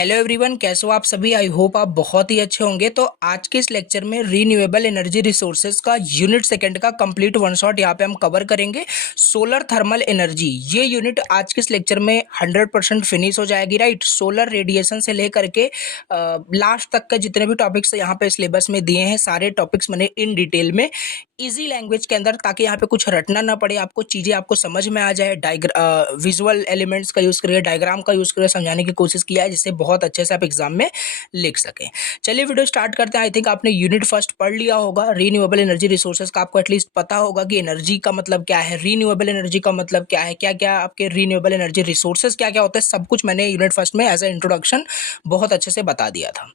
Hello everyone, कैसे हो आप सभी। आई होप आप बहुत ही अच्छे होंगे। तो आज के इस लेक्चर में रीन्यूएबल एनर्जी रिसोर्सेज का यूनिट सेकंड का कंप्लीट वन शॉट यहाँ पे हम कवर करेंगे। सोलर थर्मल एनर्जी ये यूनिट आज के इस लेक्चर में 100% फिनिश हो जाएगी। राइट, सोलर रेडिएशन से लेकर के लास्ट तक के जितने भी टॉपिक्स यहाँ पे सिलेबस में दिए हैं सारे टॉपिक्स मैंने इन डिटेल में इजी लैंग्वेज के अंदर, ताकि यहाँ पे कुछ रटना ना पड़े, आपको चीज़ें आपको समझ में आ जाए। विजुअल एलिमेंट्स का यूज़ करिए, डायग्राम का यूज़ करिए, समझाने की कोशिश किया है जिससे बहुत अच्छे से आप एग्जाम में लिख सकें। चलिए वीडियो स्टार्ट करते हैं। आई थिंक आपने यूनिट फर्स्ट पढ़ लिया होगा। रीन्यूएबल एनर्जी रिसोर्सेज का आपको एटलीस्ट पता होगा कि एनर्जी का मतलब क्या है, रीन्यूएबल एनर्जी का मतलब क्या है, क्या क्या आपके रीन्यूएबल एनर्जी रिसोर्सेज क्या क्या होते हैं, सब कुछ मैंने यूनिट फर्स्ट में एज ए इंट्रोडक्शन बहुत अच्छे से बता दिया था।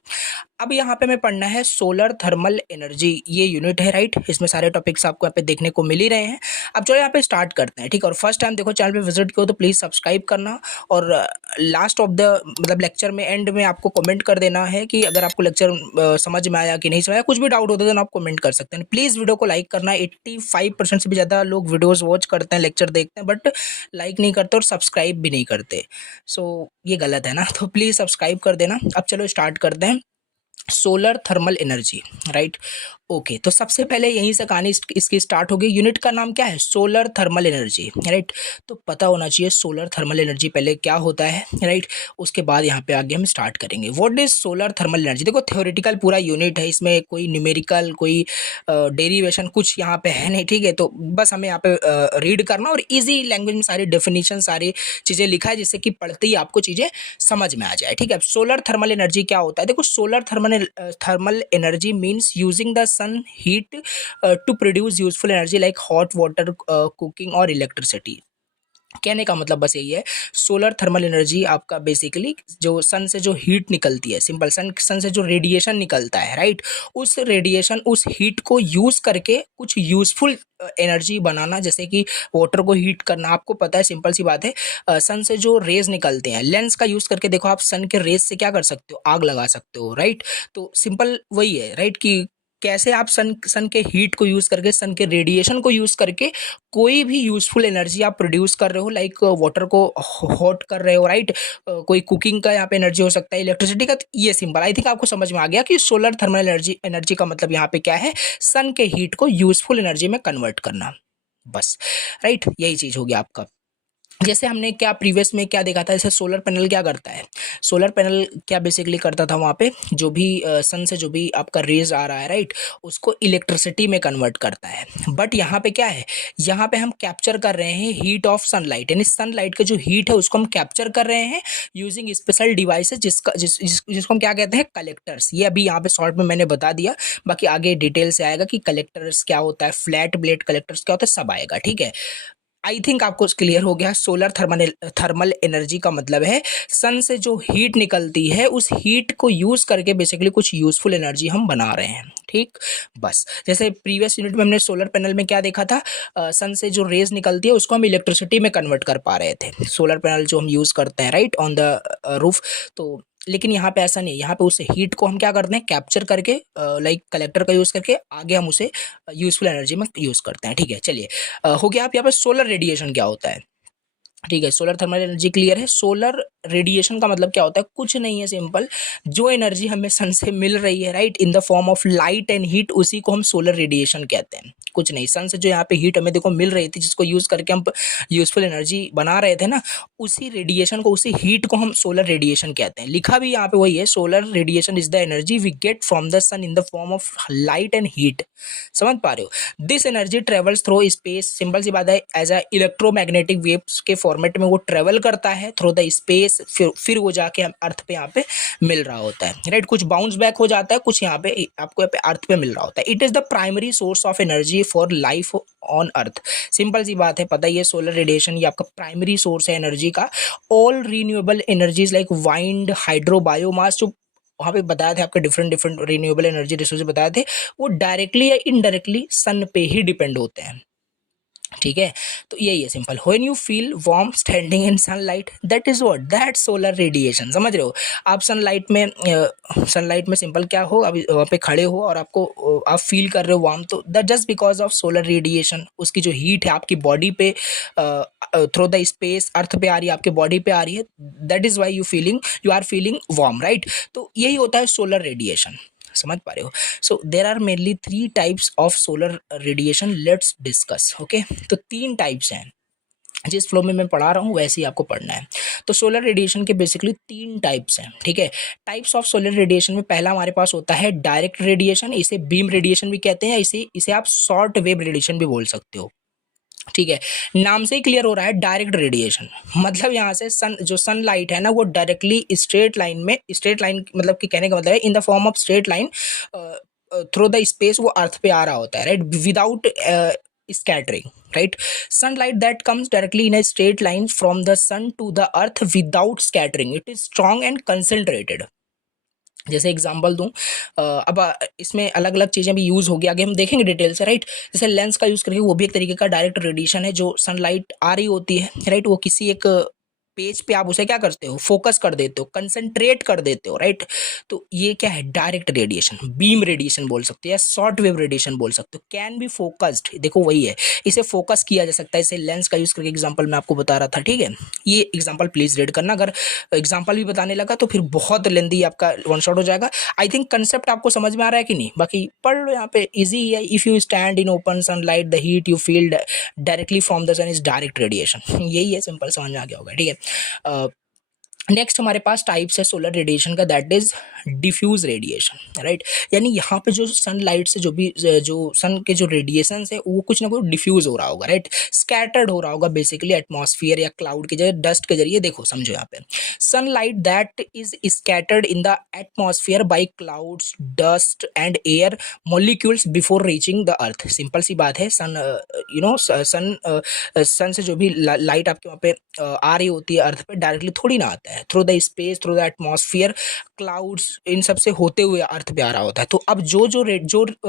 अब यहाँ पे हमें पढ़ना है सोलर थर्मल एनर्जी, ये यूनिट है। राइट, इसमें सारे टॉपिक्स आपको यहाँ पे देखने को मिल ही रहे हैं। अब चलो यहाँ पे स्टार्ट करते हैं। ठीक है, और फर्स्ट टाइम देखो चैनल पे विजिट किया तो प्लीज़ सब्सक्राइब करना, और लास्ट ऑफ द मतलब लेक्चर में एंड में आपको कमेंट कर देना है कि अगर आपको लेक्चर समझ में आया कि नहीं समझ आया, कुछ भी डाउट होता है तो आप कमेंट कर सकते हैं। प्लीज़ वीडियो को लाइक करना। 85% से भी ज़्यादा लोग वीडियोज़ वॉच करते हैं, लेक्चर देखते हैं, बट लाइक नहीं करते और सब्सक्राइब भी नहीं करते। सो ये गलत है ना, तो प्लीज़ सब्सक्राइब कर देना। अब चलो स्टार्ट करते हैं। Solar thermal energy. Right, okay, तो सबसे पहले यहीं से कहानी इसकी स्टार्ट होगी। यूनिट का नाम क्या है? Solar thermal energy. राइट, तो पता होना चाहिए सोलर थर्मल एनर्जी पहले क्या होता है। राइट, उसके बाद यहाँ पे आगे हम स्टार्ट करेंगे। What is solar thermal energy. देखो थ्योरेटिकल पूरा यूनिट है, इसमें कोई न्यूमेरिकल कोई डेरिवेशन कुछ यहाँ पे है नहीं। ठीक है, तो बस हमें यहाँ पे रीड करना और ईजी लैंग्वेज में सारी डेफिनेशन सारी चीज़ें लिखा है, जिससे कि पढ़ते ही आपको चीज़ें समझ में आ जाए। ठीक है, सोलर थर्मल एनर्जी क्या होता है। देखो solar thermal energy means using the sun heat to produce useful energy like hot water, cooking और इलेक्ट्रिसिटी। कहने का मतलब बस यही है, सोलर थर्मल एनर्जी आपका बेसिकली जो सन से जो हीट निकलती है, सिंपल सन से जो रेडिएशन निकलता है, राइट, उस रेडिएशन उस हीट को यूज करके कुछ यूजफुल एनर्जी बनाना, जैसे कि वाटर को हीट करना। आपको पता है, सिंपल सी बात है, सन से जो रेज निकलते हैं, लेंस का यूज करके देखो आप सन के रेज से क्या कर सकते हो, आग लगा सकते हो। राइट, तो सिंपल वही है। राइट, कि कैसे आप सन के हीट को यूज करके, सन के रेडिएशन को यूज करके कोई भी यूजफुल एनर्जी आप प्रोड्यूस कर रहे हो, लाइक वाटर को हॉट कर रहे हो। राइट, कोई कुकिंग का यहाँ पे एनर्जी हो सकता है, इलेक्ट्रिसिटी का। तो ये सिंपल, आई थिंक आपको समझ में आ गया कि सोलर थर्मल एनर्जी का मतलब यहाँ पे क्या है, सन के हीट को यूजफुल एनर्जी में कन्वर्ट करना, बस। राइट, यही चीज हो गया आपका। जैसे हमने क्या प्रीवियस में क्या देखा था, जैसे सोलर पैनल क्या करता है, सोलर पैनल क्या बेसिकली करता था, वहाँ पे जो भी सन से जो भी आपका रेज आ रहा है, राइट, उसको इलेक्ट्रिसिटी में कन्वर्ट करता है। बट यहाँ पे क्या है, यहाँ पे हम कैप्चर कर रहे हैं हीट ऑफ सनलाइट, यानी सनलाइट का जो हीट है उसको हम कैप्चर कर रहे हैं यूजिंग स्पेशल डिवाइसेस, जिसको हम क्या कहते हैं, कलेक्टर्स। ये अभी यहाँ पे शॉर्ट में मैंने बता दिया, बाकी आगे डिटेल से आएगा कि कलेक्टर्स क्या होता है, फ्लैट प्लेट कलेक्टर्स क्या होता है, सब आएगा। ठीक है, आई थिंक आपको क्लियर हो गया। सोलर थर्मल एनर्जी का मतलब है सन से जो हीट निकलती है उस हीट को यूज करके बेसिकली कुछ यूजफुल एनर्जी हम बना रहे हैं। ठीक, बस जैसे प्रीवियस यूनिट में हमने सोलर पैनल में क्या देखा था, सन से जो रेज निकलती है उसको हम इलेक्ट्रिसिटी में कन्वर्ट कर पा रहे थे, सोलर पैनल जो हम यूज करते हैं, राइट, ऑन द रूफ। तो लेकिन यहाँ पे ऐसा नहीं है, यहाँ पे उस हीट को हम क्या करते हैं, कैप्चर करके लाइक कलेक्टर का यूज करके आगे हम उसे यूजफुल एनर्जी में यूज करते हैं। ठीक है, चलिए हो गया। आप यहाँ पे सोलर रेडिएशन क्या होता है। ठीक है, सोलर थर्मल एनर्जी क्लियर है। सोलर रेडिएशन का मतलब क्या होता है, कुछ नहीं है, सिंपल, जो एनर्जी हमें सन से मिल रही है, right, in the form of light and heat, उसी को हम सोलर रेडिएशन कहते हैं। कुछ नहीं, सन से जो यहाँ पे हीट हमें देखो मिल रही थी, जिसको यूज करके हम यूजफुल एनर्जी बना रहे थे ना, उसी रेडिएशन को, उसी हीट को हम सोलर रेडिएशन कहते हैं। लिखा भी यहाँ पे वही है, solar radiation is the energy we get from the sun in the form of light and heat. समझ पा रहे हो, this energy travels through space, simple सी बात है, एज अ इलेक्ट्रोमैग्नेटिक वेव्स के फॉर्मेट में वो ट्रेवल करता है थ्रू द स्पेस, फिर वो जाके अर्थ पे यहाँ पे मिल रहा होता है। राइट, कुछ बाउंस बैक हो जाता है, कुछ यहाँ पे आपको यहाँ पे अर्थ पे मिल रहा होता है। It is the primary source of energy for life on earth. Simple सी बात है, पता ही है, सोलर रेडिएशन ये आपका प्राइमरी सोर्स है एनर्जी का। All renewable energies like wind, hydro, biomass, जो वहाँ पे बताए थे आपके different different renewable energy resource बताए थे, वो डायरेक्टली या इनडायरेक्टली सन पे ही डिपेंड होते हैं। ठीक है। तो यही है simple, when you feel warm standing in sunlight, that is what, that solar radiation. समझ रहे हो आप सनलाइट में सिंपल क्या हो, अभी वहाँ पे खड़े हो और आपको आप फील कर रहे हो वार्म, तो that just because of solar radiation. उसकी जो हीट है आपकी बॉडी पे थ्रू द स्पेस अर्थ पे आ रही है, आपके बॉडी पे आ रही है, that is why you are feeling warm, right. तो यही होता है सोलर रेडिएशन, समझ पा रहे हो। So there are mainly 3 types of solar radiation, let's discuss. Okay, तो 3 टाइप्स हैं, जिस फ्लो में मैं पढ़ा रहा हूँ वैसे ही आपको पढ़ना है। तो सोलर रेडिएशन के बेसिकली 3 टाइप्स हैं, ठीक है। टाइप्स ऑफ सोलर रेडिएशन में पहला हमारे पास होता है डायरेक्ट रेडिएशन, इसे बीम रेडिएशन भी कहते हैं, इसे आप शॉर्ट वेव रेडिएशन भी बोल सकते हो, ठीक है। नाम से ही क्लियर हो रहा है डायरेक्ट रेडिएशन, मतलब यहाँ से सनलाइट है ना, वो डायरेक्टली स्ट्रेट लाइन मतलब कि कहने का मतलब है इन the form of straight line through the space वो अर्थ पे आ रहा होता है, right, without scattering, right? Sunlight that comes directly in a straight line from the sun to the earth without scattering, it is strong and concentrated. जैसे example दूं, अब इसमें अलग अलग चीज़ें भी यूज़ होगी, आगे हम देखेंगे डिटेल से, राइट। जैसे लेंस का यूज़ करके, वो भी एक तरीके का डायरेक्ट रेडिएशन है, जो सनलाइट आ रही होती है, राइट, वो किसी एक पेज पे आप उसे क्या करते हो, फोकस कर देते हो, कंसंट्रेट कर देते हो, राइट। तो ये क्या है, डायरेक्ट रेडिएशन, बीम रेडिएशन बोल सकते हो या शॉर्ट वेव रेडिएशन बोल सकते हो, कैन बी फोकस्ड, देखो वही है, इसे फोकस किया जा सकता है। इसे लेंस का यूज़ करके एग्जाम्पल मैं आपको बता रहा था, ठीक है। ये एग्जाम्पल प्लीज रीड करना, अगर एग्जाम्पल भी बताने लगा तो फिर बहुत लेंदी आपका वन शॉट हो जाएगा। आई थिंक कंसेप्ट आपको समझ में आ रहा है कि नहीं, बाकी पढ़ लो, यहाँ पे इजी है। If you stand in open sunlight, the heat you feel directly from the sun is direct radiation, यही है, सिंपल, समझ में आ गया होगा, ठीक है। नेक्स्ट हमारे पास टाइप्स है सोलर रेडिएशन का, that is diffuse radiation, right. यानी यहाँ पे जो सनलाइट से जो सन के जो रेडिएशन है वो कुछ ना कुछ डिफ्यूज हो रहा होगा, राइट, स्कैटर्ड हो रहा होगा बेसिकली एटमॉस्फेयर या क्लाउड के जरिए, डस्ट के जरिए। देखो समझो यहाँ पे, sunlight that is scattered in the atmosphere by clouds, dust and air molecules before reaching the earth. Simple सी बात है, सन से जो भी लाइट आपके वहाँ पे आ रही होती है अर्थ पे, डायरेक्टली थोड़ी ना आता है, through the space, through the atmosphere, clouds, इन सब से होते हुए अर्थ पे आ रहा होता है। तो अब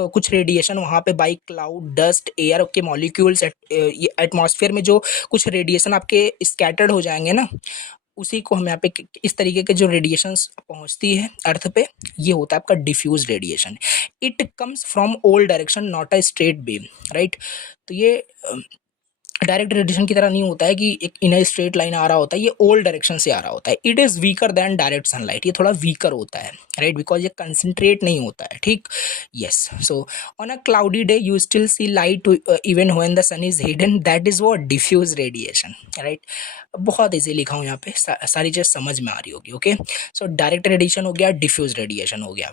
कुछ रेडिएशन वहाँ पे बाई क्लाउड, डस्ट, एयर के मॉलिक्यूल्स, एटमॉस्फेयर में जो कुछ रेडिएशन आपके स्कैटर्ड हो जाएंगे ना, उसी को हम यहाँ पे इस तरीके के जो रेडिएशंस पहुँचती है अर्थ पे, ये होता है आपका diffuse radiation. It comes from all direction, not a straight beam, right. तो ये डायरेक्ट रेडिएशन की तरह नहीं होता है कि एक इन स्ट्रेट लाइन आ रहा होता है, ये ऑल डायरेक्शन से आ रहा होता है। It is weaker then direct sunlight, ये थोड़ा वीकर होता है, राइट, बिकॉज ये कंसंट्रेट नहीं होता है, ठीक। Yes, so on a cloudy day you still see light even when the sun is hidden, that is what, diffuse radiation, right. बहुत ईजी लिखा हूँ यहाँ पे, सारी चीज़ समझ में आ रही होगी। ओके, सो डायरेक्ट रेडिएशन हो गया, डिफ्यूज रेडिएशन हो गया।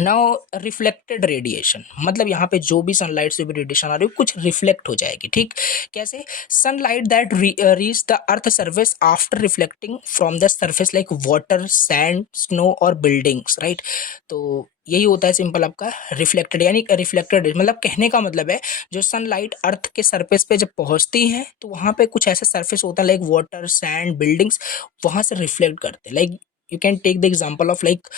नाउ रिफ्लेक्टेड रेडिएशन, मतलब यहाँ पे जो भी सनलाइट से भी रेडिएशन आ रही है कुछ रिफ्लेक्ट हो जाएगी, ठीक। कैसे, sunlight that reach the earth surface after reflecting from the surface like water, sand, snow और बिल्डिंग्स, राइट। तो यही होता है सिंपल आपका रिफ्लेक्टेड, यानी रिफ्लेक्टेड मतलब कहने का मतलब है जो सनलाइट अर्थ के सरफेस पे जब पहुंचती है तो वहाँ पे कुछ ऐसा सरफेस होता है लाइक वाटर, सैंड, बिल्डिंग्स, वहाँ से रिफ्लेक्ट करते हैं। Like you can take the example of like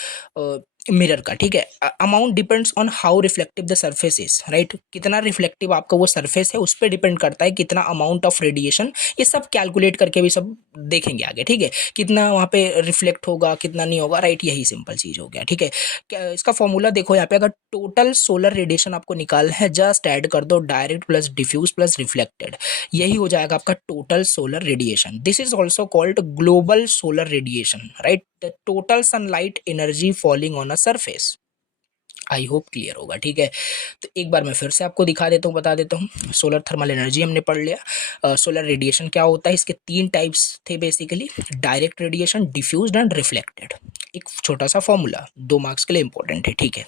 mirror का, ठीक है। Amount depends on how reflective the surface is, right, कितना रिफ्लेक्टिव आपका वो सरफेस है उस पर डिपेंड करता है कितना अमाउंट ऑफ रेडिएशन, ये सब कैलकुलेट करके भी सब देखेंगे आगे, ठीक है, कितना वहाँ पे रिफ्लेक्ट होगा कितना नहीं होगा, राइट, यही सिंपल चीज हो गया, ठीक है। इसका फॉर्मूला देखो यहाँ पे, अगर टोटल सोलर रेडिएशन आपको निकालना है, जस्ट ऐड कर दो direct plus diffuse plus reflected, यही हो जाएगा आपका total solar radiation. This is also called global solar radiation, right, the total sunlight energy falling on a surface. I hope clear होगा, ठीक है। तो एक बार मैं फिर से आपको दिखा देता हूँ, बता देता हूँ। सोलर थर्मल एनर्जी हमने पढ़ लिया, सोलर रेडिएशन क्या होता है, इसके 3 टाइप्स थे basically, direct radiation, diffused and reflected. एक छोटा सा फॉर्मूला 2 मार्क्स के लिए इंपॉर्टेंट है, ठीक है।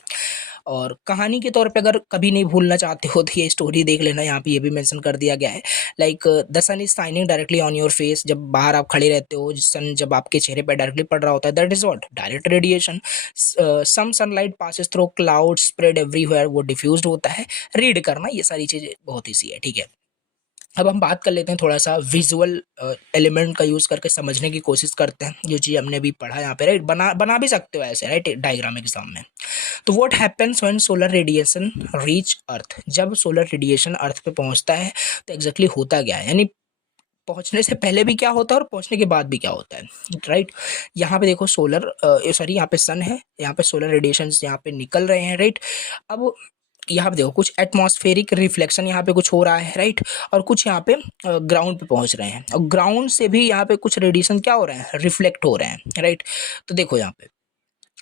और कहानी के तौर पे अगर कभी नहीं भूलना चाहते हो तो ये स्टोरी देख लेना, यहाँ पे ये भी मेंशन कर दिया गया है। Like the sun is shining directly on your face, जब बाहर आप खड़े रहते हो, सन जब आपके चेहरे पर डायरेक्टली पड़ रहा होता है, that is what, direct radiation. Some sunlight passes through cloud spread everywhere, वो डिफ्यूज्ड होता है। रीड करना, ये सारी चीज़ें बहुत ईजी है, ठीक है। अब हम बात कर लेते हैं थोड़ा सा विजुअल एलिमेंट का यूज़ करके समझने की कोशिश करते हैं, जो चीज़ हमने भी पढ़ा यहाँ पे, राइट, बना भी सकते हो ऐसे, राइट, डायग्राम एग्जाम में। तो what happens when solar radiation reach अर्थ, जब सोलर रेडिएशन अर्थ पे पहुंचता है तो एग्जैक्टली होता क्या है, यानी पहुंचने से पहले भी क्या होता है और पहुंचने के बाद भी क्या होता है, राइट। यहाँ पे देखो सोलर सॉरी यहाँ पे सन है, यहाँ पे सोलर रेडिएशन यहाँ पे निकल रहे हैं, राइट। अब यहाँ पे देखो कुछ एटमॉस्फेरिक रिफ्लेक्शन यहाँ पे कुछ हो रहा है, राइट, और कुछ यहाँ पे ग्राउंड पे पहुंच रहे हैं, और ग्राउंड से भी यहाँ पे कुछ रेडिएशन क्या हो रहे हैं, रिफ्लेक्ट हो रहे हैं, राइट। तो देखो यहाँ पे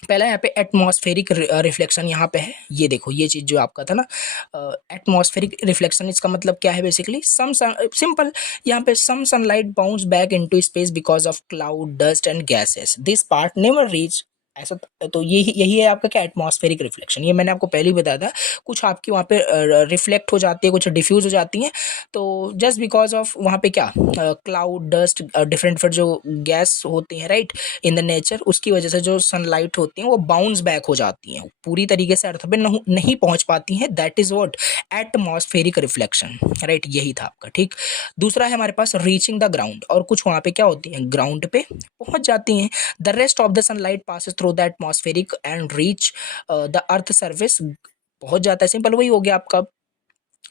पहला यहाँ पे एटमॉस्फेरिक रिफ्लेक्शन यहाँ पे है, ये देखो ये चीज जो आपका था ना, एटमॉस्फेरिक रिफ्लेक्शन, इसका मतलब क्या है बेसिकली, सम सिंपल, यहाँ पे some sunlight bounce back into space because of cloud dust and gases, this part never reach, ऐसा। तो यही यही है आपका क्या, एटमॉस्फेरिक रिफ्लेक्शन। ये मैंने आपको पहले ही बताया था, कुछ आपकी वहाँ पे रिफ्लेक्ट हो जाती है, कुछ डिफ्यूज हो जाती हैं, तो जस्ट बिकॉज ऑफ वहाँ पे क्या, क्लाउड डस्ट डिफरेंट फिर जो गैस होती हैं, राइट, इन द नेचर, उसकी वजह से जो सनलाइट होती हैं वो बाउंस बैक हो जाती हैं, पूरी तरीके से अर्थ पे नहीं पहुंच पाती हैं, that is what, atmospheric reflection, right, यही था आपका, ठीक। दूसरा है हमारे पास रीचिंग द ग्राउंड, और कुछ वहाँ पे क्या होती हैं, ग्राउंड पे पहुंच जाती हैं, the rest of the sunlight passes through the atmospheric and reach the earth surface, पहुंच जाता है, सिंपल वही हो गया आपका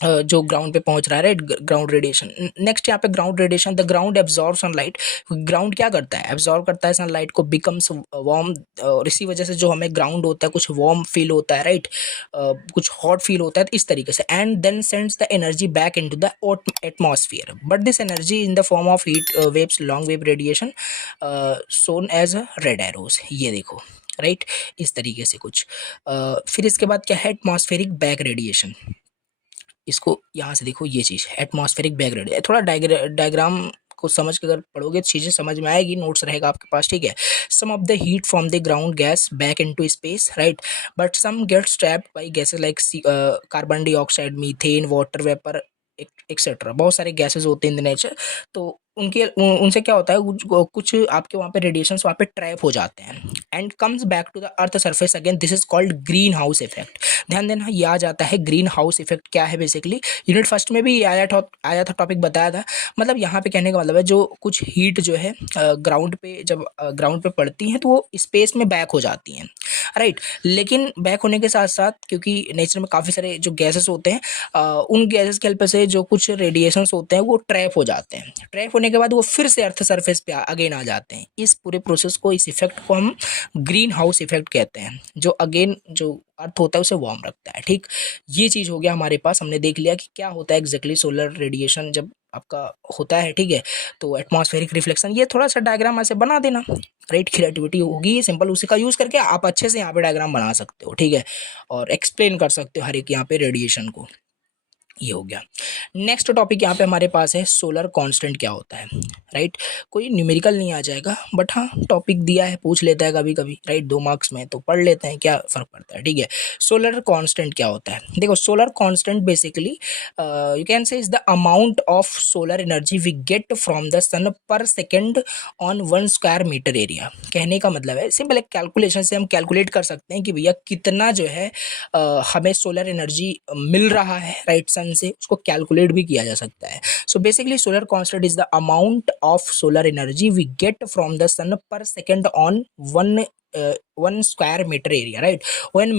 जो ग्राउंड पे पहुंच रहा है, राइट, ग्राउंड रेडिएशन। नेक्स्ट यहाँ पे ground radiation, the ground absorb sunlight, ground क्या करता है, एब्जॉर्ब करता है सनलाइट को, बिकम्स वार्म, और इसी वजह से जो हमें ग्राउंड होता है कुछ वार्म फील होता है, राइट, कुछ हॉट फील होता है, तो इस तरीके से, and then sends the energy back into the atmosphere, but this energy in the form of heat waves, long wave radiation shown as red arrows, ये देखो, राइट, इस तरीके से कुछ। फिर इसके बाद क्या है, एटमॉस्फेरिक बैक रेडिएशन, इसको यहाँ से देखो, ये चीज़ एटमॉस्फेरिक बैक रेडिएशन, थोड़ा डायग्राम को समझ के अगर पढ़ोगे तो चीज़ें समझ में आएगी, नोट्स रहेगा आपके पास, ठीक है। Some of the heat from the ground goes back into space, right, but some gets trapped by gases like carbon dioxide, methane, water vapour, et cetera, बहुत सारे गैसेस होते हैं इन द नेचर, तो उनसे क्या होता है, कुछ आपके वहाँ पे रेडिएशन वहाँ पे ट्रैप हो जाते हैं, and comes back to the earth surface again, this is called greenhouse effect. ध्यान देना, ये आ जाता है ग्रीन हाउस इफेक्ट, क्या है बेसिकली, यूनिट फर्स्ट में भी आया था टॉपिक बताया था, मतलब यहाँ पे कहने का मतलब है जो कुछ हीट जो है ग्राउंड पे, जब ग्राउंड पे पड़ती है तो वो स्पेस में बैक हो जाती हैं, राइट, लेकिन बैक होने के साथ साथ क्योंकि नेचर में काफ़ी सारे जो गैसेस होते हैं, उन गैसेस के हेल्प से जो कुछ रेडिएशंस होते हैं वो ट्रैप हो जाते हैं, ट्रैप होने के बाद वो फिर से अर्थ सरफेस पे अगेन आ जाते हैं, इस पूरे प्रोसेस को, इस इफेक्ट को हम ग्रीन हाउस इफेक्ट कहते हैं, जो अगेन जो अर्थ होता है उसे वार्म रखता है, ठीक। ये चीज़ हो गया हमारे पास, हमने देख लिया कि क्या होता है एग्जैक्टली सोलर रेडिएशन जब आपका होता है, ठीक है। तो एटमॉस्फेरिक रिफ्लेक्शन, ये थोड़ा सा डायग्राम ऐसे बना देना, राइट, क्रिएटिविटी होगी सिंपल, उसी का यूज़ करके आप अच्छे से यहाँ पे डायग्राम बना सकते हो, ठीक है, और एक्सप्लेन कर सकते हो हर एक यहाँ पे रेडिएशन को, ये हो गया। नेक्स्ट टॉपिक यहाँ पे हमारे पास है सोलर कांस्टेंट क्या होता है, राइट, कोई न्यूमेरिकल नहीं आ जाएगा, बट हाँ टॉपिक दिया है, पूछ लेता है कभी कभी, राइट, 2 मार्क्स में, तो पढ़ लेते हैं, क्या फर्क पड़ता है, ठीक है। सोलर कांस्टेंट क्या होता है, देखो solar constant basically you can say is the amount of solar energy we get from the sun per second on 1 square metre area. कहने का मतलब है सिंपल, एक कैलकुलेशन से हम कैलकुलेट कर सकते हैं कि भैया कितना जो है हमें सोलर एनर्जी मिल रहा है, राइट, सन से, उसको कैलकुलेट भी किया जा सकता है। So basically solar constant is the amount of solar energy we get from the sun per second on 1 square meter area, right, when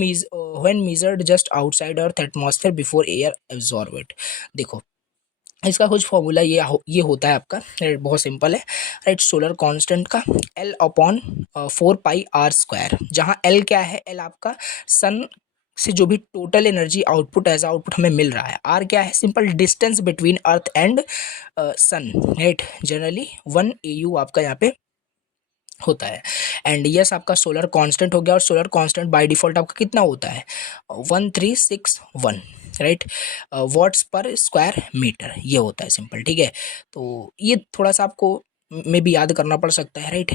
measured just outside earth atmosphere before air absorb it। देखो इसका कुछ formula ये होता है आपका, right, बहुत simple है, right, solar constant का L अपॉन 4πr², जहाँ L क्या है, L आपका सन से जो भी total energy output as output हमें मिल रहा है, आर क्या है, simple distance between earth and sun, right, generally 1 AU आपका यहाँ पे होता है, एंड यस आपका सोलर कांस्टेंट हो गया, और सोलर कांस्टेंट बाय डिफॉल्ट आपका कितना होता है, 1361, राइट, वॉट्स पर स्क्वायर मीटर, ये होता है सिंपल, ठीक है। तो ये थोड़ा सा आपको में भी याद करना पड़ सकता है, राइट,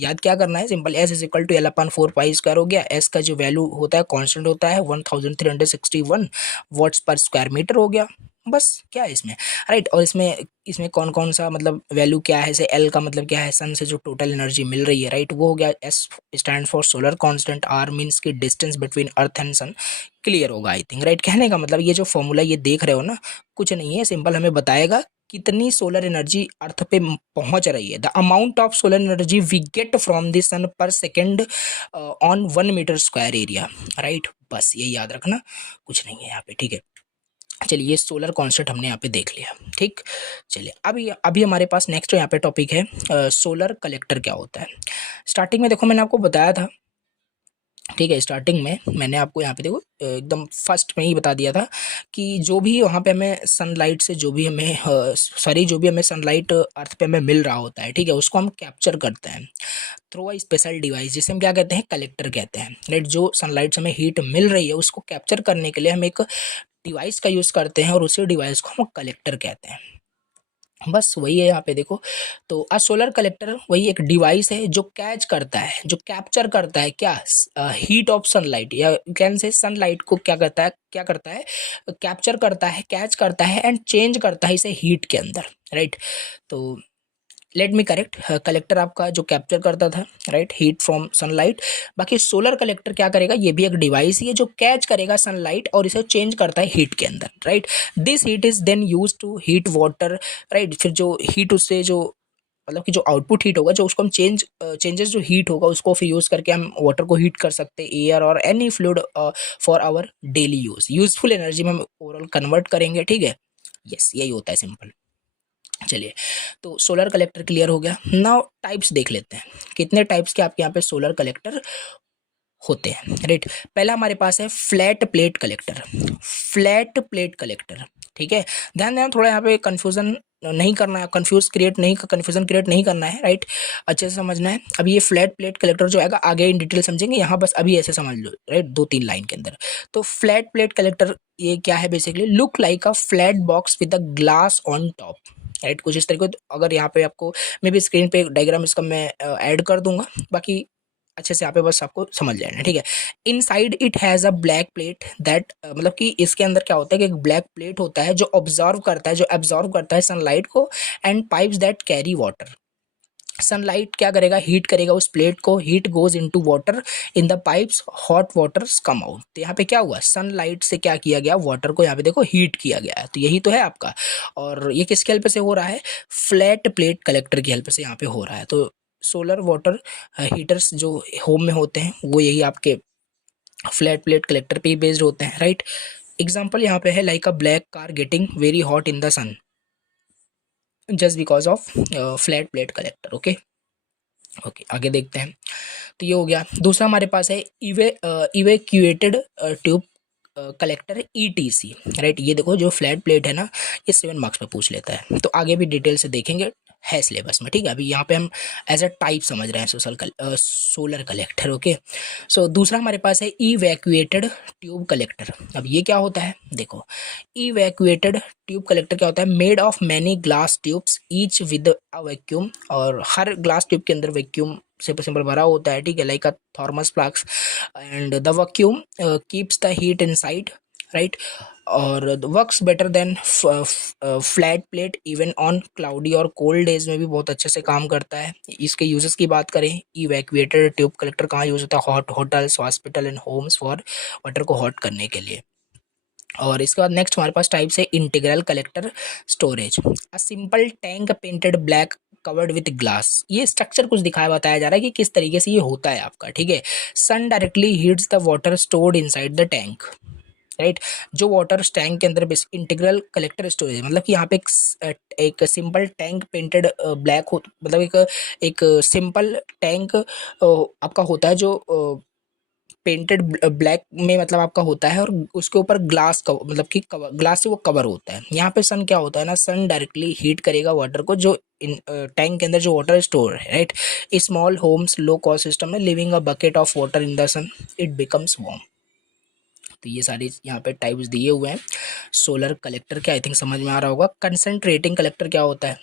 याद क्या करना है, simple S is equal to L/4π² हो गया, एस का जो वैल्यू होता है कांस्टेंट होता है 1361 वॉट्स पर स्क्वायर मीटर हो गया, बस क्या है इसमें, राइट। और इसमें कौन कौन सा मतलब वैल्यू क्या है, जैसे एल का मतलब क्या है, सन से जो टोटल एनर्जी मिल रही है, राइट, वो हो गया, S stand for solar constant, R means की distance between earth and sun, clear होगा आई थिंक, राइट। कहने का मतलब ये जो फॉर्मूला ये देख रहे हो ना, कुछ नहीं है, सिंपल हमें बताएगा कितनी सोलर एनर्जी अर्थ पे पहुंच रही है। The amount of solar energy we get from the sun per second on 1 metre square area, right. बस ये याद रखना, कुछ नहीं है यहाँ पे, ठीक है। चलिए ये सोलर कॉन्सेप्ट हमने यहाँ पे देख लिया, ठीक। चलिए अभी अभी हमारे पास नेक्स्ट यहाँ पे टॉपिक है सोलर कलेक्टर क्या होता है। स्टार्टिंग में देखो मैंने आपको बताया था, ठीक है, स्टार्टिंग में मैंने आपको यहाँ पे देखो एकदम फर्स्ट में ही बता दिया था कि जो भी वहाँ पे हमें सनलाइट से जो भी हमें जो भी हमें सनलाइट अर्थ पे हमें मिल रहा होता है, ठीक है, उसको हम कैप्चर करते हैं थ्रू अ स्पेशल डिवाइस, जिसे हम क्या कहते हैं, कलेक्टर कहते हैं, राइट। जो सनलाइट से हमें हीट मिल रही है उसको कैप्चर करने के लिए हम एक डिवाइस का यूज़ करते हैं और उसी डिवाइस को हम कलेक्टर कहते हैं। बस वही है यहाँ पे देखो। तो अ सोलर कलेक्टर वही एक डिवाइस है जो कैच करता है, जो कैप्चर करता है क्या, हीट ऑफ सनलाइट, या कैन से सनलाइट को क्या करता है, कैप्चर करता है, कैच करता है एंड चेंज करता है इसे हीट के अंदर, राइट। तो लेट मी करेक्ट, कलेक्टर आपका जो कैप्चर करता था, राइट, हीट फ्रॉम सनलाइट। बाकी सोलर कलेक्टर क्या करेगा, ये भी एक डिवाइस ही है जो कैच करेगा सनलाइट और इसे चेंज करता है हीट के अंदर, राइट। This heat is then use to heat water, right. फिर जो हीट उससे जो मतलब कि जो आउटपुट हीट होगा, जो उसको हम चेंजेस जो हीट होगा उसको फिर यूज करके हम वाटर को हीट कर सकते हैं, एयर और any fluid for our daily useful energy में हम ओवरऑल कन्वर्ट करेंगे, ठीक है। यस यही होता है, सिंपल। चलिए तो सोलर कलेक्टर क्लियर हो गया। नाउ टाइप्स देख लेते हैं, कितने टाइप्स के आपके यहाँ पे सोलर कलेक्टर होते हैं, राइट। पहला हमारे पास है flat plate collector, flat plate collector, ठीक है। ध्यान देना, थोड़ा यहाँ पे कंफ्यूजन नहीं करना है, कंफ्यूजन क्रिएट नहीं करना है, राइट। अच्छे से समझना है। अब ये फ्लैट प्लेट कलेक्टर जो आएगा आगे इन डिटेल समझेंगे, यहाँ बस अभी ऐसे समझ लो, राइट, 2-3 लाइन के अंदर। तो फ्लैट प्लेट कलेक्टर ये क्या है, basically look like a flat box with a glass on top, right. कुछ इस तरीके, अगर यहाँ पे आपको मे भी स्क्रीन पे डायग्राम इसका मैं ऐड कर दूंगा, बाकी अच्छे से यहाँ पे बस आपको समझ लेना है, ठीक है। Inside it has a black plate that, मतलब कि इसके अंदर क्या होता है कि एक ब्लैक प्लेट होता है जो एब्जॉर्व करता है सनलाइट को, and pipes that carry water. Sunlight क्या करेगा, हीट करेगा उस प्लेट को, heat goes into water in the pipes, hot water come out. तो यहाँ पे क्या हुआ, सनलाइट से क्या किया गया, वाटर को यहाँ पे देखो हीट किया गया है। तो यही तो है आपका, और ये किसके हेल्प से हो रहा है, फ्लैट प्लेट कलेक्टर की हेल्प से यहाँ पे हो रहा है। तो सोलर वाटर हीटर्स जो होम में होते हैं वो यही आपके फ्लैट प्लेट कलेक्टर पे ही बेस्ड होते हैं, राइट। एग्जाम्पल यहाँ पे है like a black car getting very hot in the sun just because of flat plate collector, okay. Okay आगे देखते हैं। तो ये हो गया। दूसरा हमारे पास है इवेक्यूएटेड ट्यूब कलेक्टर ईटीसी, राइट। ये देखो जो फ्लैट प्लेट है ना, ये 7 मार्क्स पे पूछ लेता है, तो आगे भी डिटेल से देखेंगे, है सिलेबस में, ठीक है। अभी यहाँ पे हम एज अ टाइप समझ रहे हैं सोलर कलेक्टर, ओके। सो दूसरा हमारे पास है इवैक्यूएटेड ट्यूब कलेक्टर। अब ये क्या होता है, देखो इवैक्यूएटेड ट्यूब कलेक्टर क्या होता है, made of many glass tubes each with a vacuum, और हर ग्लास ट्यूब के अंदर वैक्यूम से सिंपल भरा होता है, ठीक है, like a thermos flask, and the vacuum keeps the heat inside, right. और works better than flat plate even on cloudy और कोल्ड डेज में भी बहुत अच्छे से काम करता है। इसके यूजेस की बात करें, इवैक्यूएटेड ट्यूब कलेक्टर कहाँ यूज होता है, hotels, hospital and Holmes for water को हॉट करने के लिए। और इसके बाद नेक्स्ट हमारे पास टाइप्स है integral collector storage, a simple tank painted black covered with glass. ये स्ट्रक्चर कुछ दिखाया बताया जा रहा है कि किस तरीके से ये होता है आपका, ठीक है। Sun directly heats the water stored inside the tank, right. जो वाटर टैंक के अंदर इंटीग्रल कलेक्टर स्टोरेज, मतलब कि यहाँ पे एक सिंपल टैंक पेंटेड ब्लैक हो, मतलब एक सिंपल टैंक आपका होता है जो पेंटेड ब्लैक में मतलब आपका होता है, और उसके ऊपर ग्लास का मतलब कि ग्लास से वो कवर होता है। यहाँ पे सन क्या होता है ना, सन डायरेक्टली हीट करेगा वाटर को जो टैंक के अंदर जो वाटर स्टोर है, right. Small homes low cost system में living a bucket of water in the sun it becomes warm. तो ये सारी यहाँ पे टाइप्स दिए हुए हैं सोलर कलेक्टर के, आई थिंक समझ में आ रहा होगा। कंसंट्रेटिंग कलेक्टर क्या होता है,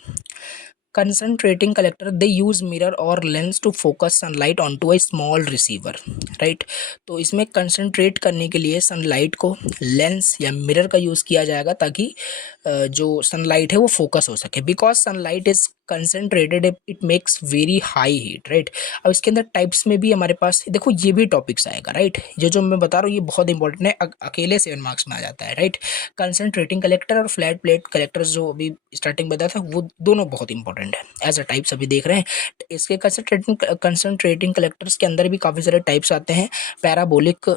concentrating collector they use mirror और lens to focus sunlight onto a small receiver, right. तो इसमें कंसंट्रेट करने के लिए सनलाइट को लेंस या मिरर का यूज़ किया जाएगा ताकि जो सनलाइट है वो फोकस हो सके, because sunlight is concentrated, it makes very high heat, right. अब इसके अंदर टाइप्स में भी हमारे पास देखो ये भी टॉपिक्स आएगा, राइट। ये जो मैं बता रहा हूँ ये बहुत इंपॉर्टेंट है, अकेले 7 मार्क्स में आ जाता है, राइट। कंसनट्रेटिंग कलेक्टर और फ्लैट प्लेट कलेक्टर्स जो अभी स्टार्टिंग बताया था वो दोनों बहुत इंपॉर्टेंट है एज अ टाइप्स अभी देख रहे हैं। इसके कंसनट्रेटिंग कलेक्टर्स के अंदर भी काफ़ी सारे टाइप्स आते हैं। पैराबोलिक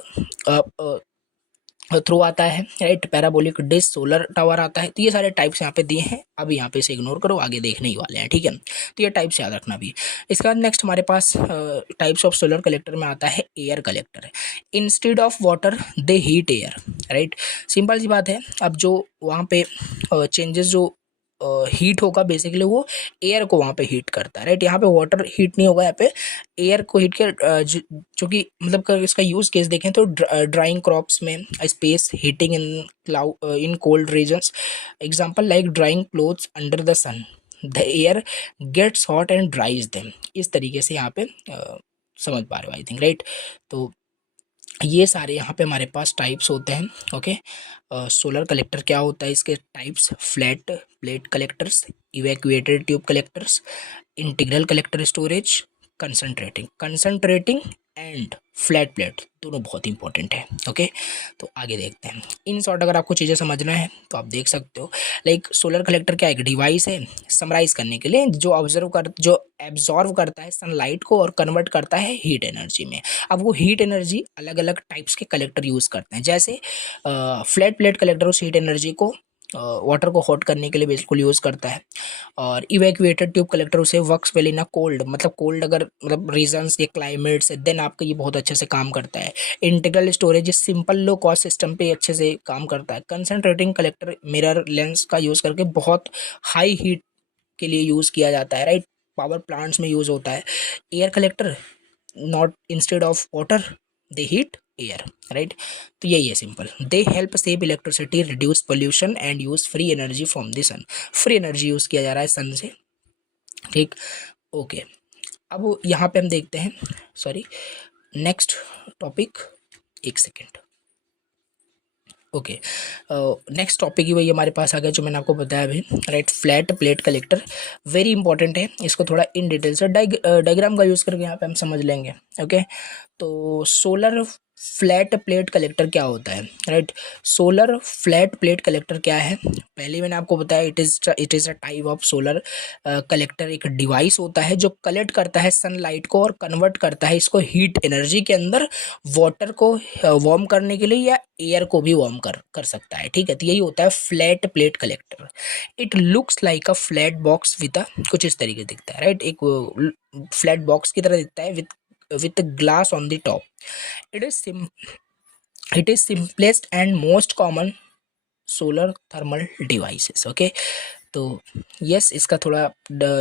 थ्रू आता है, right, parabolic dish, solar tower आता है। तो ये सारे टाइप्स यहाँ पे दिए हैं, अभी यहाँ पे इसे इग्नोर करो, आगे देखने ही वाले हैं, ठीक है। तो ये टाइप्स याद रखना भी। इसके बाद नेक्स्ट हमारे पास टाइप्स ऑफ सोलर कलेक्टर में आता है air collector. Instead of water they heat air, right. Simple सी बात है, अब जो वहाँ पे चेंजेस जो हीट होगा बेसिकली वो एयर को वहाँ पे हीट करता है, राइट। यहाँ पे वाटर हीट नहीं होगा, यहाँ पे एयर को हीट कर जो कि मतलब इसका यूज केस देखें तो ड्राइंग क्रॉप्स में, space heating in cloud in cold regions, example like drying clothes under the sun, the air gets hot and dries them. इस तरीके से यहाँ पे समझ पा रहे हो आई थिंक, राइट। तो ये सारे यहाँ पे हमारे पास टाइप्स होते हैं, ओके। सोलर कलेक्टर क्या होता है, इसके types, flat plate collectors, evacuated tube collectors, integral collector storage, concentrating and flat plate, दोनों बहुत इंपॉर्टेंट है, ओके। तो आगे देखते हैं। इन शॉर्ट अगर आपको चीज़ें समझना है तो आप देख सकते हो, लाइक सोलर कलेक्टर क्या एक डिवाइस है समराइज करने के लिए जो एब्जॉर्व करता है सनलाइट को और कन्वर्ट करता है हीट एनर्जी में। अब वो हीट एनर्जी अलग अलग टाइप्स के कलेक्टर यूज़ करते हैं, जैसे फ्लैट प्लेट कलेक्टर उस हीट एनर्जी को वाटर को हॉट करने के लिए बिल्कुल यूज़ करता है, और इवैक्यूएटेड ट्यूब कलेक्टर उसे works well in a cold, मतलब कोल्ड अगर मतलब रीजन्स के क्लाइमेट्स है देन आपका ये बहुत अच्छे से काम करता है। इंटीग्रल स्टोरेज सिंपल लो कॉस्ट सिस्टम पे अच्छे से काम करता है। कंसंट्रेटिंग कलेक्टर मिरर लेंस का यूज़ करके बहुत हाई हीट के लिए यूज़ किया जाता है, राइट, पावर प्लांट्स में यूज़ होता है। Air collector not instead of water they heat air, right. तो यही है simple, they help save electricity, reduce pollution and use free energy from the sun. Free energy use किया जा रहा है सन से, ठीक, ओके। अब यहाँ पे हम देखते हैं, सॉरी, नेक्स्ट टॉपिक, एक सेकेंड, ओके। नेक्स्ट टॉपिक ही वही हमारे पास आ गया जो मैंने आपको बताया अभी, right. Flat plate collector very important है, इसको थोड़ा इन डिटेल से डायग्राम का यूज़ करके यहाँ पे हम समझ लेंगे, ओके। तो सोलर फ्लैट प्लेट कलेक्टर क्या होता है, right. Solar flat plate collector क्या है, पहले मैंने आपको बताया it is a type of solar collector. एक डिवाइस होता है जो कलेक्ट करता है सनलाइट को और कन्वर्ट करता है इसको हीट एनर्जी के अंदर, वाटर को वार्म करने के लिए या एयर को भी वार्म कर सकता है, ठीक है। तो यही होता है flat plate collector. It looks like a flat box with a, कुछ इस तरीके दिखता है, राइट, एक फ्लैट बॉक्स की तरह दिखता है with glass on the top. It is it is simplest and most common solar thermal devices, okay. तो यस, इसका थोड़ा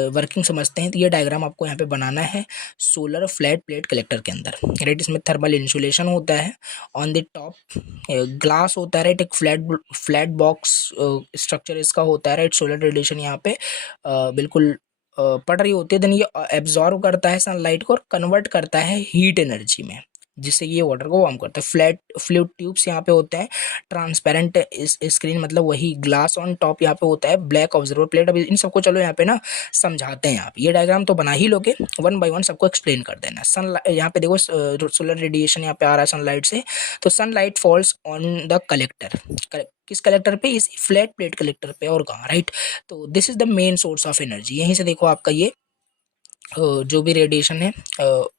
वर्किंग समझते हैं। तो ये डायग्राम आपको यहाँ पे बनाना है सोलर फ्लैट प्लेट कलेक्टर के अंदर, राइट। इसमें थर्मल इंसुलेशन होता है, ऑन द टॉप ग्लास होता है, राइट। एक फ्लैट बॉक्स स्ट्रक्चर इसका होता है, राइट। सोलर रेडिएशन यहाँ पे बिल्कुल पड़ रही होती है, देन ये एब्जॉर्व करता है सनलाइट को और कन्वर्ट करता है हीट एनर्जी में, जिससे ये वाटर को वार्म करता है। फ्लैट फ्लूइड ट्यूब्स यहाँ पे होते हैं, ट्रांसपेरेंट स्क्रीन मतलब वही ग्लास ऑन टॉप यहाँ पे होता है, ब्लैक ऑब्जर्वर प्लेट। अभी इन सबको चलो यहाँ पे ना समझाते हैं। आप ये डायग्राम तो बना ही लोगे, वन बाय वन सबको एक्सप्लेन कर देना। सन यहाँ पे देखो सोलर रेडिएशन यहाँ पे आ रहा है सनलाइट से, तो sunlight false on the collector, किस कलेक्टर पे, इस फ्लैट प्लेट कलेक्टर पे, और कहाँ, राइट। तो this is the main source of energy. यहीं से देखो आपका ये जो भी रेडिएशन है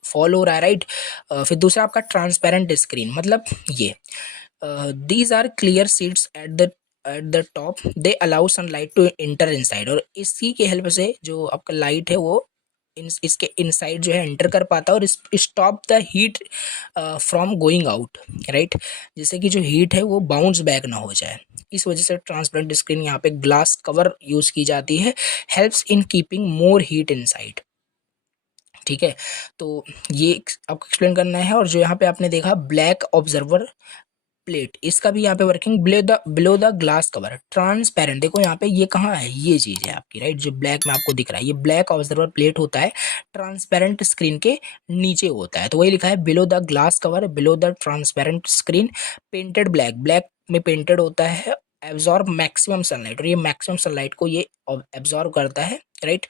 फॉल हो रहा है, राइट। फिर दूसरा आपका ट्रांसपेरेंट स्क्रीन, मतलब ये these are clear sheets at the top, they allow sunlight to enter inside, और इसी के हेल्प से जो आपका लाइट है वो इसके इनसाइड जो है एंटर कर पाता है और stop the heat from going out, right. जिससे कि जो हीट है वो बाउंस बैक ना हो जाए। इस वजह से ट्रांसपेरेंट स्क्रीन यहाँ पे ग्लास कवर यूज की जाती है, helps in keeping more heat inside, ठीक है। तो ये आपको एक्सप्लेन करना है। और जो यहाँ पे आपने देखा ब्लैक ऑब्जर्वर प्लेट, इसका भी यहाँ पे working below the glass cover transparent, देखो यहाँ पे ये कहाँ है, ये चीज है आपकी, राइट। जो ब्लैक में आपको दिख रहा है ये ब्लैक ऑब्जर्वर प्लेट होता है, ट्रांसपेरेंट स्क्रीन के नीचे होता है। तो वही लिखा है below the glass cover below the transparent screen, painted black, black में पेंटेड होता है एब्जॉर्ब मैक्सिमम सनलाइट, और ये मैक्सिमम सनलाइट को ये एब्जॉर्ब करता है, राइट।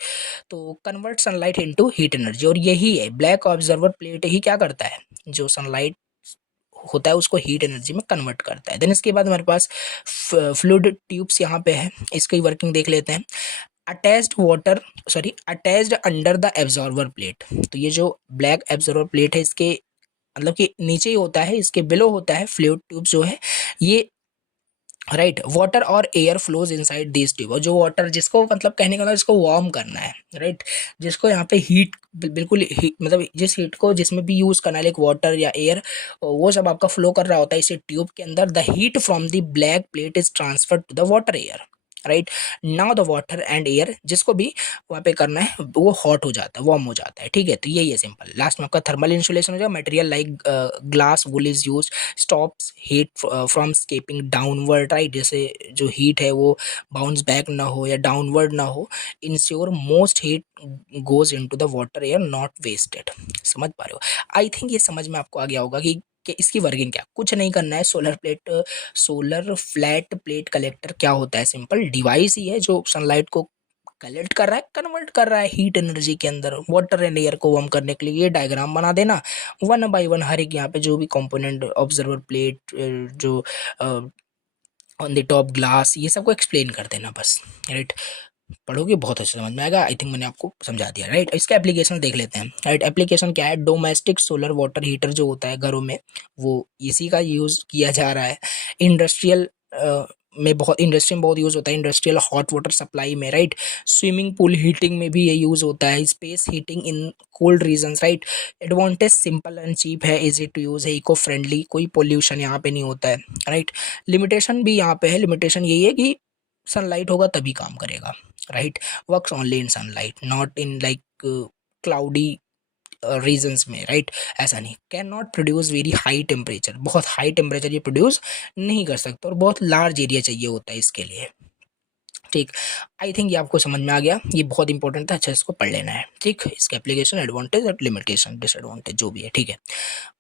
तो convert sunlight into heat energy, और यही है ब्लैक ऑब्जर्वर प्लेट ही क्या करता है, जो सनलाइट होता है उसको हीट एनर्जी में कन्वर्ट करता है। देन इसके बाद हमारे पास फ्लूइड ट्यूब्स यहाँ पे है, इसकी वर्किंग देख लेते हैं। Attached under the absorber plate, तो ये जो ब्लैक एब्जॉर्वर प्लेट है इसके मतलब कि नीचे ही होता है, इसके बिलो होता है फ्लूइड ट्यूब जो है ये, राइट। वाटर और air flows inside this tube, और जो वाटर जिसको मतलब कहने का मतलब जिसको वार्म करना है, राइट, जिसको यहाँ पे हीट बिल्कुल मतलब जिस हीट को जिसमें भी यूज करना है लाइक वाटर या एयर, वो सब आपका फ्लो कर रहा होता है इस ट्यूब के अंदर। The heat from the black plate is transferred to the water air, right. Now the water and air जिसको भी वहाँ पे करना है वो हॉट हो जाता है, वार्म हो जाता है, ठीक है। तो यही है सिंपल। लास्ट में आपका थर्मल इंसुलेशन हो जाएगा। Material like glass wool is use stops heat from escaping downward, right. जैसे जो हीट है वो बाउंस बैक ना हो या डाउनवर्ड ना हो। Ensure most heat goes into the water air not wasted. समझ पा रहे हो? आई थिंक ये समझ में आपको आ गया होगा कि इसकी वर्किंग क्या, कुछ नहीं करना है। सोलर फ्लैट प्लेट कलेक्टर क्या होता है? सिंपल डिवाइस ही है जो सनलाइट को कलेक्ट कर रहा है, कन्वर्ट कर रहा है हीट एनर्जी के अंदर, वाटर एंड एयर को वार्म करने के लिए। ये डायग्राम बना देना वन बाय वन, हर एक यहाँ पे जो भी कंपोनेंट ऑब्जर्वर प्लेट जो ऑन द टॉप ग्लास, ये सबको एक्सप्लेन कर देना बस, राइट। पढ़ोगे बहुत अच्छा समझ में आएगा। आई थिंक मैंने आपको समझा दिया, राइट। इसका एप्लीकेशन देख लेते हैं, राइट। एप्लीकेशन क्या है? डोमेस्टिक सोलर वाटर हीटर जो होता है घरों में, वो इसी का यूज़ किया जा रहा है। इंडस्ट्रियल इंडस्ट्री में बहुत यूज़ होता है, इंडस्ट्रियल हॉट वाटर सप्लाई में, राइट। स्विमिंग पूल हीटिंग में भी ये यूज़ होता है। Space heating in cold regions, right. Advantage simple and cheap है, इजी टू यूज़ है, इको फ्रेंडली, कोई पोल्यूशन यहाँ पे नहीं होता है, राइट। लिमिटेशन भी यहाँ पे है, लिमिटेशन यही है कि सनलाइट होगा तभी काम करेगा, right. Works only in sunlight, not in like cloudy regions में, राइट। ऐसा नहीं। Can not produce very high temperature, बहुत हाई टेम्परेचर ये प्रोड्यूस नहीं कर सकता, और बहुत लार्ज एरिया चाहिए होता है इसके लिए, ठीक। आई थिंक ये आपको समझ में आ गया, ये बहुत इंपॉर्टेंट था, अच्छा इसको पढ़ लेना है, ठीक। इसके एप्लीकेशन, एडवांटेज और लिमिटेशन, डिसएडवांटेज जो भी है, ठीक है।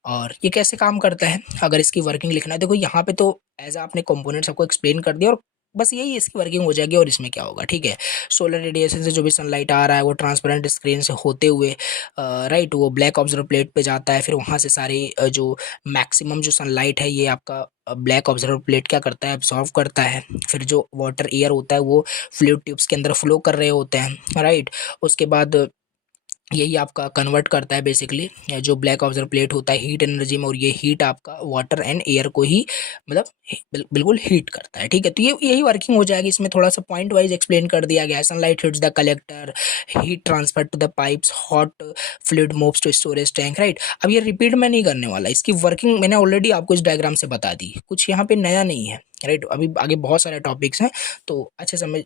और ये कैसे काम करता है अगर इसकी वर्किंग लिखना है, देखो यहाँ पे तो एज आपने कंपोनेंट्स आपको एक्सप्लेन कर दिया, और बस यही इसकी वर्किंग हो जाएगी। और इसमें क्या होगा, ठीक है। सोलर रेडिएशन से जो भी सनलाइट आ रहा है वो ट्रांसपेरेंट स्क्रीन से होते हुए, राइट, वो ब्लैक ऑब्जर्वर प्लेट पे जाता है। फिर वहाँ से सारी जो मैक्सिमम जो सनलाइट है ये आपका ब्लैक ऑब्जर्वर प्लेट क्या करता है, एब्जॉर्व करता है। फिर जो वाटर एयर होता है वो फ्लूइड ट्यूब्स के अंदर फ्लो कर रहे होते हैं, राइट। उसके बाद यही आपका कन्वर्ट करता है बेसिकली जो ब्लैक ऑब्जर्वर प्लेट होता है हीट एनर्जी में, और ये हीट आपका वाटर एंड एयर को ही मतलब बिल्कुल हीट करता है, ठीक है। तो ये यही वर्किंग हो जाएगी। इसमें थोड़ा सा पॉइंट वाइज एक्सप्लेन कर दिया गया है। Sunlight hits the collector, heat transfer to the pipes, hot fluid moves to storage tank, right. अब ये रिपीट में नहीं करने वाला, इसकी वर्किंग मैंने ऑलरेडी आपको इस डायग्राम से बता दी, कुछ यहाँ पे नया नहीं है, राइट। अभी आगे बहुत सारे टॉपिक्स हैं तो अच्छे से हमें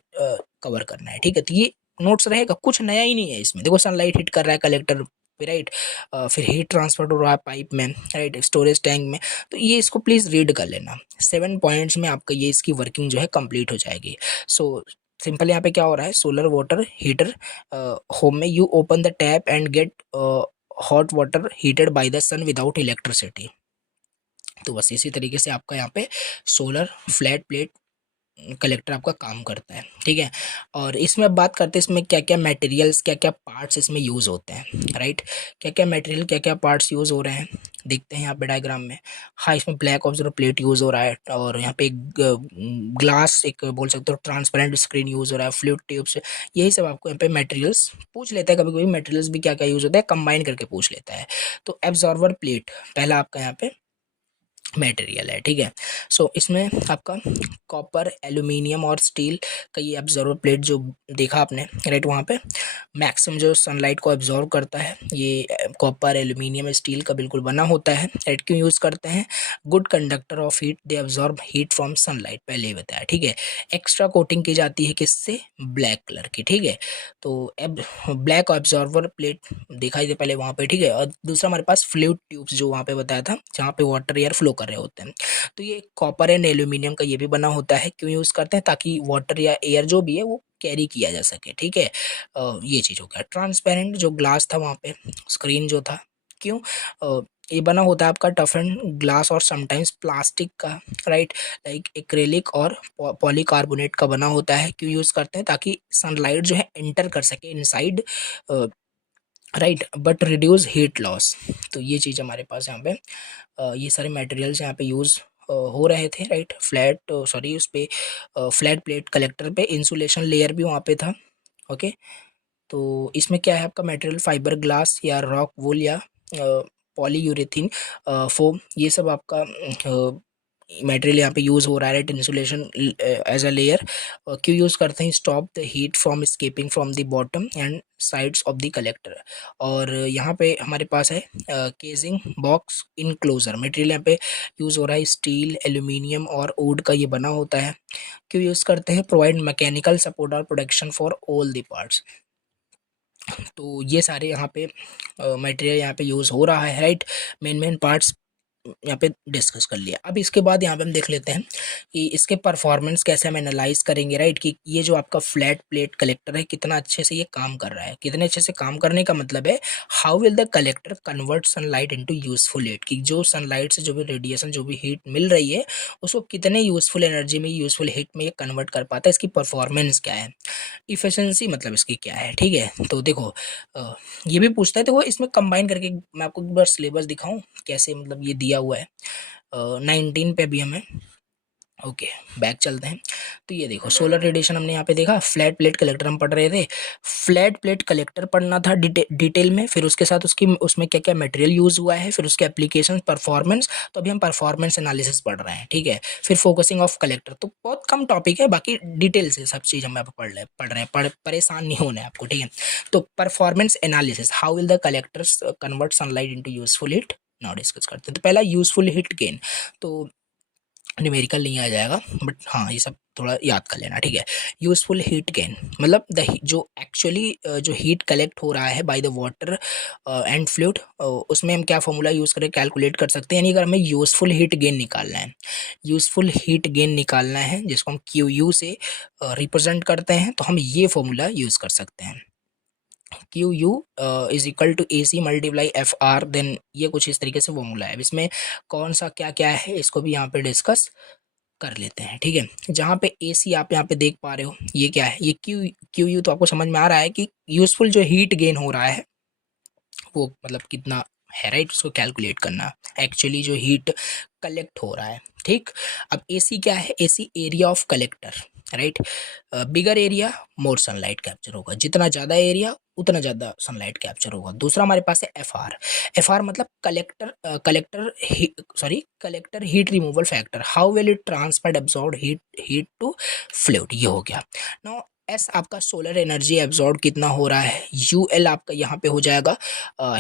कवर करना है, ठीक है। तो ये नोट्स रहेगा, कुछ नया ही नहीं है इसमें। देखो सनलाइट हिट कर रहा है कलेक्टर पे, राइट। फिर हीट ट्रांसफर हो रहा है पाइप में, राइट, स्टोरेज टैंक में। तो ये इसको प्लीज रीड कर लेना। 7 पॉइंट्स में आपका ये इसकी वर्किंग जो है कंप्लीट हो जाएगी। सो सिंपल यहाँ पे क्या हो रहा है, सोलर वाटर हीटर होम में you open the tap and get hot water heated by the sun without electricity. तो बस इसी तरीके से आपका यहाँ पे सोलर फ्लैट प्लेट कलेक्टर आपका काम करता है, ठीक है। और इसमें अब बात करते हैं इसमें क्या क्या मटेरियल्स, क्या क्या पार्ट्स इसमें यूज़ होते हैं, राइट। क्या क्या मटेरियल, क्या क्या पार्ट्स यूज़ हो रहे हैं देखते हैं यहाँ पे डायग्राम में। हाँ, इसमें ब्लैक ऑब्जर्वर प्लेट यूज़ हो रहा है, और यहाँ पे एक ग्लास, एक बोल सकते हो ट्रांसपेरेंट स्क्रीन यूज़ हो रहा है, फ्लूइड ट्यूब्स, यही सब आपको यहाँ पे मटेरियल्स पूछ लेता है। कभी कभी मटेरियल्स भी क्या क्या यूज़ होता है कंबाइन करके पूछ लेता है। तो एब्जॉर्वर प्लेट पहला आपका यहाँ पे मटेरियल है, ठीक है। सो इसमें आपका कॉपर, एल्यूमिनियम और स्टील का ये एब्जॉर्वर प्लेट जो देखा आपने, राइट, वहाँ पे मैक्सिमम जो सनलाइट को एब्जॉर्व करता है ये कॉपर, एल्यूमिनियम, स्टील का बिल्कुल बना होता है, राइट। क्यों यूज़ करते हैं? Good conductor of heat, they absorb heat from sunlight, पहले ही बताया, ठीक है। एक्स्ट्रा कोटिंग की जाती है किससे? ब्लैक कलर की, ठीक है। तो अब ब्लैक एब्जॉर्वर प्लेट दिखाई दे पहले वहाँ पे, ठीक है। और दूसरा हमारे पास फ्लूइड ट्यूब्स जो वहाँ पे बताया था जहाँ पे वाटर एयर फ्लो कर रहे होते हैं। तो ये कॉपर एंड एल्यूमिनियम का ये भी बना होता है। क्यों यूज़ करते हैं? ताकि वाटर या एयर जो भी है वो कैरी किया जा सके, ठीक है। ये चीज़ हो गया। ट्रांसपेरेंट जो ग्लास था वहाँ पे, स्क्रीन जो था, क्यों? ये बना होता है आपका टफ एंड ग्लास और समटाइम्स प्लास्टिक का, राइट, लाइक एक्रेलिक और पॉलीकार्बोनेट का बना होता है। क्यों यूज़ करते हैं? ताकि सनलाइट जो है एंटर कर सके inside, right, but reduce heat loss. तो ये चीज़ हमारे पास यहाँ पे ये सारे मटेरियल्स यहाँ पे यूज़ हो रहे थे, राइट। फ्लैट सॉरी उस पे फ्लैट प्लेट कलेक्टर पे इंसुलेशन लेयर भी वहाँ पे था। ओके, तो इसमें क्या है आपका मटेरियल, फाइबर ग्लास या रॉक वूल या पॉलीयूरेथीन फोम, ये सब आपका मटेरियल यहाँ पे यूज़ हो रहा है, right. Insulation as a layer क्यों यूज़ करते हैं? Stop the heat from escaping from the bottom and sides of the collector. और यहाँ पे हमारे पास है केजिंग बॉक्स इनक्लोजर, मटेरियल यहाँ पे यूज़ हो रहा है स्टील, एल्यूमिनियम और वुड का ये बना होता है। क्यों यूज़ करते हैं? प्रोवाइड मैकेनिकल सपोर्ट और protection for all the parts. तो ये सारे यहाँ पे मटेरियल यहाँ पे यूज़ हो रहा है, राइट। मेन पार्ट्स यहाँ पे डिस्कस कर लिया। अब इसके बाद यहाँ पे हम देख लेते हैं कि इसके परफॉर्मेंस कैसे हम एनालाइज करेंगे, राइट, कि ये जो आपका फ्लैट प्लेट कलेक्टर है कितना अच्छे से ये काम कर रहा है। कितने अच्छे से काम करने का मतलब है, how will the collector convert sunlight into useful heat, कि जो सनलाइट से जो भी रेडिएशन जो भी हीट मिल रही है उसको कितने यूजफुल एनर्जी में, यूजफुल हीट में ये कन्वर्ट कर पाता है। इसकी परफॉर्मेंस क्या है, इफिशिएंसी मतलब इसकी क्या है, ठीक है। तो देखो ये भी पूछता है, देखो इसमें कंबाइन करके मैं आपको एक बार सिलेबस दिखाऊं कैसे, मतलब ये दिया हुआ है 19 पे भी हमें। ओके, बैक चलते हैं। तो ये देखो सोलर रेडिएशन हमने यहाँ पे देखा, फ्लैट प्लेट कलेक्टर हम पढ़ रहे थे। फ्लैट प्लेट कलेक्टर पढ़ना था डिटेल में, फिर उसके साथ उसकी उसमें क्या क्या मटेरियल यूज हुआ है, फिर उसके एप्लीकेशन, परफॉर्मेंस। तो अभी हम परफॉर्मेंस एनालिसिस पढ़ रहे हैं, ठीक है। फिर फोकसिंग ऑफ कलेक्टर, तो बहुत कम टॉपिक है, बाकी डिटेल से सब चीज़ हम यहाँ पे पढ़ रहे हैं, परेशान नहीं होना है आपको, ठीक है। तो performance analysis, how will the collectors convert sunlight into useful heat, now discuss करते हैं। तो पहला यूजफुल हीट गेन, तो न्यूमेरिकल नहीं आ जाएगा, बट हाँ ये सब थोड़ा याद कर लेना, ठीक है। यूजफुल हीट गेन मतलब जो एक्चुअली जो हीट कलेक्ट हो रहा है by the water and fluid, उसमें हम क्या फॉर्मूला यूज़ करें, कैलकुलेट कर सकते हैं। यानी अगर हमें यूजफुल हीट गेन निकालना है, यूजफुल हीट गेन निकालना है जिसको हम क्यू यू से रिप्रेजेंट करते हैं, तो हम ये फॉर्मूला यूज़ कर सकते हैं। Q U is equal to A C multiply F R, then ये कुछ इस तरीके से फॉर्मूला है। अब इसमें कौन सा क्या क्या है इसको भी यहाँ पे डिस्कस कर लेते हैं, ठीक है। जहाँ पे ए सी आप यहाँ पे देख पा रहे हो, ये क्या है, ये क्यू यू, तो आपको समझ में आ रहा है कि यूजफुल जो हीट गेन हो रहा है वो मतलब कितना है, राइट, उसको कैलकुलेट करना, एक्चुअली जो हीट कलेक्ट हो रहा है, ठीक। अब एसी क्या है, AC area of collector, right. Bigger area more sunlight capture होगा, जितना ज़्यादा एरिया उतना ज़्यादा सनलाइट कैप्चर होगा। दूसरा हमारे पास है एफ आर, एफ आर मतलब collector heat removal factor, how will it transfer absorb heat to fluid, ये हो गया। नाउ एस आपका सोलर एनर्जी एब्जॉर्ब कितना हो रहा है, यू एल आपका यहाँ पे हो जाएगा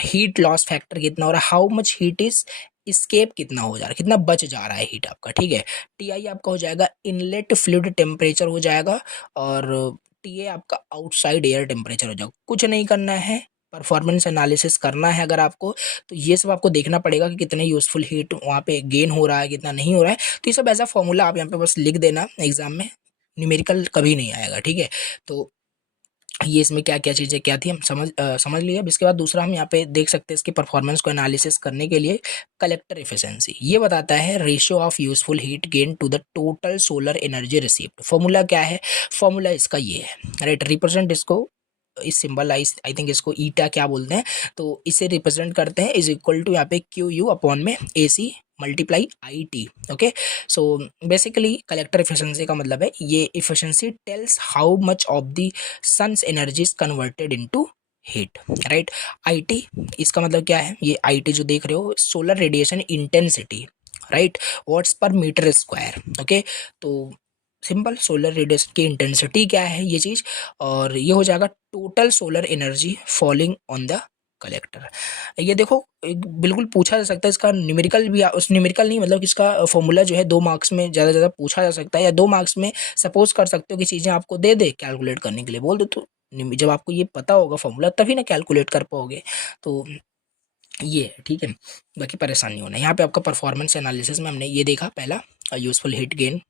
हीट लॉस फैक्टर कितना हो रहा है, how much heat is escape कितना हो जा रहा है, कितना बच जा रहा है हीट आपका, ठीक है। टी आई आपका हो जाएगा इनलेट फ्लूइड टेम्परेचर हो जाएगा, और टी ए आपका आउटसाइड एयर टेम्परेचर हो जाएगा। कुछ नहीं करना है, परफॉर्मेंस एनालिसिस करना है अगर आपको, तो ये सब आपको देखना पड़ेगा कि कितने यूजफुल हीट वहाँ पे गेन हो रहा है, कितना नहीं हो रहा है। तो ये सब एज अ फॉर्मूला आप यहाँ पे बस लिख देना एग्जाम में, न्यूमेरिकल कभी नहीं आएगा, ठीक है। तो ये इसमें क्या क्या चीज़ें क्या थी हम समझ लिए। अब इसके बाद दूसरा हम यहाँ पे देख सकते हैं इसकी परफॉर्मेंस को एनालिसिस करने के लिए, कलेक्टर एफिशिएंसी ये बताता है ratio of useful heat gain to the total solar energy received. Formula क्या है, फॉर्मूला इसका ये है, राइट। रिप्रेजेंट इसको इस सिंबल आई थिंक इसको ईटा क्या बोलते हैं, तो इसे रिप्रेजेंट करते हैं इज इक्वल टू यहाँ पे क्यू यू अपॉन में A C multiply I T. Okay, so basically collector efficiency का मतलब है ये efficiency tells how much of the sun's energy is converted into heat, right. IT इसका मतलब क्या है, ये आईटी जो देख रहे हो solar radiation intensity, right, watts per metre square. Okay, तो सिंपल सोलर रेडिएशन की इंटेंसिटी क्या है ये चीज़, और ये हो जाएगा total solar energy falling on the collector. ये देखो बिल्कुल पूछा जा सकता है इसका न्यूमेरिकल भी, उस न्यूमेरिकल नहीं मतलब इसका फॉर्मूला जो है 2 मार्क्स में ज़्यादा ज़्यादा पूछा जा सकता है, या 2 मार्क्स में सपोज कर सकते हो कि चीज़ें आपको दे दे कैलकुलेट करने के लिए बोल दो, तो जब आपको ये पता होगा फॉर्मूला तभी ना कैलकुलेट कर पाओगे। तो ये है, ठीक है, बाकी परेशान नहीं होना। यहाँ पे आपका परफॉर्मेंस एनालिसिस में हमने ये देखा, पहला यूजफुल हीट गेन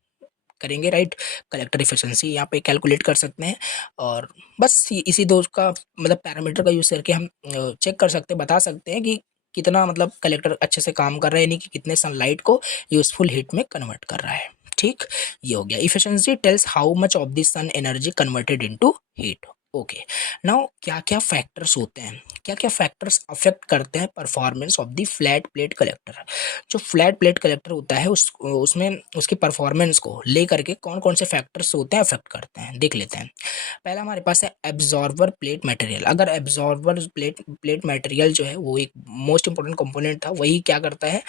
करेंगे, राइट। कलेक्टर एफिशिएंसी यहाँ पे कैलकुलेट कर सकते हैं, और बस इसी दो का मतलब पैरामीटर का यूज़ करके हम चेक कर सकते हैं, बता सकते हैं कि कितना मतलब कलेक्टर अच्छे से काम कर रहा है, यानी कि कितने सनलाइट को यूजफुल हीट में कन्वर्ट कर रहा है। ठीक, ये हो गया। Efficiency tells how much of the sun energy converted into heat. Okay, now क्या क्या फैक्टर्स होते हैं, क्या क्या फैक्टर्स अफेक्ट करते हैं performance of the flat plate collector. जो फ्लैट प्लेट कलेक्टर होता है उसमें उसकी परफॉर्मेंस को लेकर के कौन कौन से फैक्टर्स होते हैं, अफेक्ट करते हैं, देख लेते हैं। पहला हमारे पास है एब्जॉर्बर प्लेट मटेरियल। अगर एब्जॉर्बर प्लेट मटेरियल जो है वो एक मोस्ट इंपॉर्टेंट कंपोनेंट था, वही क्या करता है,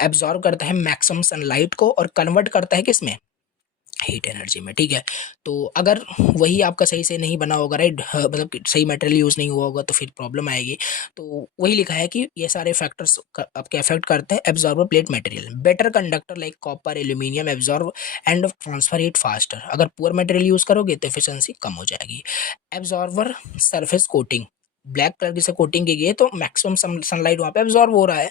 एब्जॉर्ब करता है मैक्सिमम सनलाइट को और कन्वर्ट करता है किसमें, हीट एनर्जी में। ठीक है, तो अगर वही आपका सही से नहीं बना होगा, राइट, मतलब कि सही मटेरियल यूज़ नहीं हुआ होगा तो फिर प्रॉब्लम आएगी। तो वही लिखा है कि ये सारे फैक्टर्स आपके अफेक्ट करते हैं absorber plate material. Better conductor like copper aluminium absorb and transfer heat faster. अगर पुअर मटेरियल यूज़ करोगे तो एफिशिएंसी कम हो जाएगी। Absorber surface coating, black colour की से कोटिंग की गई है तो मैक्सिमम सनलाइट वहाँ पे एब्जॉर्ब हो रहा है।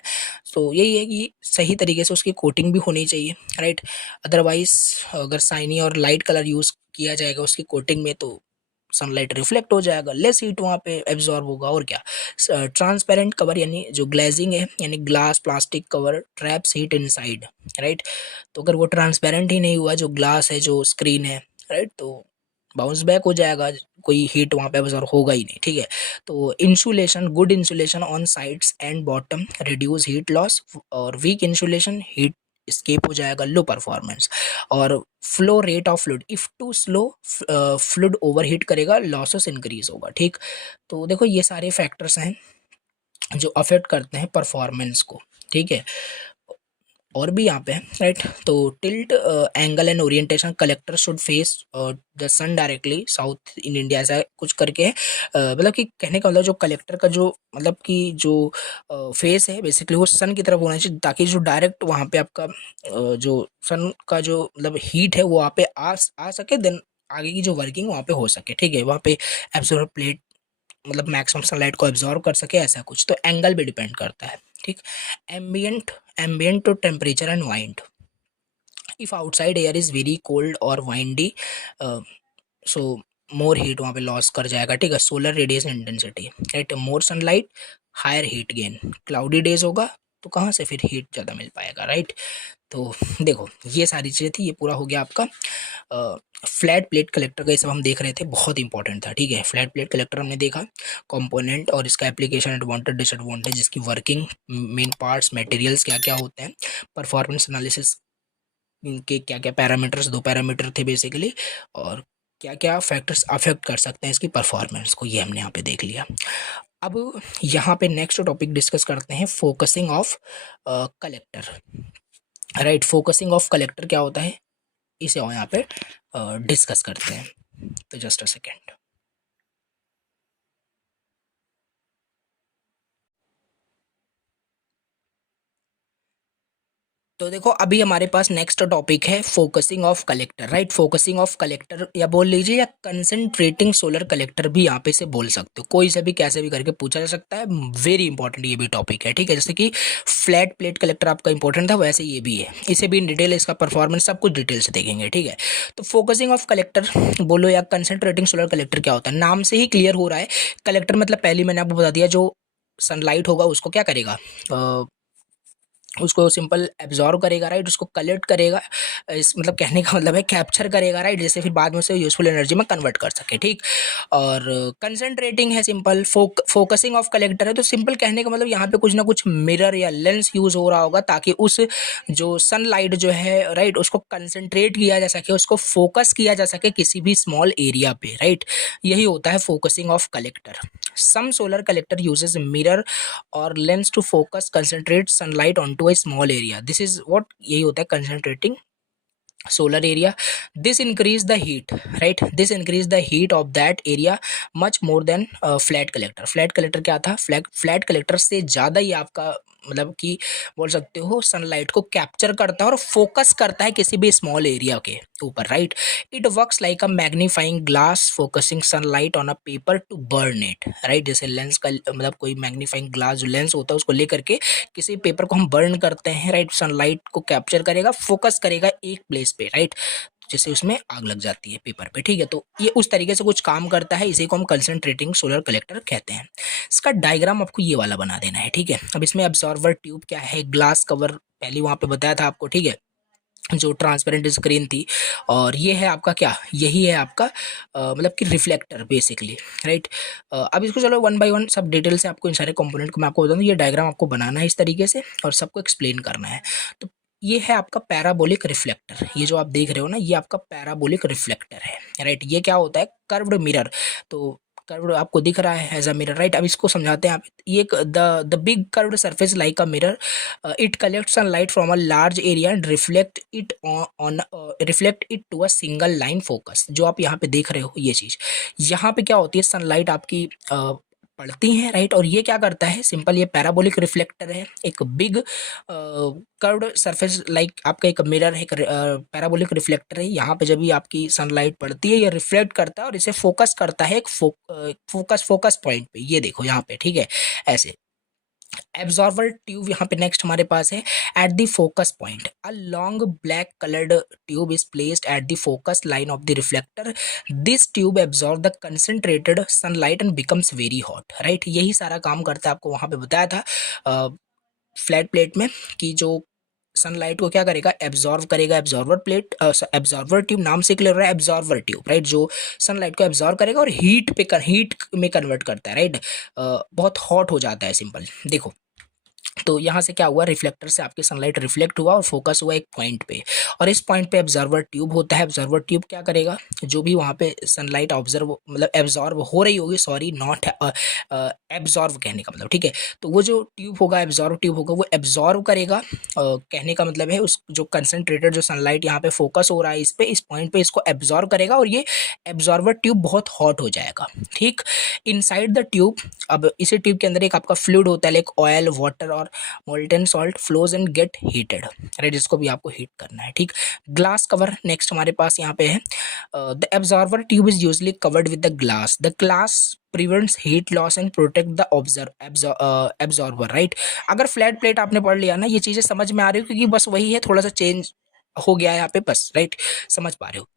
तो यही है कि सही तरीके से उसकी कोटिंग भी होनी चाहिए, राइट। अदरवाइज अगर शाइनी और लाइट कलर यूज़ किया जाएगा उसकी कोटिंग में तो सनलाइट रिफ्लेक्ट हो जाएगा, लेस हीट वहाँ पे एब्जॉर्ब होगा। और क्या, ट्रांसपेरेंट कवर यानी जो ग्लेजिंग है, यानी glass plastic cover traps heat inside, right. तो अगर वो ट्रांसपेरेंट ही नहीं हुआ, जो ग्लास है, जो स्क्रीन है, राइट, तो बाउंस बैक हो जाएगा, कोई हीट वहाँ पे एब्जॉर्ब होगा ही नहीं। ठीक है, तो insulation, good insulation on sides and bottom reduce heat loss, और वीक इंसुलेशन हीट स्केप हो जाएगा, लो परफॉर्मेंस। और flow rate of fluid, if too slow fluid overheat करेगा, लॉसेस इंक्रीज होगा। ठीक, तो देखो ये सारे फैक्टर्स हैं जो अफेक्ट करते हैं परफॉर्मेंस को। ठीक है, और भी यहाँ पे है, राइट। तो tilt angle and orientation, collector should face the sun directly south in India, ऐसा कुछ करके है। मतलब कि कहने का मतलब जो कलेक्टर का जो मतलब कि जो फेस है बेसिकली वो सन की तरफ होना चाहिए, ताकि जो डायरेक्ट वहाँ पे आपका जो सन का जो मतलब हीट है वो वहाँ पे आ सके, देन आगे की जो वर्किंग वहाँ पे हो सके। ठीक है, वहाँ पे एब्जॉर्ब प्लेट मतलब मैक्सिमम सनलाइट को एब्जॉर्ब कर सके, ऐसा कुछ। तो एंगल भी डिपेंड करता है। ठीक, ambient, ambient to temperature and wind, if outside air is very cold और वाइंडी, सो मोर हीट वहाँ पे लॉस कर जाएगा। ठीक है, solar radiation intensity, right, more sunlight higher heat gain, cloudy days होगा तो कहाँ से फिर हीट ज़्यादा मिल पाएगा, राइट। तो देखो ये सारी चीज़ें थी, ये पूरा हो गया आपका फ्लैट प्लेट कलेक्टर का, ये सब हम देख रहे थे, बहुत इंपॉर्टेंट था। ठीक है, फ्लैट प्लेट कलेक्टर हमने देखा, कंपोनेंट और इसका एप्लीकेशन, एडवांटेज डिसएडवांटेज, इसकी वर्किंग, मेन पार्ट्स, मटेरियल्स क्या क्या होते हैं, परफॉर्मेंस एनालिसिस के क्या क्या पैरामीटर्स, दो पैरामीटर थे बेसिकली, और क्या क्या फैक्टर्स अफेक्ट कर सकते हैं इसकी परफॉर्मेंस को, ये हमने यहाँ पे देख लिया। अब यहाँ पे नेक्स्ट टॉपिक डिस्कस करते हैं, focusing of collector, right. Focusing of collector क्या होता है, इसे और यहाँ पे डिस्कस करते हैं। तो जस्ट अ सेकेंड। तो देखो अभी हमारे पास नेक्स्ट टॉपिक है focusing of collector, right. Focusing of collector या बोल लीजिए, या कंसंट्रेटिंग सोलर कलेक्टर भी यहाँ पे से बोल सकते हो, कोई से भी कैसे भी करके पूछा जा सकता है। वेरी इंपॉर्टेंट ये भी टॉपिक है। ठीक है, जैसे कि फ्लैट प्लेट कलेक्टर आपका इंपॉर्टेंट था, वैसे ये भी है, इसे भी इन डिटेल, इसका परफॉर्मेंस सब कुछ डिटेल से देखेंगे। ठीक है, तो फोकसिंग ऑफ कलेक्टर बोलो या कंसंट्रेटिंग सोलर कलेक्टर क्या होता है, नाम से ही क्लियर हो रहा है। कलेक्टर मतलब पहले मैंने आपको बता दिया, जो सनलाइट होगा उसको क्या करेगा, उसको सिंपल एब्जॉर्व करेगा, राइट, उसको कलेक्ट करेगा, इस मतलब कहने का मतलब है कैप्चर करेगा, राइट, जैसे फिर बाद में उसे यूजफुल एनर्जी में कन्वर्ट कर सके। ठीक, और कंसंट्रेटिंग है सिंपल, फोकसिंग ऑफ कलेक्टर है, तो सिंपल कहने का मतलब यहाँ पे कुछ ना कुछ मिरर या लेंस यूज हो रहा होगा, ताकि उस जो सनलाइट जो है, राइट, उसको कंसंट्रेट किया जा सके, उसको फोकस किया जा सके किसी भी स्मॉल एरिया पे, राइट। यही होता है focusing of collector. Some solar collector uses mirror और lens to focus concentrate sunlight onto a small area, this is what, यही होता है concentrating solar area. This increase the heat, right, this increase the heat of that area much more than flat collector. Flat collector क्या था, flat collector से ज़्यादा ही आपका मतलब कि बोल सकते हो सनलाइट को कैप्चर करता है और फोकस करता है किसी भी स्मॉल एरिया के ऊपर, right. It works like a magnifying glass focusing sunlight on a paper two burn it, right. जैसे लेंस का मतलब कोई मैग्नीफाइंग ग्लास जो लेंस होता है उसको लेकर के किसी पेपर को हम बर्न करते हैं, राइट, सनलाइट को कैप्चर करेगा, फोकस करेगा एक प्लेस पे, राइट। जिससे उसमें आग लग जाती है पेपर पे, ठीक है। तो ये उस तरीके से कुछ काम करता है, इसी को हम कंसंट्रेटिंग सोलर कलेक्टर कहते हैं। इसका डायग्राम आपको ये वाला बना देना है, ठीक है। अब इसमें अब्जॉर्बर ट्यूब क्या है, ग्लास कवर पहले वहां पे बताया था आपको, ठीक है, जो ट्रांसपेरेंट स्क्रीन थी। और ये है आपका क्या, यही है आपका मतलब कि रिफ्लेक्टर बेसिकली, राइट। अब इसको चलो वन बाय वन सब डिटेल से आपको इन सारे कंपोनेंट को मैं आपको बता दूं। ये डायग्राम आपको बनाना है इस तरीके से और सबको एक्सप्लेन करना है। तो ये है आपका पैराबोलिक रिफ्लेक्टर, ये जो आप देख रहे हो ना, ये आपका पैराबोलिक रिफ्लेक्टर है, राइट। ये क्या होता है, कर्व्ड मिरर। तो कर्व्ड आपको दिख रहा है एज अ मिरर, राइट। अब इसको समझाते हैं आप। ये the big curved surface like a mirror, it collects sunlight from a large area and reflect it to a single line focus। जो आप यहाँ पे देख रहे हो ये चीज, यहाँ पे क्या होती है, सनलाइट आपकी पड़ती है, राइट। और ये क्या करता है, सिंपल, ये पैराबोलिक रिफ्लेक्टर है, एक बिग कर्व्ड सरफेस लाइक आपका एक मिरर है, एक पैराबोलिक रिफ्लेक्टर है। यहाँ पे जब भी आपकी सनलाइट पड़ती है ये रिफ्लेक्ट करता है और इसे फोकस करता है एक फोकस पॉइंट पे, ये देखो यहाँ पे, ठीक है, ऐसे। एब्जॉर्बर ट्यूब यहाँ पे नेक्स्ट हमारे पास है। Eight the focus point a long black coloured tube is placed at the focus line of the reflector. This tube absorb the concentrated sunlight and becomes very hot, right. यही सारा काम करता है, आपको वहां पे बताया था फ्लैट प्लेट में, कि जो सनलाइट को क्या करेगा, एब्जॉर्व करेगा। एब्जॉर्वर प्लेट, एब्जॉर्वर ट्यूब नाम से क्लियर है, एब्जॉर्वर ट्यूब, राइट, जो सनलाइट को एब्जॉर्व करेगा और हीट में कन्वर्ट करता है, राइट। बहुत हॉट हो जाता है, सिंपल देखो। तो यहाँ से क्या हुआ, रिफ्लेक्टर से आपकी सनलाइट रिफ्लेक्ट हुआ और फोकस हुआ एक पॉइंट पे, और इस पॉइंट पे ऑब्जर्वर ट्यूब होता है। ऑब्जर्वर ट्यूब क्या करेगा, जो भी वहाँ पे सनलाइट ऑब्जर्व मतलब एब्जॉर्व हो रही होगी, सॉरी नॉट एब्जॉर्व कहने का मतलब, ठीक है। तो वो जो ट्यूब होगा, एब्जॉर्व ट्यूब होगा, वो एब्जॉर्व करेगा, कहने का मतलब है उस जो कंसनट्रेटेड जो सनलाइट यहाँ पे फोकस हो रहा है इस पे, इस पॉइंट पे इसको एब्जॉर्व करेगा और ये एब्जॉर्वर ट्यूब बहुत हॉट हो जाएगा, ठीक। इनसाइड द ट्यूब, अब इसी ट्यूब के अंदर एक आपका फ्लूइड होता है, लाइक ऑयल, वाटर और molten salt flows and gate heated, right. इसको भी आपको हीट करना है, ठीक। ग्लास कवर नेक्स्ट हमारे पास यहाँ पे है। The absorber tube is usually covered with the glass. The glass prevents heat loss and protect the absorber, right. अगर फ्लैट प्लेट आपने पढ़ लिया ना, ये चीजें समझ में आ रही हो, क्योंकि बस वही है, थोड़ा सा चेंज हो गया है यहाँ पे बस, राइट, समझ पा रहे हो।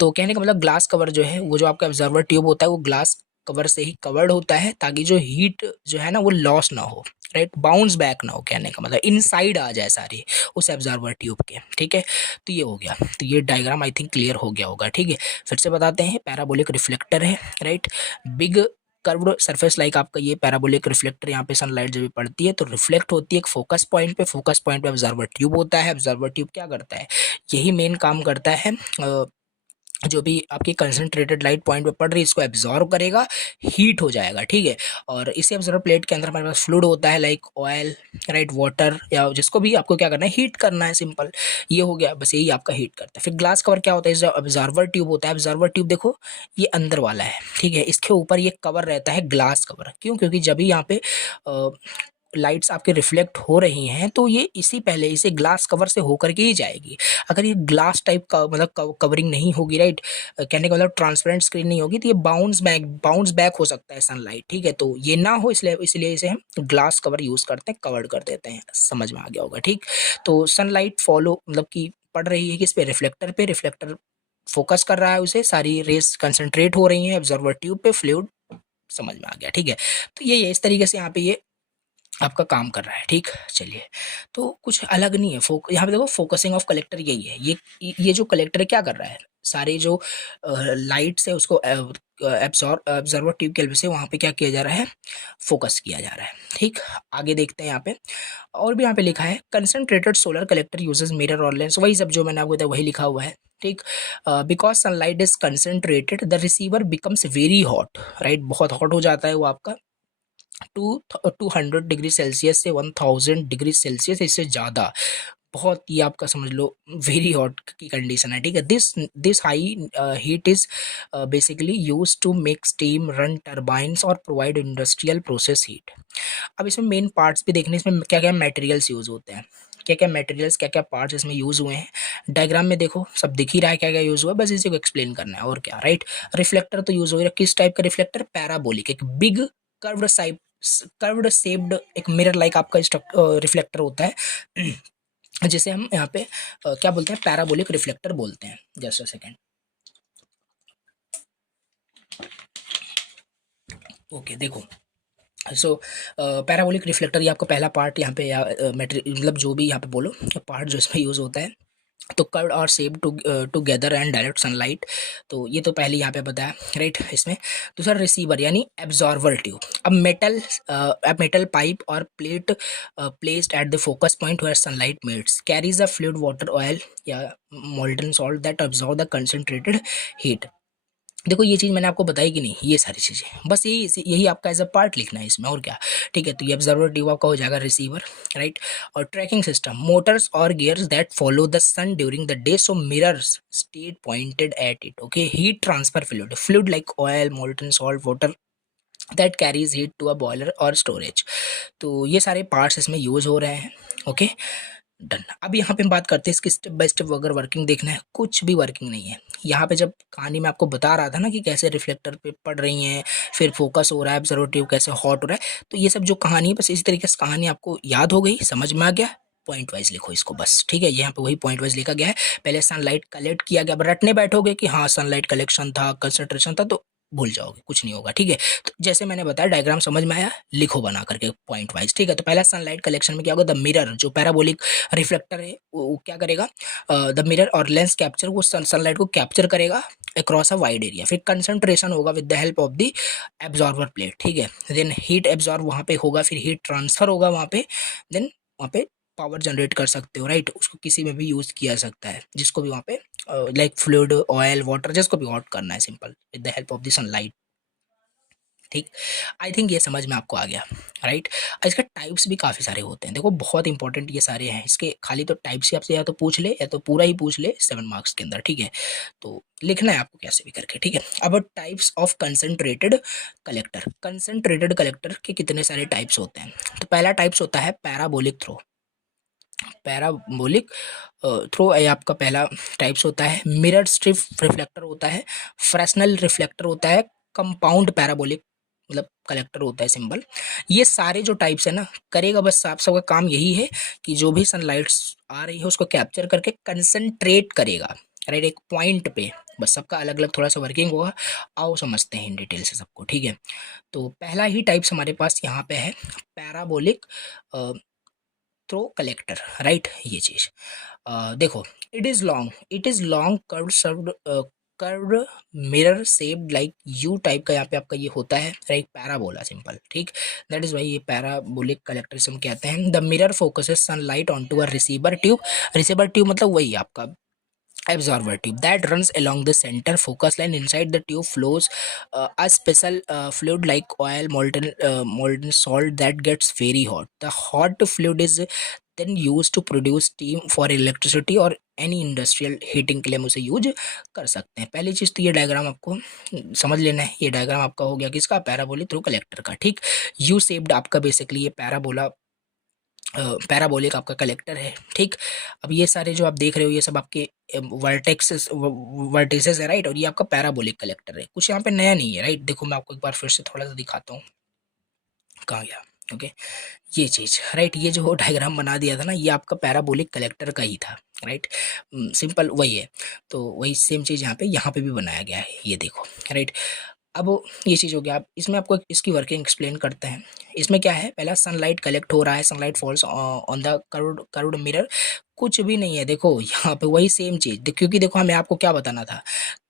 तो कहने का मतलब ग्लास कवर जो है, वो जो आपका ऑब्जर्वर ट्यूब होता है वो ग्लास कवर से ही कवर्ड होता है, ताकि जो हीट जो है ना वो लॉस ना हो, राइट, बाउंस बैक ना हो, कहने का मतलब इनसाइड आ जाए सारी उस ऑब्जर्वर ट्यूब के, ठीक है। तो ये हो गया, तो ये डायग्राम आई थिंक क्लियर हो गया होगा, ठीक है। फिर से बताते हैं, पैराबोलिक रिफ्लेक्टर है, right. Big curved surface like आपका ये पैराबोलिक रिफ्लेक्टर, यहाँ पे सनलाइट जब भी पड़ती है तो रिफ्लेक्ट होती है एक फोकस पॉइंट पे। फोकस पॉइंट पे ऑब्जर्वर ट्यूब होता है। ऑब्जर्वर ट्यूब क्या करता है, यही मेन काम करता है, जो भी आपकी कंसंट्रेटेड लाइट पॉइंट पे पड़ रही है इसको एब्जॉर्व करेगा, हीट हो जाएगा, ठीक है। और इसी ऑब्जर्वर प्लेट के अंदर हमारे पास फ्लूइड होता है, लाइक ऑयल, राइट, वाटर, या जिसको भी आपको क्या करना है, हीट करना है, सिंपल, ये हो गया, बस यही आपका हीट करता है। फिर ग्लास कवर क्या होता है, जो ऑब्जर्वर ट्यूब होता है, ऑब्जर्वर ट्यूब देखो ये अंदर वाला है, ठीक है, इसके ऊपर ये कवर रहता है ग्लास कवर। क्यों, क्योंकि जब भी यहाँ पे लाइट्स आपके रिफ्लेक्ट हो रही हैं तो ये इसी पहले इसे ग्लास कवर से होकर के ही जाएगी। अगर ये ग्लास टाइप का मतलब कवरिंग नहीं होगी, राइट, कहने का मतलब ट्रांसपेरेंट स्क्रीन नहीं होगी, तो ये बाउंस बैक हो सकता है सनलाइट, ठीक है। तो ये ना हो इसलिए इसे हम ग्लास कवर यूज करते हैं, कवर्ड कर देते हैं, समझ में आ गया होगा, ठीक। तो सनलाइट फॉलो मतलब कि पड़ रही है किस पे, रिफ्लेक्टर पे, रिफ्लेक्टर फोकस कर रहा है उसे, सारी रेस कंसंट्रेट हो रही हैं ऑब्जर्वर ट्यूब पे, फ्लूइड, समझ में आ गया, ठीक है। तो ये इस तरीके से यहाँ पे ये आपका काम कर रहा है, ठीक। चलिए, तो कुछ अलग नहीं है, यहाँ पे देखो फोकसिंग ऑफ कलेक्टर यही है। ये जो कलेक्टर क्या कर रहा है, सारे जो लाइट्स है उसको ऑब्जर्वर ट्यूब के हेल्प से वहाँ पे क्या किया जा रहा है, फोकस किया जा रहा है, ठीक। आगे देखते हैं यहाँ पे, और भी यहाँ पे लिखा है, concentrated solar collector uses mirror और लेंस, वही सब जो मैंने आपको बताया वही लिखा हुआ है, ठीक। Because sunlight is concentrated the receiver becomes very hot, right, बहुत हॉट हो जाता है वो आपका, 200 डिग्री सेल्सियस से 1000 डिग्री सेल्सियस, इससे ज़्यादा, बहुत, ये आपका समझ लो वेरी हॉट की कंडीशन है, ठीक है। This high heat is basically use to make steam, run turbines और प्रोवाइड इंडस्ट्रियल प्रोसेस हीट। अब इसमें मेन पार्ट्स भी देखने, इसमें क्या क्या मटेरियल्स यूज होते हैं, क्या क्या मटेरियल्स, क्या क्या पार्ट्स इसमें यूज हुए हैं। डायग्राम में देखो सब दिख ही रहा है क्या क्या यूज हुआ है, बस इसी को एक्सप्लेन करना है और क्या, राइट। रिफ्लेक्टर तो यूज हो रहा है, किस टाइप का रिफ्लेक्टर, पैराबोलिक, एक बिग कर्व्ड शेप्ड एक मिरर लाइक आपका रिफ्लेक्टर होता है जिसे हम यहाँ पे क्या बोलते हैं, पैराबोलिक रिफ्लेक्टर बोलते हैं। Just a second. ओके देखो, सो पैराबोलिक रिफ्लेक्टर ये आपका पहला पार्ट यहाँ पे, या मतलब जो भी यहाँ पे बोलो पार्ट जो इसमें यूज़ होता है। तो कर्व और shape together and direct sunlight, तो ये तो पहले यहाँ पे बताया, राइट। इसमें दूसरा रिसीवर यानी एब्जॉर्वर ट्यूब, अब मेटल पाइप और plate placed at the focus point where sunlight meets carries a fluid water oil या molten salt that absorb the concentrated heat. देखो ये चीज़ मैंने आपको बताई कि नहीं, ये सारी चीज़ें बस यही आपका एज अ पार्ट लिखना है इसमें, और क्या। ठीक है, तो ये ऑब्जर्वर ट्यूब आपका हो जाएगा रिसीवर, राइट। और ट्रैकिंग सिस्टम, मोटर्स और gears that follow the sun during the day, so mirrors stay pointed at it. Okay, heat transfer fluid, fluid like oil, molten salt, water that carries heat to a boiler और storage. तो ये सारे parts इसमें use हो रहे हैं। Okay done. अब यहाँ पे हम बात करते हैं इसकी स्टेप बाय स्टेप, अगर वर्किंग देखना है, कुछ भी वर्किंग नहीं है यहाँ पे। जब कहानी में आपको बता रहा था ना कि कैसे रिफ्लेक्टर पे पड़ रही हैं, फिर फोकस हो रहा है, ऑब्जर्वेटिव कैसे हॉट हो रहा है, तो ये सब जो कहानी है बस इसी तरीके से कहानी आपको याद हो गई, समझ में आ गया। पॉइंट वाइज लिखो इसको बस, ठीक है। यहाँ पे वही पॉइंट वाइज लिखा गया है। पहले सनलाइट कलेक्ट किया गया, अब रटने बैठोगे कि हाँ सनलाइट कलेक्शन था, कंसंट्रेशन था, तो भूल जाओगे, कुछ नहीं होगा, ठीक है। तो जैसे मैंने बताया, डायग्राम समझ में आया, लिखो बना करके पॉइंट वाइज, ठीक है। तो पहला सनलाइट कलेक्शन में क्या होगा, द मिरर जो पैराबोलिक रिफ्लेक्टर है वो क्या करेगा, द मिरर और लेंस कैप्चर, वो सनलाइट को कैप्चर करेगा अक्रॉस अ वाइड एरिया। फिर कंसंट्रेशन होगा with the help of the absorber plate, ठीक है। देन हीट एब्जॉर्ब वहाँ पे होगा, फिर हीट ट्रांसफर होगा वहाँ पे, देन वहाँ पे पावर जनरेट कर सकते हो, राइट। उसको किसी में भी यूज किया जा सकता है, जिसको भी वहाँ पे लाइक फ्लूइड, ऑयल, वाटर, जिसको भी हॉट करना है, simple with the help of the sunlight. ठीक, आई थिंक ये समझ में आपको आ गया, राइट। इसके टाइप्स भी काफ़ी सारे होते हैं, देखो बहुत इंपॉर्टेंट ये सारे हैं। इसके खाली तो टाइप्स ही आपसे या तो पूछ ले या तो पूरा ही पूछ ले 7 मार्क्स के अंदर, ठीक है। तो लिखना है आपको कैसे भी करके, ठीक है। अब types of concentrated collector, concentrated collector के कितने सारे टाइप्स होते हैं। तो पहला टाइप्स होता है पैराबोलिक थ्रो, पैराबोलिक थ्रो ये आपका पहला टाइप्स होता है। मिरर स्ट्रिप रिफ्लेक्टर होता है, फ्रेस्नेल रिफ्लेक्टर होता है, कंपाउंड पैराबोलिक मतलब कलेक्टर होता है, सिंबल। ये सारे जो टाइप्स है ना, करेगा बस आप सबका काम यही है कि जो भी सनलाइट्स आ रही है उसको कैप्चर करके कंसंट्रेट करेगा, राइट, एक पॉइंट पे। बस सबका अलग अलग थोड़ा सा वर्किंग होगा, आओ समझते हैं इन डिटेल से सबको, ठीक है। तो पहला ही टाइप्स हमारे पास यहाँ पे है पैराबोलिक थ्रो कलेक्टर, राइट। ये चीज देखो, it is long curved mirror shaped like U type का यहाँ पे आपका ये होता है, राइट, पैराबोला, सिंपल, ठीक। दैट इज वाई ये पैराबोलिक कलेक्टर हम कहते हैं। The mirror focuses sunlight on to a receiver tube, receiver tube मतलब वही आपका absorber tube that runs along the center focus line. Inside the tube flows a special fluid like oil, molten salt that gets very hot. The hot fluid is then used to produce steam for electricity और any industrial heating के लिए हम उसे use कर सकते हैं। पहली चीज़ तो ये डायग्राम आपको समझ लेना है। ये डायग्राम आपका हो गया किसका, पैराबोलिक थ्रू कलेक्टर का, ठीक। यू शेप्ड आपका बेसिकली ये पैराबोलिक आपका कलेक्टर है, ठीक। अब ये सारे जो आप देख रहे हो ये सब आपके वर्टेक्सेस है, राइट, और ये आपका पैराबोलिक कलेक्टर है। कुछ यहाँ पे नया नहीं है, राइट। देखो मैं आपको एक बार फिर से थोड़ा सा दिखाता हूँ, कहाँ गया, ओके। ये चीज़, राइट, ये जो डायग्राम बना दिया था ना, ये आपका पैराबोलिक कलेक्टर का ही था, राइट। सिंपल वही है। तो वही सेम चीज़ यहाँ पे भी बनाया गया है, ये देखो, राइट। अब ये चीज़ हो गया। अब इसमें आपको इसकी वर्किंग एक्सप्लेन करते हैं। इसमें क्या है, पहला सनलाइट कलेक्ट हो रहा है, sunlight false on the curved mirror. कुछ भी नहीं है, देखो यहाँ पे वही सेम चीज़, क्योंकि देखो हमें आपको क्या बताना था,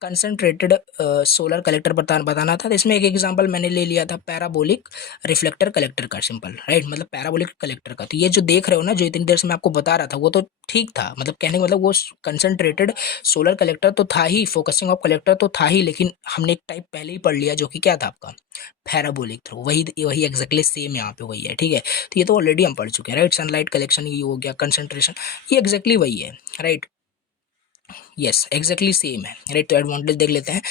कंसंट्रेटेड सोलर कलेक्टर बताना था। तो इसमें एक एग्जांपल मैंने ले लिया था पैराबोलिक रिफ्लेक्टर कलेक्टर का, सिंपल, राइट, मतलब पैराबोलिक कलेक्टर का। तो ये जो देख रहे हो ना, जो इतनी देर से मैं आपको बता रहा था, वो तो ठीक था, मतलब कहने का मतलब वो कंसंट्रेटेड सोलर कलेक्टर तो था ही, फोकसिंग ऑफ कलेक्टर तो था ही, लेकिन हमने एक टाइप पहले ही पढ़ लिया जो कि क्या था आपका पैराबोलिक थ्रो। वही वही एग्जैक्टली सेम यहाँ पे वही है, ठीक है। तो ये तो ऑलरेडी हम पढ़ चुके हैं, राइट। सनलाइट कलेक्शन ये हो गया, कंसंट्रेशन ये एग्जैक्टली वही है, राइट। यस एग्जैक्टली सेम है, राइट। तो एडवांटेज देख लेते हैं।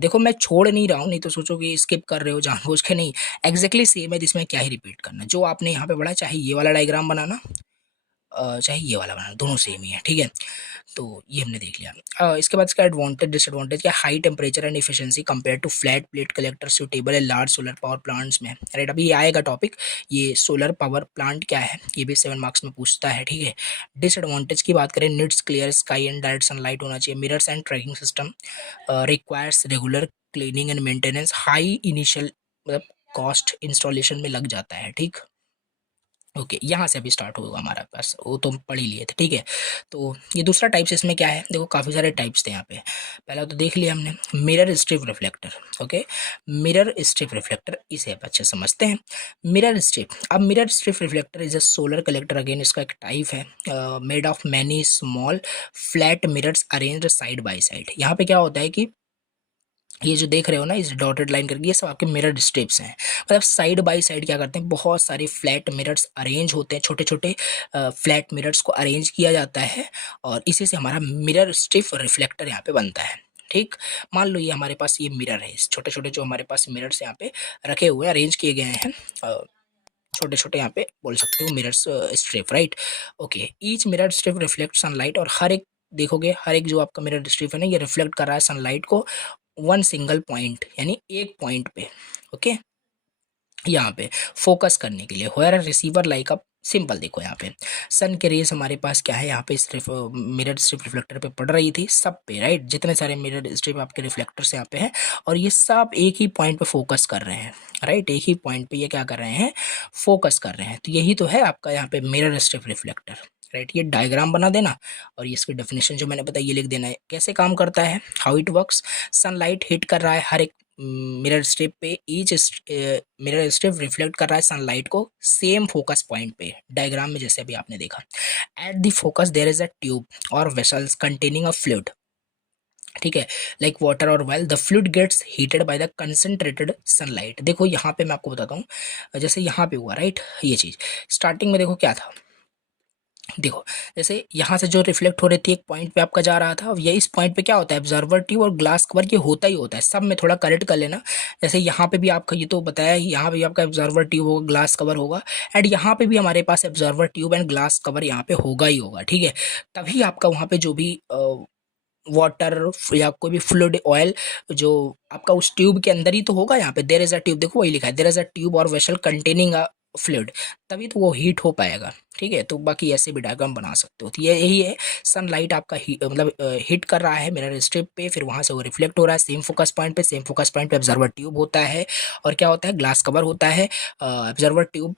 देखो मैं छोड़ नहीं रहा हूँ, नहीं तो सोचो कि स्किप कर रहे हो जानबूझ के, नहीं, एग्जैक्टली सेम है, जिसमें क्या ही रिपीट करना। जो आपने यहाँ पे पढ़ा, चाहे ये वाला डायग्राम बनाना, चाहे ये वाला बनाना, दोनों सेम ही है, ठीक है। तो ये हमने देख लिया। इसके बाद इसका एडवांटेज डिसएडवांटेज क्या, high temperature and efficiency compare to flat plate collector, suitable है लार्ज सोलर पावर प्लांट्स में, राइट। अभी ये आएगा टॉपिक, ये सोलर पावर प्लांट क्या है, ये भी 7 मार्क्स में पूछता है, ठीक है। डिसएडवांटेज की बात करें, needs clear sky and direct sunlight होना चाहिए, mirrors and tracking system, requires regular cleaning and maintenance, high initial मतलब कॉस्ट इंस्टॉलेशन में लग जाता है, ठीक। ओके, यहाँ से अभी स्टार्ट होगा हमारा पास, वो तो पढ़ ही लिए थे, ठीक है। तो ये दूसरा टाइप्स इसमें क्या है, देखो काफ़ी सारे टाइप्स थे यहाँ पे। पहला तो देख लिया हमने mirror strip reflector, okay. Mirror strip reflector, इसे आप अच्छे समझते हैं। मिरर स्ट्रिप, अब mirror strip reflector is a solar collector, again इसका एक टाइप है, made of many small flat mirrors arranged side by side. यहाँ पे क्या होता है कि ये जो देख रहे हो ना इस डॉटेड लाइन करके, ये सब आपके मिरर स्ट्रिप्स हैं। मतलब साइड बाय साइड क्या करते हैं, बहुत सारे फ्लैट मिरर्स अरेंज होते हैं, छोटे छोटे फ्लैट मिरर्स को अरेंज किया जाता है, और इसी से हमारा मिरर स्ट्रिप रिफ्लेक्टर यहाँ पे बनता है, ठीक। मान लो ये हमारे पास ये मिरर है, छोटे छोटे जो हमारे पास मिरर्स यहाँ पे रखे हुए हैं, अरेंज किए गए हैं, छोटे छोटे यहाँ पे बोल सकते हो mirrors strip, right. Okay, each mirror strip reflect sunlight, और हर एक देखोगे हर एक जो आपका मिरर स्ट्रिप है ना, ये रिफ्लेक्ट कर रहा है सनलाइट को वन सिंगल पॉइंट, यानी एक पॉइंट पे, ओके। यहाँ पे फोकस करने के लिए, where receiver like a simple, देखो यहाँ पे सन के रेस हमारे पास क्या है, यहाँ पे मिरर स्ट्रिप रिफ्लेक्टर पे पड़ रही थी सब पे, राइट। जितने सारे मिरर स्ट्रिप आपके रिफ्लेक्टर्स यहाँ पे हैं, और ये सब एक ही पॉइंट पे फोकस कर रहे हैं, राइट। एक ही पॉइंट पे ये क्या कर रहे हैं, फोकस कर रहे हैं। तो यही तो है आपका यहाँ पे मिरर स्ट्रिप रिफ्लेक्टर, राइट। ये डायग्राम बना देना, और ये इसकी डेफिनेशन जो मैंने बताई ये लिख देना है। कैसे काम करता है, how it works, sunlight hit कर रहा है हर एक मिरर स्ट्रिप पे, ईच मिरर स्ट्रिप रिफ्लेक्ट कर रहा है सनलाइट को सेम फोकस पॉइंट पे, डायग्राम में जैसे अभी आपने देखा। At the focus there is a tube और वेसल्स कंटेनिंग अ फ्लूइड, ठीक है, लाइक वाटर और well, the fluid gets heated by the concentrated sunlight. देखो यहाँ पे मैं आपको बताता हूँ, जैसे यहाँ पे हुआ, राइट। ये चीज स्टार्टिंग में देखो क्या था, देखो जैसे यहाँ से जो रिफ्लेक्ट हो रही थी एक पॉइंट पे आपका जा रहा था, अब ये इस पॉइंट पे क्या होता है, ऑब्जर्वर ट्यूब और ग्लास कवर, ये होता ही होता है सब में, थोड़ा करेक्ट कर लेना। जैसे यहाँ पे भी आपका ये तो बताया, यहाँ पे भी आपका ऑब्जर्वर ट्यूब होगा, ग्लास कवर होगा, एंड यहाँ पे भी हमारे पास observer tube and glass cover यहाँ पे होगा ही होगा, ठीक है। तभी आपका वहाँ पे जो भी वाटर या कोई भी फ्लूइड ऑयल जो आपका उस ट्यूब के अंदर ही तो होगा, यहाँ पे देयर इज अ ट्यूब, देखो वही लिखा है, देयर इज अ ट्यूब और वेसल कंटेनिंग अ फ्लूइड, तभी तो वो हीट हो पाएगा, ठीक है। तो बाकी ऐसे भी डायग्राम बना सकते हो। तो ये यही है, सनलाइट आपका मतलब हिट कर रहा है मिरर स्ट्रिप पे, फिर वहां से वो रिफ्लेक्ट हो रहा है सेम फोकस पॉइंट पे, सेम फोकस पॉइंट पे ऑब्जर्वर ट्यूब होता है, और क्या होता है, ग्लास कवर होता है। ऑब्जर्वर ट्यूब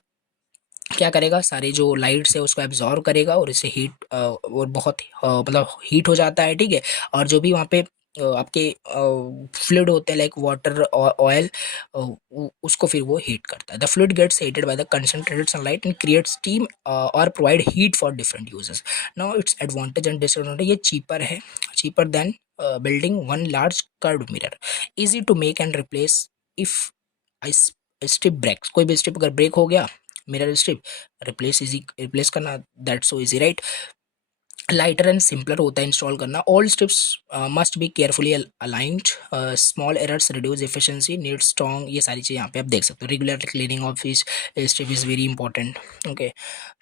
क्या करेगा, सारी जो लाइट्स है उसको एब्जॉर्व करेगा, और इससे हीट और बहुत मतलब हीट हो जाता है, ठीक है। और जो भी वहाँ पे आपके फ्लूइड होते हैं लाइक वाटर और ऑयल, उसको फिर वो हीट करता है। The fluid gets heated by the concentrated sunlight and create steam और provide heat for different uses. Now it's advantage and disadvantage, ये चीपर है, cheaper than building one large curved mirror, easy to make and replace if strip breaks, कोई भी strip अगर break हो गया mirror strip, replace करना that so easy, right. Lighter and simpler होता है इंस्टॉल करना, all strips must be carefully aligned, small errors reduce efficiency, need strong, ये सारी चीज़ें यहाँ पे आप देख सकते हो। Regular cleaning of strip is very important, okay.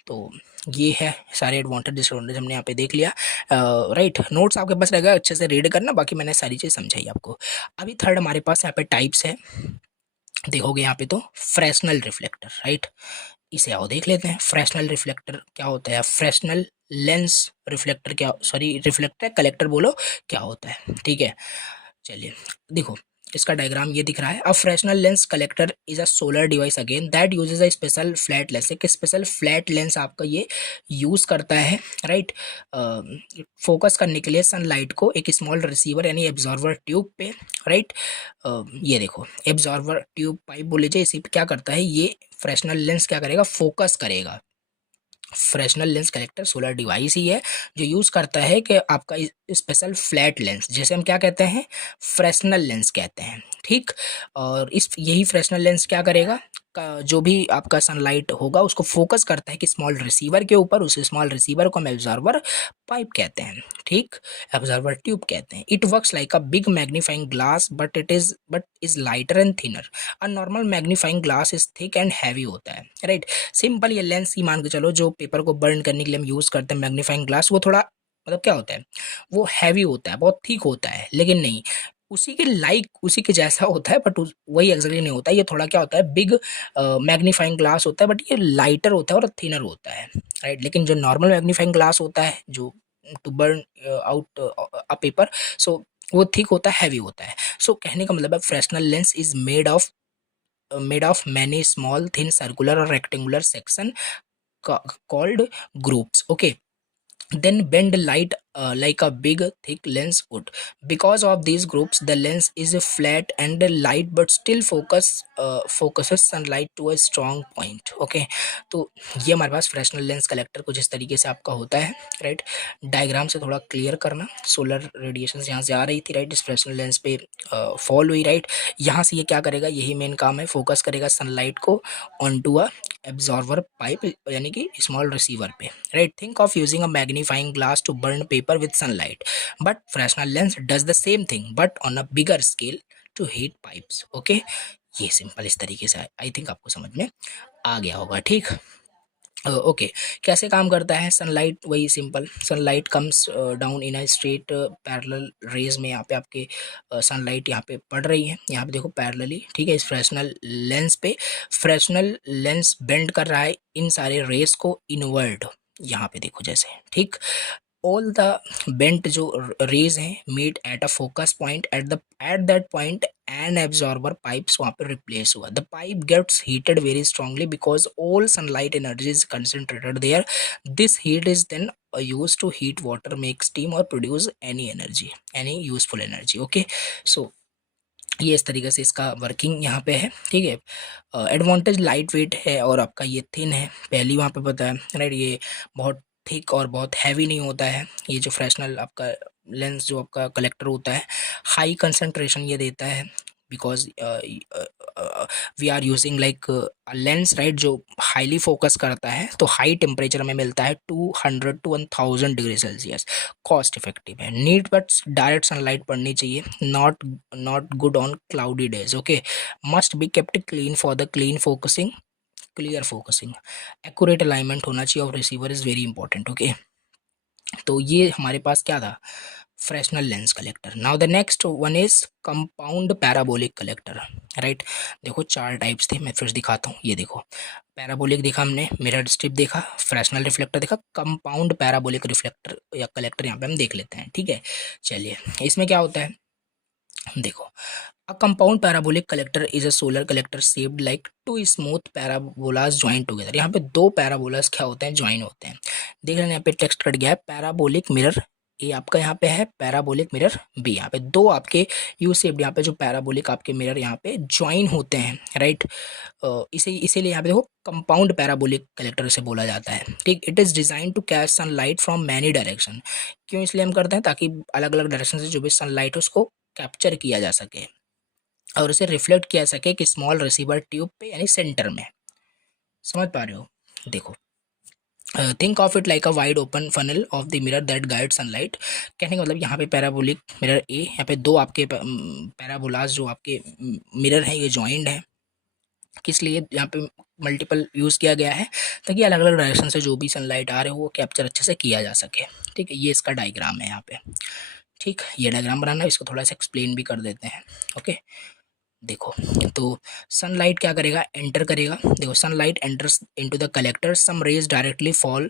तो ये है सारे एडवांटेज डिसएडवांटेज हमने यहाँ पे देख लिया, राइट। नोट्स आपके पास रहेगा, अच्छे से रीड करना, बाकी मैंने सारी चीज़ समझाई आपको। अभी थर्ड हमारे पास यहाँ पे टाइप्स है, देखोगे यहाँ पे तो फ्रेस्नल रिफ्लेक्टर, राइट। इसे आओ देख लेते हैं, फ्रेस्नल रिफ्लेक्टर क्या होता है, फ्रेस्नल लेंस रिफ्लेक्टर क्या, सॉरी रिफ्लेक्टर कलेक्टर बोलो क्या होता है, ठीक है। चलिए देखो इसका डायग्राम ये दिख रहा है। A Fresnel lens collector is a solar device again that uses a special flat lens, एक स्पेशल फ्लैट लेंस आपका ये यूज करता है, राइट, फोकस करने के लिए सनलाइट को एक स्मॉल रिसीवर यानी एब्जॉर्वर ट्यूब पे, राइट। ये देखो एब्जॉर्वर ट्यूब पाइप बोल लीजिए, इसी पे क्या करता है ये फ्रेस्नल लेंस क्या करेगा, फोकस करेगा। फ्रेस्नल लेंस कलेक्टर सोलर डिवाइस ही है जो यूज करता है कि आपका स्पेशल फ्लैट लेंस, जैसे हम क्या कहते हैं, फ्रेस्नल लेंस कहते हैं, ठीक। और इस यही फ्रेशनल लेंस क्या करेगा, जो भी आपका सनलाइट होगा उसको फोकस करता है कि स्मॉल रिसीवर के ऊपर, उस स्मॉल रिसीवर को हम एब्जॉर्बर पाइप कहते हैं, ठीक, एब्जॉर्बर ट्यूब कहते हैं। It works like a big magnifying glass but is lighter and thinner. A normal magnifying glass is thick and heavy होता है, राइट। सिंपल ये लेंस ही मान के चलो, जो पेपर को बर्न करने के लिए हम यूज करते हैं मैग्नीफाइंग ग्लास, वो थोड़ा मतलब क्या होता है, वो हैवी होता है, बहुत थिक होता है, लेकिन नहीं, उसी के लाइक उसी के जैसा होता है, बट वही एग्जैक्टली नहीं होता है। ये थोड़ा क्या होता है, बिग मैग्नीफाइंग ग्लास होता है, बट ये लाइटर होता है और थिनर होता है, राइट। लेकिन जो नॉर्मल मैग्नीफाइंग ग्लास होता है, जो to burn out a paper, so वो थिक होता है, हैवी होता है। सो कहने का मतलब है Fresnel lens is made of many small thin circular और rectangular section called groups, okay, then bend light like a big thick lens would. Because of these groups the lens is flat and light but still focuses sunlight to a strong point, okay। तो ये हमारे पास Fresnel lens collector कुछ इस तरीके से आपका होता है, राइट। डायग्राम से थोड़ा क्लियर करना, सोलर रेडिएशन यहाँ से आ रही थी, राइट, इस फ्रेशनल लेंस पे फॉल हुई, राइट। यहाँ से ये क्या करेगा, यही मेन काम है, फोकस करेगा सनलाइट को on to a absorber pipe यानी कि स्मॉल रिसीवर पे, right. Think of using a magnifying glass to burn paper with sunlight, but Fresnel lens does the same thing but on a bigger scale to heat pipes, okay. ये simple इस तरीके से I think आपको समझ में आ गया होगा, ठीक। ओके, कैसे काम करता है सनलाइट, वही simple, sunlight comes down in a straight parallel raise में, यहाँ पे आपके सनलाइट यहाँ पे पड़ रही है, यहाँ पे देखो पैरेलली, ठीक है, इस फ्रेशनल लेंस पे फ्रेशनल लेंस बेंड कर रहा है इन सारे रेस को इनवर्ड, यहाँ पे देखो जैसे, ठीक। ऑल द बेंट जो रेज हैं meet at a focus point, at that point an absorber pipes वहाँ पे रिप्लेस हुआ, the pipe gets heated very strongly because all sunlight energy is concentrated there, this heat is then use to heat water, make steam और produce any energy, any useful energy, okay. So ये इस तरीके से इसका working यहाँ पे है, ठीक है। एडवांटेज लाइट वेट है और आपका ये थिन है, पहली वहाँ पे पता है, राइट। ये बहुत थिक और बहुत हैवी नहीं होता है, ये जो फ्रेशनल आपका लेंस जो आपका कलेक्टर होता है, हाई कंसंट्रेशन ये देता है, because we are using like lens, right, जो हाईली फोकस करता है, तो हाई टेम्परेचर में मिलता है 200 to 1000 degree Celsius, cost effective है, नीट बट डायरेक्ट सनलाइट पड़नी चाहिए, not good on cloudy days, okay, must be kept clean for the clear focusing, accurate alignment होना चाहिए और receiver is very important, okay. तो ये हमारे पास क्या था, Fresnel lens collector. Now the next one is compound parabolic collector, right. देखो चार टाइप्स थे, मैं फिर दिखाता हूँ, ये देखो पैराबोलिक देखा हमने, मिरर स्ट्रिप देखा, फ्रेशनल रिफ्लेक्टर देखा, कंपाउंड पैराबोलिक रिफ्लेक्टर या कलेक्टर यहाँ पे हम देख लेते हैं, ठीक है। चलिए इसमें क्या होता है, देखो, a compound parabolic collector is a solar collector shaped like two smooth parabolas join together. यहाँ पे दो पैराबोलास क्या होते हैं, ज्वाइन होते हैं, देख रहे हैं यहाँ पे टेक्स्ट कट गया है, पैराबोलिक मिरर ए आपका यहाँ पे है, पैराबोलिक मिरर बी, यहाँ पे दो आपके यू शेप्ड यहाँ पे जो पैराबोलिक आपके मिरर यहाँ पे ज्वाइन होते हैं, राइट। इसीलिए यहाँ पे देखो कंपाउंड पैराबोलिक कलेक्टर से बोला जाता है, ठीक। It is design to catch sunlight from many direction, क्यों इसलिए हम करते हैं, ताकि अलग अलग डायरेक्शन से जो भी सनलाइट है उसको कैप्चर किया जा सके और उसे रिफ्लेक्ट किया सके कि स्मॉल रिसीवर ट्यूब पे यानी सेंटर में, समझ पा रहे हो, देखो। Think of it like a wide open funnel of the mirror that guide sunlight, कहने का मतलब यहाँ पे पैराबोलिक मिरर ए, यहाँ पे दो आपके पैराबोलास जो आपके मिरर हैं ये ज्वाइंट है, किस लिए यहाँ पे मल्टीपल यूज़ किया गया है, ताकि अलग अलग डायरेक्शन से जो भी सनलाइट आ रहे हो वो कैप्चर अच्छे से किया जा सके, ठीक है। ये इसका डायग्राम है यहाँ पे, ठीक। ये डायग्राम बनाना है, इसको थोड़ा सा एक्सप्लेन भी कर देते हैं, ओके। देखो, तो सनलाइट क्या करेगा, एंटर करेगा, देखो sunlight enters into the collector, some rays directly fall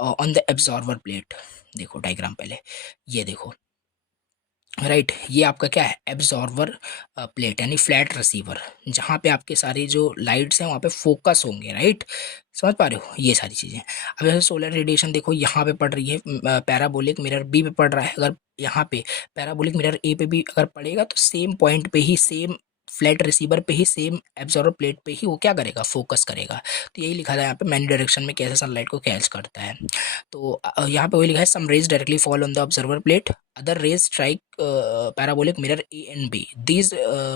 on the absorber plate, देखो डायग्राम पहले, ये देखो, राइट। ये आपका क्या है, एब्जॉर्वर प्लेट यानी फ्लैट रिसीवर, जहाँ पे आपके सारे जो लाइट्स हैं वहाँ पे फोकस होंगे, राइट, समझ पा रहे हो ये सारी चीज़ें। अब जैसे सोलर रेडिएशन देखो यहाँ पे पड़ रही है, पैराबोलिक मिरर बी पे पड़ रहा है, अगर यहाँ पे पैराबोलिक मिरर ए पे भी अगर पड़ेगा तो सेम पॉइंट पे ही सेम फ्लैट रिसीवर पे ही, सेम एब्जॉर्बर प्लेट पे ही वो क्या करेगा, फोकस करेगा। तो यही लिखा था यहाँ पे मैनी डायरेक्शन में कैसे सनलाइट को कैच करता है। तो यहाँ पे वही लिखा है, some rays directly fall on the observer plate, other rays strike parabolic mirror A and B, these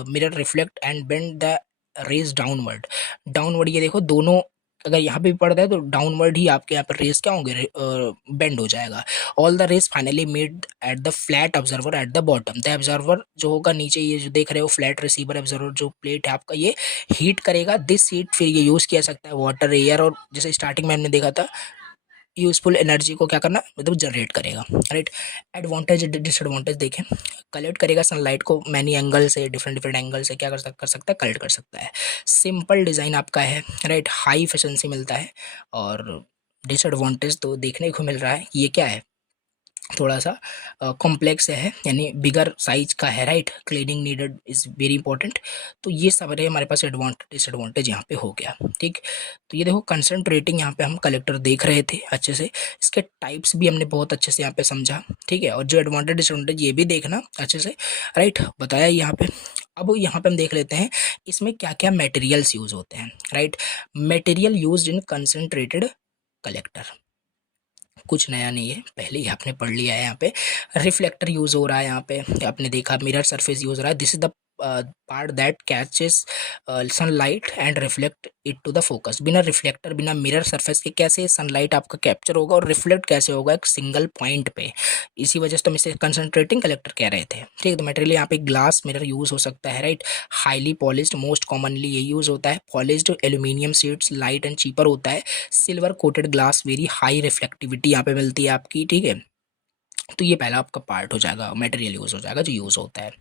mirror reflect and bend the rays downward. Downward ये देखो दोनों, अगर यहाँ पे भी पड़ता है तो डाउनवर्ड ही आपके यहाँ पर रेस क्या होंगे, बेंड हो जाएगा। All the rays finally made at the flat observer at the bottom. The observer जो होगा नीचे, ये जो देख रहे हो फ्लैट रिसीवर ऑब्जर्वर जो प्लेट है आपका, ये हीट करेगा। दिस हीट फिर ये यूज़ किया सकता है वाटर, एयर, और जैसे स्टार्टिंग में हमने देखा था यूजफुल एनर्जी को क्या करना, मतलब जनरेट करेगा, राइट। एडवांटेज डिसएडवांटेज देखें, कलेक्ट करेगा सनलाइट को मैनी एंगल से, डिफरेंट डिफरेंट एंगल से क्या कर सकता है, कलेक्ट कर सकता है। सिंपल डिज़ाइन आपका है, राइट, हाई एफिशिएंसी मिलता है। और डिसएडवांटेज तो देखने को मिल रहा है, ये क्या है, थोड़ा सा कॉम्प्लेक्स है, यानी बिगर साइज का है, right, cleaning needed is very important. तो ये सब रहे हमारे पास डिसएडवांटेज यहाँ पे हो गया, ठीक। तो ये देखो कंसंट्रेटिंग, यहाँ पे हम कलेक्टर देख रहे थे अच्छे से, इसके टाइप्स भी हमने बहुत अच्छे से यहाँ पे समझा, ठीक है। और जो एडवांटेज डिसएडवांटेज ये भी देखना अच्छे से, राइट, बताया यहाँ पे। अब यहाँ पे हम देख लेते हैं इसमें क्या क्या मटेरियल्स यूज होते हैं, right. Material used in concentrated collector, कुछ नया नहीं है, पहले ही आपने पढ़ लिया है। यहाँ पे रिफ्लेक्टर यूज हो रहा है, यहाँ पे आपने देखा मिरर सरफेस यूज हो रहा है। This is the part that catches sunlight and reflect it to the focus. बिना रिफ्लेक्टर, बिना मिरर सरफेस के कैसे सनलाइट आपका कैप्चर होगा और रिफ्लेक्ट कैसे होगा एक सिंगल पॉइंट पे। इसी वजह से तो हम इसे कंसंट्रेटिंग कलेक्टर कह रहे थे, ठीक है। तो मटेरियल यहाँ पे ग्लास मिरर यूज हो सकता है, right. Highly polished, most commonly ये यूज होता है। Polished aluminium sheets, light and cheaper होता है। Silver coated glass, very high reflectivity यहाँ पे मिलती है आपकी, ठीक है। तो ये पहला आपका पार्ट हो जाएगा, मटेरियल यूज हो जाएगा जो यूज होता है।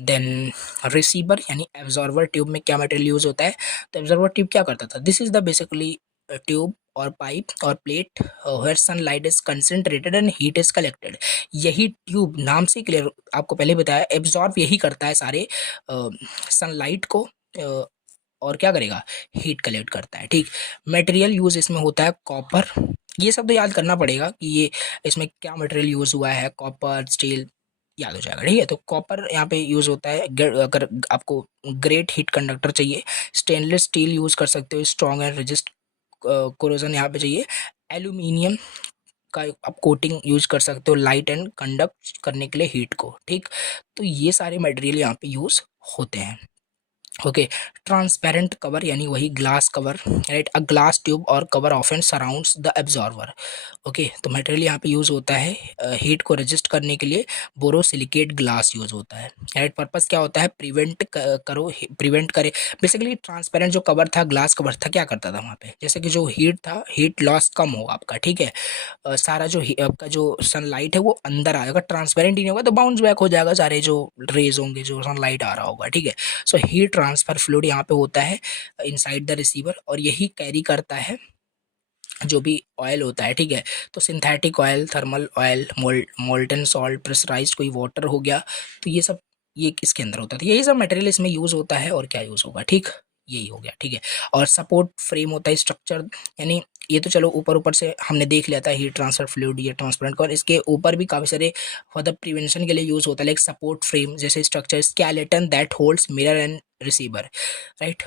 देन रिसीवर यानी एब्जॉर्वर ट्यूब में क्या मटेरियल यूज होता है, तो एब्जॉर्वर ट्यूब क्या करता था, this is the basically tube और पाइप और plate where sunlight is concentrated and heat is collected. यही ट्यूब नाम से क्लियर, आपको पहले बताया, एब्जॉर्ब यही करता है सारे सनलाइट को, और क्या करेगा, हीट कलेक्ट करता है, ठीक। मटेरियल यूज इसमें होता है कॉपर, ये सब तो याद करना पड़ेगा कि ये इसमें क्या मटेरियल यूज हुआ है, कॉपर, स्टील, याद हो जाएगा, ठीक है। तो कॉपर यहाँ पे यूज होता है अगर आपको ग्रेट हीट कंडक्टर चाहिए। स्टेनलेस स्टील यूज कर सकते हो, स्ट्रॉन्ग एंड रेजिस्ट कोरोजन यहाँ पे चाहिए। एल्यूमिनियम का आप कोटिंग यूज कर सकते हो लाइट एंड कंडक्ट करने के लिए हीट को, ठीक। तो ये सारे मटेरियल यहाँ पे यूज होते हैं, ओके। ट्रांसपेरेंट कवर यानी वही glass cover, right. A glass tube और cover often surrounds the absorber, okay. तो मटेरियल यहाँ पे यूज होता है हीट को रेजिस्ट करने के लिए, बोरोसिलिकेट ग्लास यूज होता है, राइट। पर्पस क्या होता है, प्रिवेंट करे। बेसिकली ट्रांसपेरेंट जो कवर था, ग्लास कवर था, क्या करता था वहाँ पे, जैसे कि जो हीट था, हीट लॉस कम होगा आपका, ठीक है। सारा जो आपका जो सनलाइट है वो अंदर आएगा, ट्रांसपेरेंट ही नहीं होगा तो बाउंस बैक हो जाएगा सारे जो रेज होंगे, जो सनलाइट आ रहा होगा, ठीक है। सो हीट ट्रांसफर फ्लूइड यहाँ पे होता है इनसाइड द रिसीवर, और यही कैरी करता है जो भी ऑयल होता है, ठीक है। तो synthetic oil, thermal oil, molten salt, pressurised कोई वाटर हो गया, तो ये सब ये इसके अंदर होता है। तो यही सब मटेरियल इसमें यूज होता है, और क्या यूज होगा, ठीक, यही हो गया, ठीक है। और सपोर्ट फ्रेम होता है, स्ट्रक्चर, यानी ये तो चलो ऊपर ऊपर से हमने देख लिया था, हीट ट्रांसफर फ्लूइड, ये ट्रांसपेरेंट, और इसके ऊपर भी काफ़ी सारे फॉर द प्रिवेंशन के लिए यूज होता है, लाइक सपोर्ट फ्रेम जैसे structure, skeleton that holds mirror and receiver, right.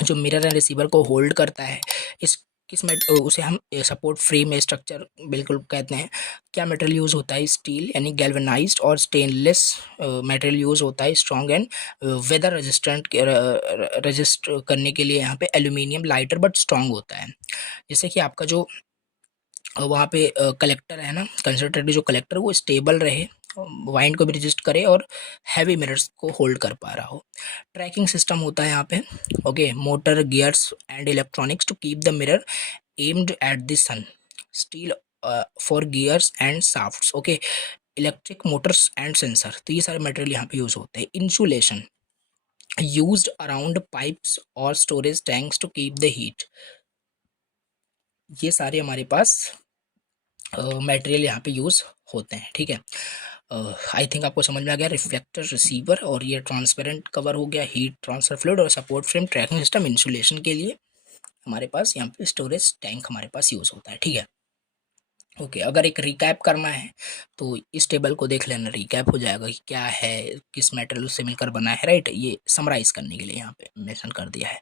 जो मिरर एंड रिसीवर को होल्ड करता है, इस किस उसे हम सपोर्ट फ्रेम या स्ट्रक्चर बिल्कुल कहते हैं। क्या मटेरियल यूज होता है, स्टील यानी गैल्वेनाइज्ड और स्टेनलेस मटेरियल यूज होता है। Strong and weather resistant resist करने के लिए यहाँ पे एल्यूमिनियम लाइटर बट स्ट्रॉन्ग होता है। जैसे कि आपका जो वहाँ पे कलेक्टर है ना, कंसंट्रेटेड जो कलेक्टर, वो स्टेबल रहे, वाइंड को भी रजिस्ट करे और हैवी मिरर्स को होल्ड कर पा रहा हो। ट्रैकिंग सिस्टम होता है यहाँ पे, okay. Motor, gears and electronics to keep the mirror aimed at the sun. Steel for gears and shafts, okay. Electric motors and sensor, तो ये सारे मटेरियल यहाँ पे यूज होते हैं। इंसुलेशन यूज्ड अराउंड पाइप्स और storage tanks to keep the heat, ये सारे हमारे पास मटेरियल यहाँ पे यूज़ होते हैं, ठीक है। आई थिंक आपको समझ में आ गया। रिफ्लेक्टर, रिसीवर, और ये ट्रांसपेरेंट कवर हो गया, हीट ट्रांसफर फ्लूइड, और support frame, tracking system, insulation के लिए हमारे पास यहाँ पे स्टोरेज टैंक हमारे पास यूज़ होता है, ठीक है। ओके, अगर एक रिकैप करना है तो इस टेबल को देख लेना, रिकैप हो जाएगा कि क्या है, किस मेटेरियल से मिलकर बना है, राइट। ये समराइज करने के लिए यहाँ पे मेंशन कर दिया है,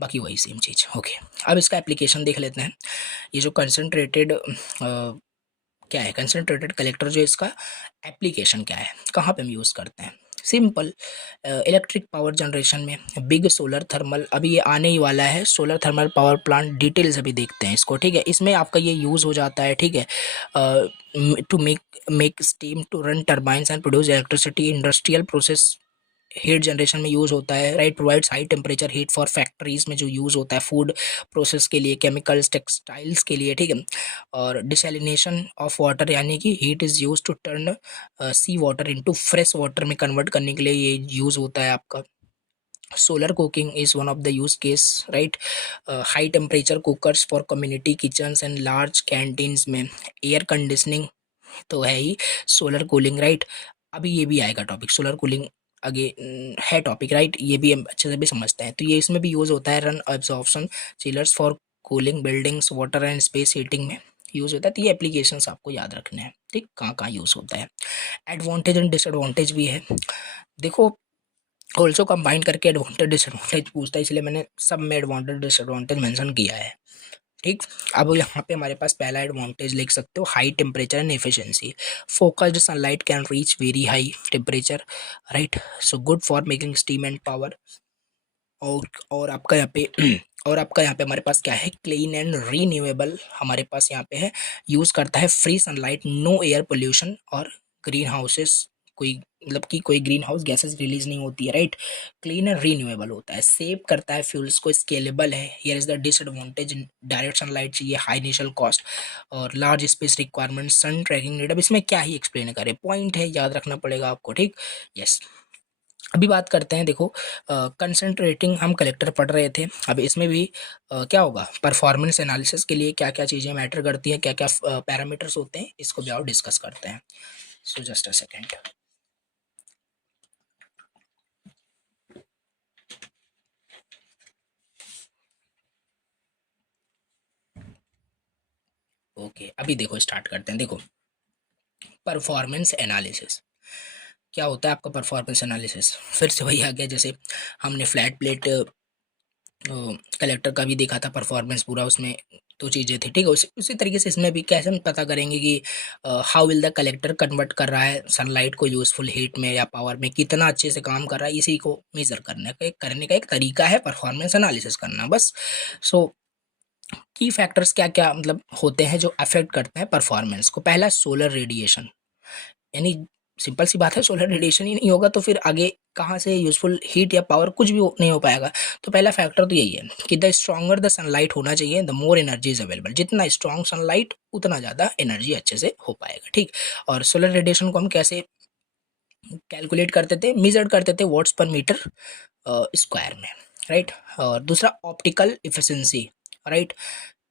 बाकी वही सेम चीज़। ओके, अब इसका एप्लीकेशन देख लेते हैं। ये जो कंसनट्रेटेड क्या है, कंसनट्रेटेड कलेक्टर, जो इसका एप्लीकेशन क्या है, कहाँ पे हम यूज़ करते हैं। सिंपल, इलेक्ट्रिक पावर जनरेशन में, बिग सोलर थर्मल, अभी ये आने ही वाला है, solar thermal power plant details अभी देखते हैं इसको, ठीक है। इसमें आपका ये यूज़ हो जाता है, ठीक है, to make steam to run turbines and produce electricity, industrial process heat generation में यूज़ होता है, right. Provides high temperature heat for factories में जो यूज़ होता है, फूड प्रोसेस के लिए, केमिकल्स, टेक्सटाइल्स के लिए, ठीक है। और डिसैलिनेशन ऑफ वाटर, यानी कि heat is use to turn sea water into fresh water में कन्वर्ट करने के लिए ये यूज़ होता है आपका। Solar cooking is one of the use case, right. High temperature cookers for community kitchens and large canteens में, एयर कंडीशनिंग तो है ही, सोलर कूलिंग, राइट। अभी ये भी आएगा टॉपिक, सोलर कूलिंग आगे है टॉपिक, राइट। ये भी हम अच्छे से भी समझते हैं, तो ये इसमें भी यूज़ होता है। Run absorption chillers for cooling buildings, water and space heating में यूज़ होता है। तो ये एप्लीकेशंस आपको याद रखने हैं, ठीक, कहाँ कहाँ यूज़ होता है। एडवांटेज एंड डिसएडवांटेज भी है, देखो। ऑल्सो कंबाइन करके एडवांटेज डिसएडवांटेज पूछता है, इसलिए मैंने सब में एडवांटेज डिसएडवांटेज मेंशन किया है, ठीक। अब यहाँ पे हमारे पास पहला एडवांटेज लिख सकते हो, high temperature and efficiency. Focused sunlight can reach very high temperature, right, so good for making steam and power. और आपका यहाँ पे और आपका यहाँ पे हमारे पास क्या है, क्लीन एंड रीन्यूएबल हमारे पास यहाँ पे है, यूज़ करता है free sunlight, no air pollution और ग्रीन हाउसेस, कोई मतलब कि कोई ग्रीन हाउस गैसेस रिलीज नहीं होती है, राइट। क्लीन एंड रीन्यूएबल होता है, सेव करता है फ्यूल्स को, स्केलेबल है। Here is the disadvantage, direct sunlight चाहिए, हाई इनिशियल कॉस्ट और लार्ज स्पेस रिक्वायरमेंट, सन ट्रैकिंग नीड। अब इसमें क्या ही एक्सप्लेन करें, पॉइंट है, याद रखना पड़ेगा आपको, ठीक। यस, अभी बात करते हैं, देखो कंसंट्रेटिंग हम कलेक्टर पढ़ रहे थे, अब इसमें भी क्या होगा, परफॉर्मेंस एनालिसिस के लिए क्या क्या चीज़ें मैटर करती हैं, क्या क्या पैरामीटर्स होते हैं, इसको भी और डिस्कस करते हैं। So just a second. Okay, अभी देखो स्टार्ट करते हैं। देखो, परफॉर्मेंस एनालिसिस क्या होता है आपका, परफॉर्मेंस एनालिसिस फिर से वही आ गया, जैसे हमने फ्लैट प्लेट कलेक्टर का भी देखा था परफॉर्मेंस पूरा, उसमें दो चीज़ें थी, ठीक है। उसी तरीके से इसमें भी कैसे हम पता करेंगे कि how will the collector convert कर रहा है सनलाइट को यूज़फुल हीट में या पावर में, कितना अच्छे से काम कर रहा है, इसी को मेजर करने का एक तरीका है परफॉर्मेंस एनालिसिस करना, बस। सो की फैक्टर्स क्या क्या मतलब होते हैं जो अफेक्ट करते हैं परफॉर्मेंस को। पहला, सोलर रेडिएशन, यानी सिंपल सी बात है, सोलर रेडिएशन ही नहीं होगा तो फिर आगे कहाँ से यूजफुल हीट या पावर कुछ भी नहीं हो पाएगा। तो पहला फैक्टर तो यही है कि द स्ट्रॉन्गर द सनलाइट होना चाहिए, the more energy is available, जितना स्ट्रॉन्ग सनलाइट उतना ज़्यादा एनर्जी अच्छे से हो पाएगा, ठीक। और सोलर रेडिएशन को हम कैसे कैलकुलेट करते थे, मेजर करते थे वॉट्स पर मीटर स्क्वायर में, राइट। और दूसरा, ऑप्टिकल इफिशिएंसी, राइट,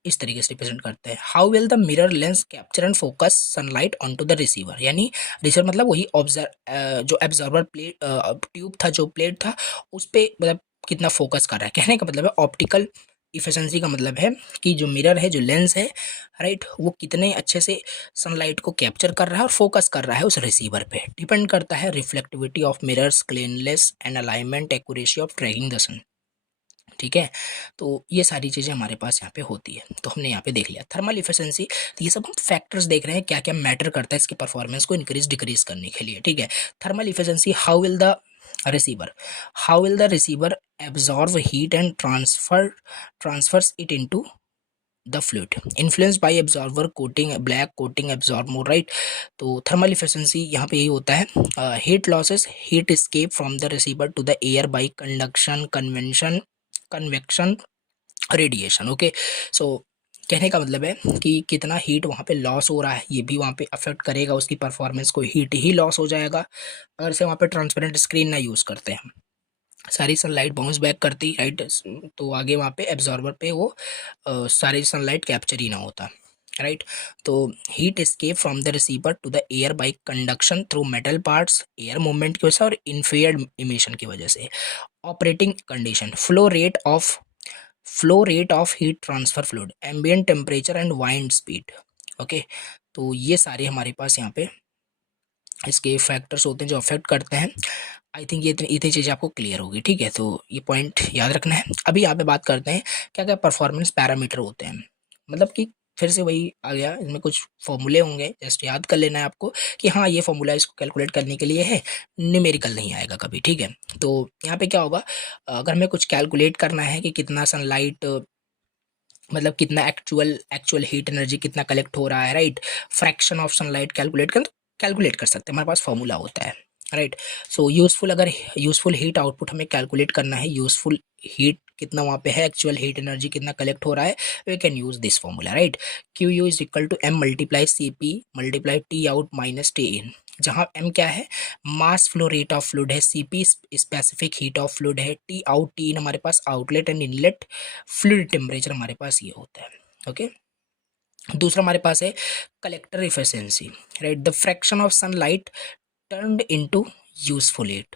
इस तरीके से रिप्रेजेंट करते हैं। How will the mirror lens capture and focus sunlight on to the receiver, यानी रिसीवर मतलब वही ऑब्जर्व जो एब्जॉर्बर प्लेट ट्यूब था, जो प्लेट था, उस पे मतलब कितना फोकस कर रहा है, कहने का मतलब है ऑप्टिकल इफिशिएंसी का मतलब है कि जो मिरर है, जो लेंस है, राइट, वो कितने अच्छे से सनलाइट को कैप्चर कर रहा है और फोकस कर रहा है उस रिसीवर पे, डिपेंड करता है reflectivity of mirrors, cleanness and alignment, accuracy of tracking the sun, ठीक है। तो ये सारी चीज़ें हमारे पास यहाँ पे होती है, तो हमने यहाँ पे देख लिया थर्मल इफिशिएंसी। तो ये सब हम फैक्टर्स देख रहे हैं, क्या क्या मैटर करता है इसकी परफॉर्मेंस को इंक्रीज डिक्रीज करने के लिए, ठीक है। Thermal efficiency, receiver how will the receiver absorb heat and transfers it into the fluid, influenced by absorber coating, black coating absorb more, right। तो थर्मल इफिशिएंसी यहाँ पे यही होता है, heat losses, heat escape from the receiver to the air by conduction, convection, radiation, okay. So कहने का मतलब है कि कितना हीट वहाँ पे लॉस हो रहा है, ये भी वहाँ पे अफेक्ट करेगा उसकी परफॉर्मेंस को, हीट ही लॉस हो जाएगा अगर से वहाँ पे ट्रांसपेरेंट स्क्रीन ना यूज़ करते हैं, सारी सनलाइट बाउंस बैक करती, राइट। तो आगे वहाँ पे एब्जॉर्बर पे वो सारी सनलाइट कैप्चर ही ना होता, राइट। तो heat escape from the receiver to the air by conduction through metal parts, air movement की वजह से और इन्फेयर्ड इमिशन की वजह से। Operating condition, flow rate of heat transfer fluid, ambient temperature and wind speed, okay, तो ये सारे हमारे पास यहाँ पे इसके फैक्टर्स होते हैं जो अफेक्ट करते हैं। आई थिंक ये इतनी इतनी चीज़ें आपको क्लियर होगी, ठीक है। तो ये पॉइंट याद रखना है। अभी यहाँ पे बात करते हैं क्या क्या परफॉर्मेंस पैरामीटर होते हैं। मतलब कि फिर से वही आ गया, इसमें कुछ फॉर्मूले होंगे, जस्ट याद कर लेना है आपको कि हाँ ये फॉर्मूला इसको कैलकुलेट करने के लिए है, न्यूमेरिकल नहीं आएगा कभी, ठीक है। तो यहाँ पे क्या होगा, अगर हमें कुछ कैलकुलेट करना है कि कितना सनलाइट, मतलब कितना एक्चुअल एक्चुअल हीट एनर्जी कितना कलेक्ट हो रहा है, right. Fraction of sunlight calculate कर सकते हैं, हमारे पास फॉर्मूला होता है, राइट। सो यूजफुल, अगर यूजफुल हीट आउटपुट हमें कैलकुलेट करना है, यूजफुल हीट कितना वहाँ पे है, एक्चुअल हीट एनर्जी कितना कलेक्ट हो रहा है, we can use this formula, right. Q U is equal to M multiply C P multiply T out minus T in, जहाँ एम क्या है, mass flow rate of fluid है, C P specific heat of fluid है, T out T in हमारे पास outlet and inlet fluid temperature हमारे पास ये होता है, ओके। दूसरा हमारे पास है collector efficiency, right. The fraction of sunlight turned into useful heat,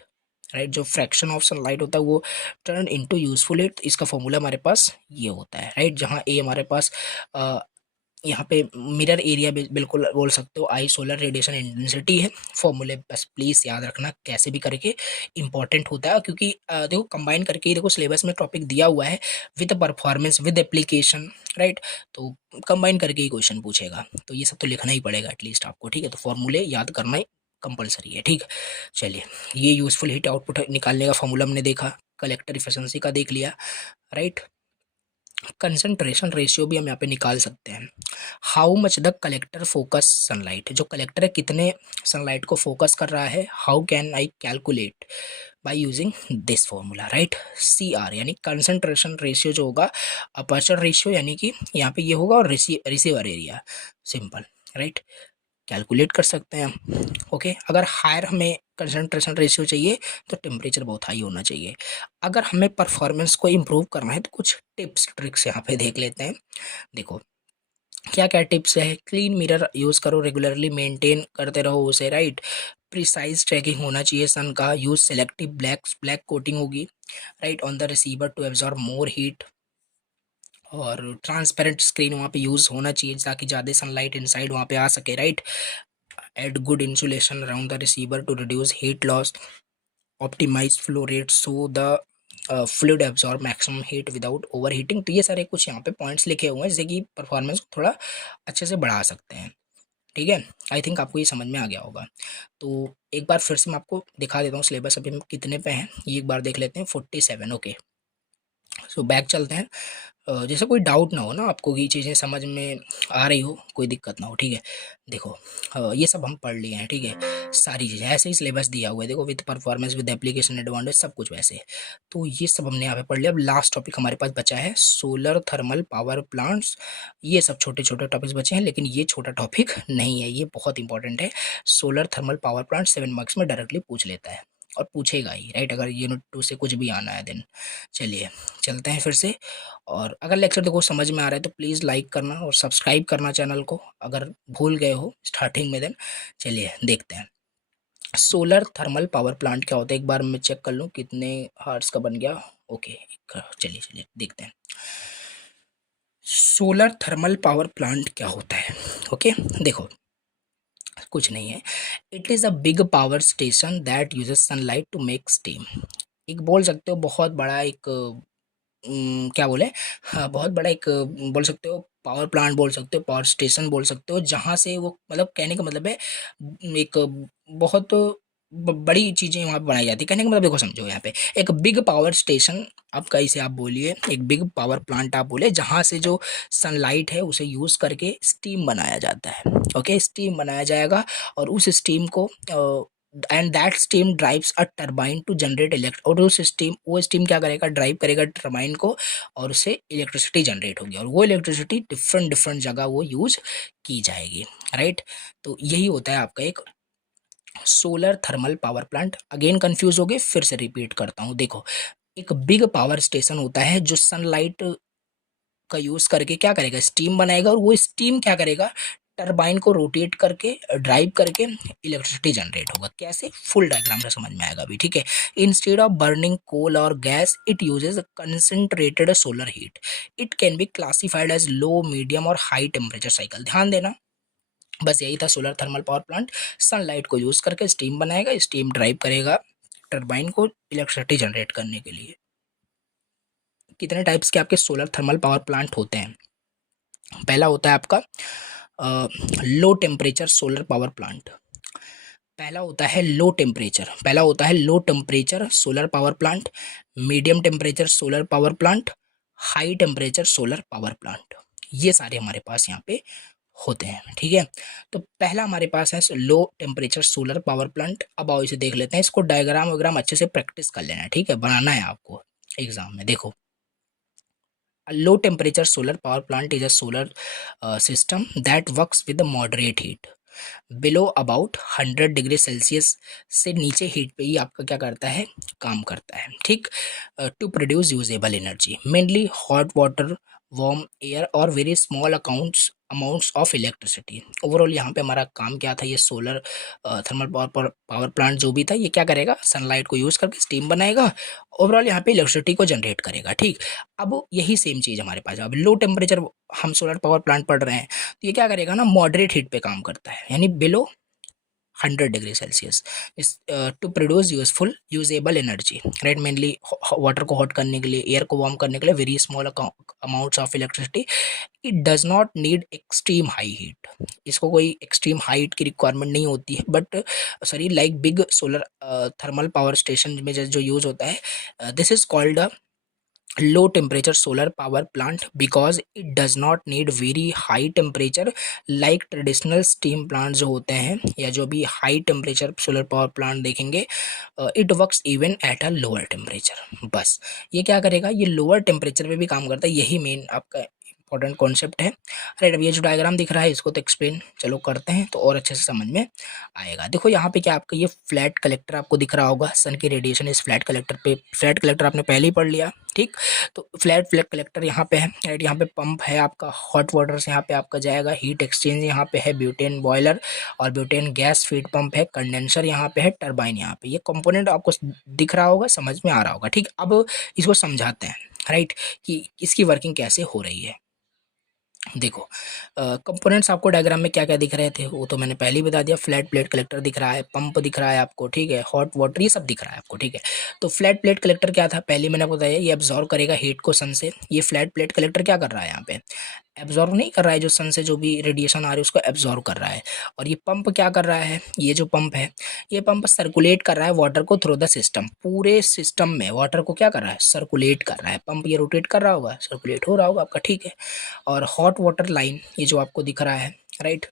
right. जो फ्रैक्शन ऑफ सनलाइट होता है वो टर्न इनटू यूजफुल हीट, इसका फॉर्मूला हमारे पास ये होता है, राइट। जहाँ ए हमारे पास यहाँ पे मिरर एरिया बिल्कुल बोल सकते हो, आई सोलर रेडिएशन इंटेंसिटी है। फॉर्मूले बस प्लीज याद रखना, कैसे भी करके इंपॉर्टेंट होता है, क्योंकि देखो कंबाइन करके ही देखो सिलेबस में टॉपिक दिया हुआ है with performance with application, right. तो कंबाइन करके ही क्वेश्चन पूछेगा, तो ये सब तो लिखना ही पड़ेगा एटलीस्ट आपको, ठीक है। तो फॉर्मूले याद करना ही कंपलसरी है, ठीक है। चलिए, ये यूजफुल हीट आउटपुट निकालने का फॉर्मूला हमने देखा, कलेक्टर इफिशिएंसी का देख लिया, राइट। कंसंट्रेशन रेशियो भी हम यहाँ पे निकाल सकते हैं। How much the collector focus sunlight, जो कलेक्टर है कितने सनलाइट को फोकस कर रहा है, how can I calculate by using this formula, right. C R यानी कंसंट्रेशन रेशियो जो होगा, अपर्चर रेशियो यानी कि यहाँ पे ये होगा, और receiver area, simple, right. Calculate कर सकते हैं हम, ओके। अगर हायर हमें कंसंट्रेशन रेशियो चाहिए तो टेम्परेचर बहुत हाई होना चाहिए। अगर हमें परफॉर्मेंस को इम्प्रूव करना है तो कुछ टिप्स ट्रिक्स यहाँ पे देख लेते हैं। देखो क्या क्या टिप्स है, क्लीन मिरर यूज करो, रेगुलरली मेंटेन करते रहो उसे, राइट। प्रिसाइज ट्रैकिंग होना चाहिए सन का, यूज सेलेक्टिव ब्लैक कोटिंग होगी, right, on the receiver to absorb more heat, और ट्रांसपेरेंट स्क्रीन वहाँ पे यूज होना चाहिए ताकि ज़्यादा सनलाइट इनसाइड वहाँ पे आ सके, right. Add good insulation around the receiver to reduce heat loss, optimise flow rate so the fluid absorb maximum heat without over heating. तो ये सारे कुछ यहाँ पे पॉइंट्स लिखे हुए हैं जिससे कि परफॉर्मेंस को थोड़ा अच्छे से बढ़ा सकते हैं, ठीक है। आई थिंक आपको ये समझ में आ गया होगा। तो एक बार फिर से मैं आपको दिखा देता हूँ सिलेबस अभी हम कितने पे हैं, ये एक बार देख लेते हैं, 47, ओके। सो बैक चलते हैं। जैसे कोई डाउट ना हो ना आपको कि चीज़ें समझ में आ रही हो, कोई दिक्कत ना हो, ठीक है। देखो ये सब हम पढ़ लिए हैं, ठीक है। सारी चीज़ें ऐसे ही सिलेबस दिया हुआ है, देखो with performance with application advantage सब कुछ वैसे है। तो ये सब हमने यहाँ पे पढ़ लिया। अब लास्ट टॉपिक हमारे पास बचा है सोलर थर्मल पावर प्लांट्स। ये सब छोटे छोटे टॉपिक्स बचे हैं, लेकिन ये छोटा टॉपिक नहीं है, ये बहुत इंपॉर्टेंट है। Solar thermal power plant 7 marks में डायरेक्टली पूछ लेता है और पूछेगा ही, राइट, अगर यूनिट 2 से कुछ भी आना है देन। चलिए चलते हैं फिर से। और अगर लेक्चर देखो समझ में आ रहा है तो प्लीज़ लाइक करना और सब्सक्राइब करना चैनल को, अगर भूल गए हो स्टार्टिंग में देन। चलिए देखते हैं सोलर थर्मल पावर प्लांट क्या होता है, एक बार मैं चेक कर लूँ कितने हार्ट्स का बन गया, ओके। चलिए चलिए देखते हैं सोलर थर्मल पावर प्लांट क्या होता है, ओके। देखो कुछ नहीं है, it is a big power station that uses sunlight to make steam. एक बोल सकते हो बहुत बड़ा एक क्या बोले, हाँ बहुत बड़ा एक बोल सकते हो पावर प्लांट बोल सकते हो, पावर स्टेशन बोल सकते हो, जहाँ से वो मतलब कहने का मतलब है एक बहुत बड़ी चीज़ें वहाँ पे बनाई जाती है। कहने का मतलब देखो समझो, यहाँ पे एक बिग पावर स्टेशन, आप कहीं से आप बोलिए एक बिग पावर प्लांट आप बोले, जहाँ से जो सनलाइट है उसे यूज़ करके स्टीम बनाया जाता है, ओके। स्टीम बनाया जाएगा और उस स्टीम को and that steam drives a turbine to generate electricity, और उस स्टीम वो स्टीम क्या करेगा, ड्राइव करेगा टरबाइन को, और उससे इलेक्ट्रिसिटी जनरेट होगी, और वो इलेक्ट्रिसिटी डिफरेंट डिफरेंट जगह वो यूज की जाएगी, राइट। तो यही होता है आपका एक solar thermal power plant. Again confuse हो गए, फिर से रिपीट करता हूँ। देखो एक बिग पावर स्टेशन होता है जो सनलाइट का यूज करके क्या करेगा, स्टीम बनाएगा, और वो स्टीम क्या करेगा, टरबाइन को रोटेट करके ड्राइव करके इलेक्ट्रिसिटी जनरेट होगा। कैसे, फुल डायग्राम से समझ में आएगा अभी, ठीक है। इंस्टेड ऑफ बर्निंग कोल और gas it uses concentrated solar heat, it can be classified as low medium और हाई टेम्परेचर साइकिल। ध्यान देना बस यही था solar thermal power plant. Sunlight को यूज़ करके स्टीम बनाएगा, स्टीम ड्राइव करेगा टरबाइन को इलेक्ट्रिसिटी जनरेट करने के लिए। कितने टाइप्स के आपके सोलर थर्मल पावर प्लांट होते हैं? पहला होता है आपका low temperature solar power plant. पहला होता है low temperature solar power plant, medium temperature solar power plant, high temperature solar power plant. ये सारे हमारे पास यहाँ पे होते हैं, ठीक है। तो पहला हमारे पास है low temperature solar power plant. अब आओ इसे देख लेते हैं, इसको डायग्राम वगैरह अच्छे से प्रैक्टिस कर लेना है, ठीक है, बनाना है आपको एग्जाम में। देखो, a low temperature solar power plant is a solar system that works with a moderate heat below about 100 degree Celsius से नीचे हीट पे ही आपका क्या करता है, काम करता है, ठीक। To produce usable energy mainly hot water, warm air और very small amounts of electricity. Overall यहाँ पे हमारा काम क्या था, ये सोलर थर्मल पावर प्लांट जो भी था, ये क्या करेगा, सनलाइट को यूज़ करके स्टीम बनाएगा, ओवरऑल यहाँ पे इलेक्ट्रिसिटी को जनरेट करेगा, ठीक। अब यही सेम चीज़ हमारे पास है। अब लो टेम्परेचर हम सोलर पावर प्लांट पढ़ रहे हैं, तो ये क्या करेगा ना, मॉडरेट हीट पे काम करता है, यानी below 100 degree Celsius is to produce useful usable energy, right. Mainly water को हॉट करने के लिए, एयर को वार्म करने के लिए, very small amounts of electricity. It does not need extreme high heat, इसको कोई एक्सट्रीम हाइट की रिक्वायरमेंट नहीं होती है, but sorry like big solar thermal power station में जो यूज होता है, this is called low temperature solar power plant because it does not need very high temperature like traditional steam plants जो होते हैं, या जो भी high temperature solar power plant देखेंगे, it works even at a lower temperature। बस ये क्या करेगा, ये lower temperature पे भी काम करता है, यही मेन आपका इंपॉर्टेंट कॉन्सेप्ट है, राइट। अब ये जो डायग्राम दिख रहा है इसको तो एक्सप्लेन चलो करते हैं, तो और अच्छे से समझ में आएगा। देखो यहाँ पे क्या आपका ये फ्लैट कलेक्टर आपको दिख रहा होगा, सन की रेडिएशन इस फ्लैट कलेक्टर पे, फ्लैट कलेक्टर आपने पहले ही पढ़ लिया, ठीक। तो फ्लैट कलेक्टर यहाँ पे है, राइट। यहाँ पे पंप है आपका, हॉट वाटर से यहाँ पे आपका जाएगा, हीट एक्सचेंज यहाँ पे है, ब्यूटेन बॉयलर और ब्यूटेन गैस फीड पंप है, कंडेंसर यहाँ पे है, टरबाइन यहाँ पे। ये कंपोनेंट आपको दिख रहा होगा, समझ में आ रहा होगा, ठीक। अब इसको समझाते हैं, राइट, कि इसकी वर्किंग कैसे हो रही है। देखो, कंपोनेंट्स आपको डायग्राम में क्या क्या दिख रहे थे वो तो मैंने पहले ही बता दिया। फ्लैट प्लेट कलेक्टर दिख रहा है, पंप दिख रहा है आपको, ठीक है, हॉट वाटर, ये सब दिख रहा है आपको, ठीक है। तो फ्लैट प्लेट कलेक्टर क्या था, पहले मैंने आपको बताया, ये एब्जॉर्व करेगा हीट को सन से। ये फ्लैट प्लेट कलेक्टर क्या कर रहा है, यहाँ पे एब्जॉर्व नहीं कर रहा है, जो सन से जो भी रेडिएशन आ रही है उसको एब्जॉर्व कर रहा है। और ये पंप क्या कर रहा है, ये जो पंप है, ये पंप सर्कुलेट कर रहा है वाटर को थ्रू द सिस्टम, पूरे सिस्टम में वाटर को क्या कर रहा है, सर्कुलेट कर रहा है। पंप ये रोटेट कर रहा होगा, सर्कुलेट हो रहा होगा आपका, ठीक है। और हॉट वाटर लाइन ये जो आपको दिख रहा है, राइट,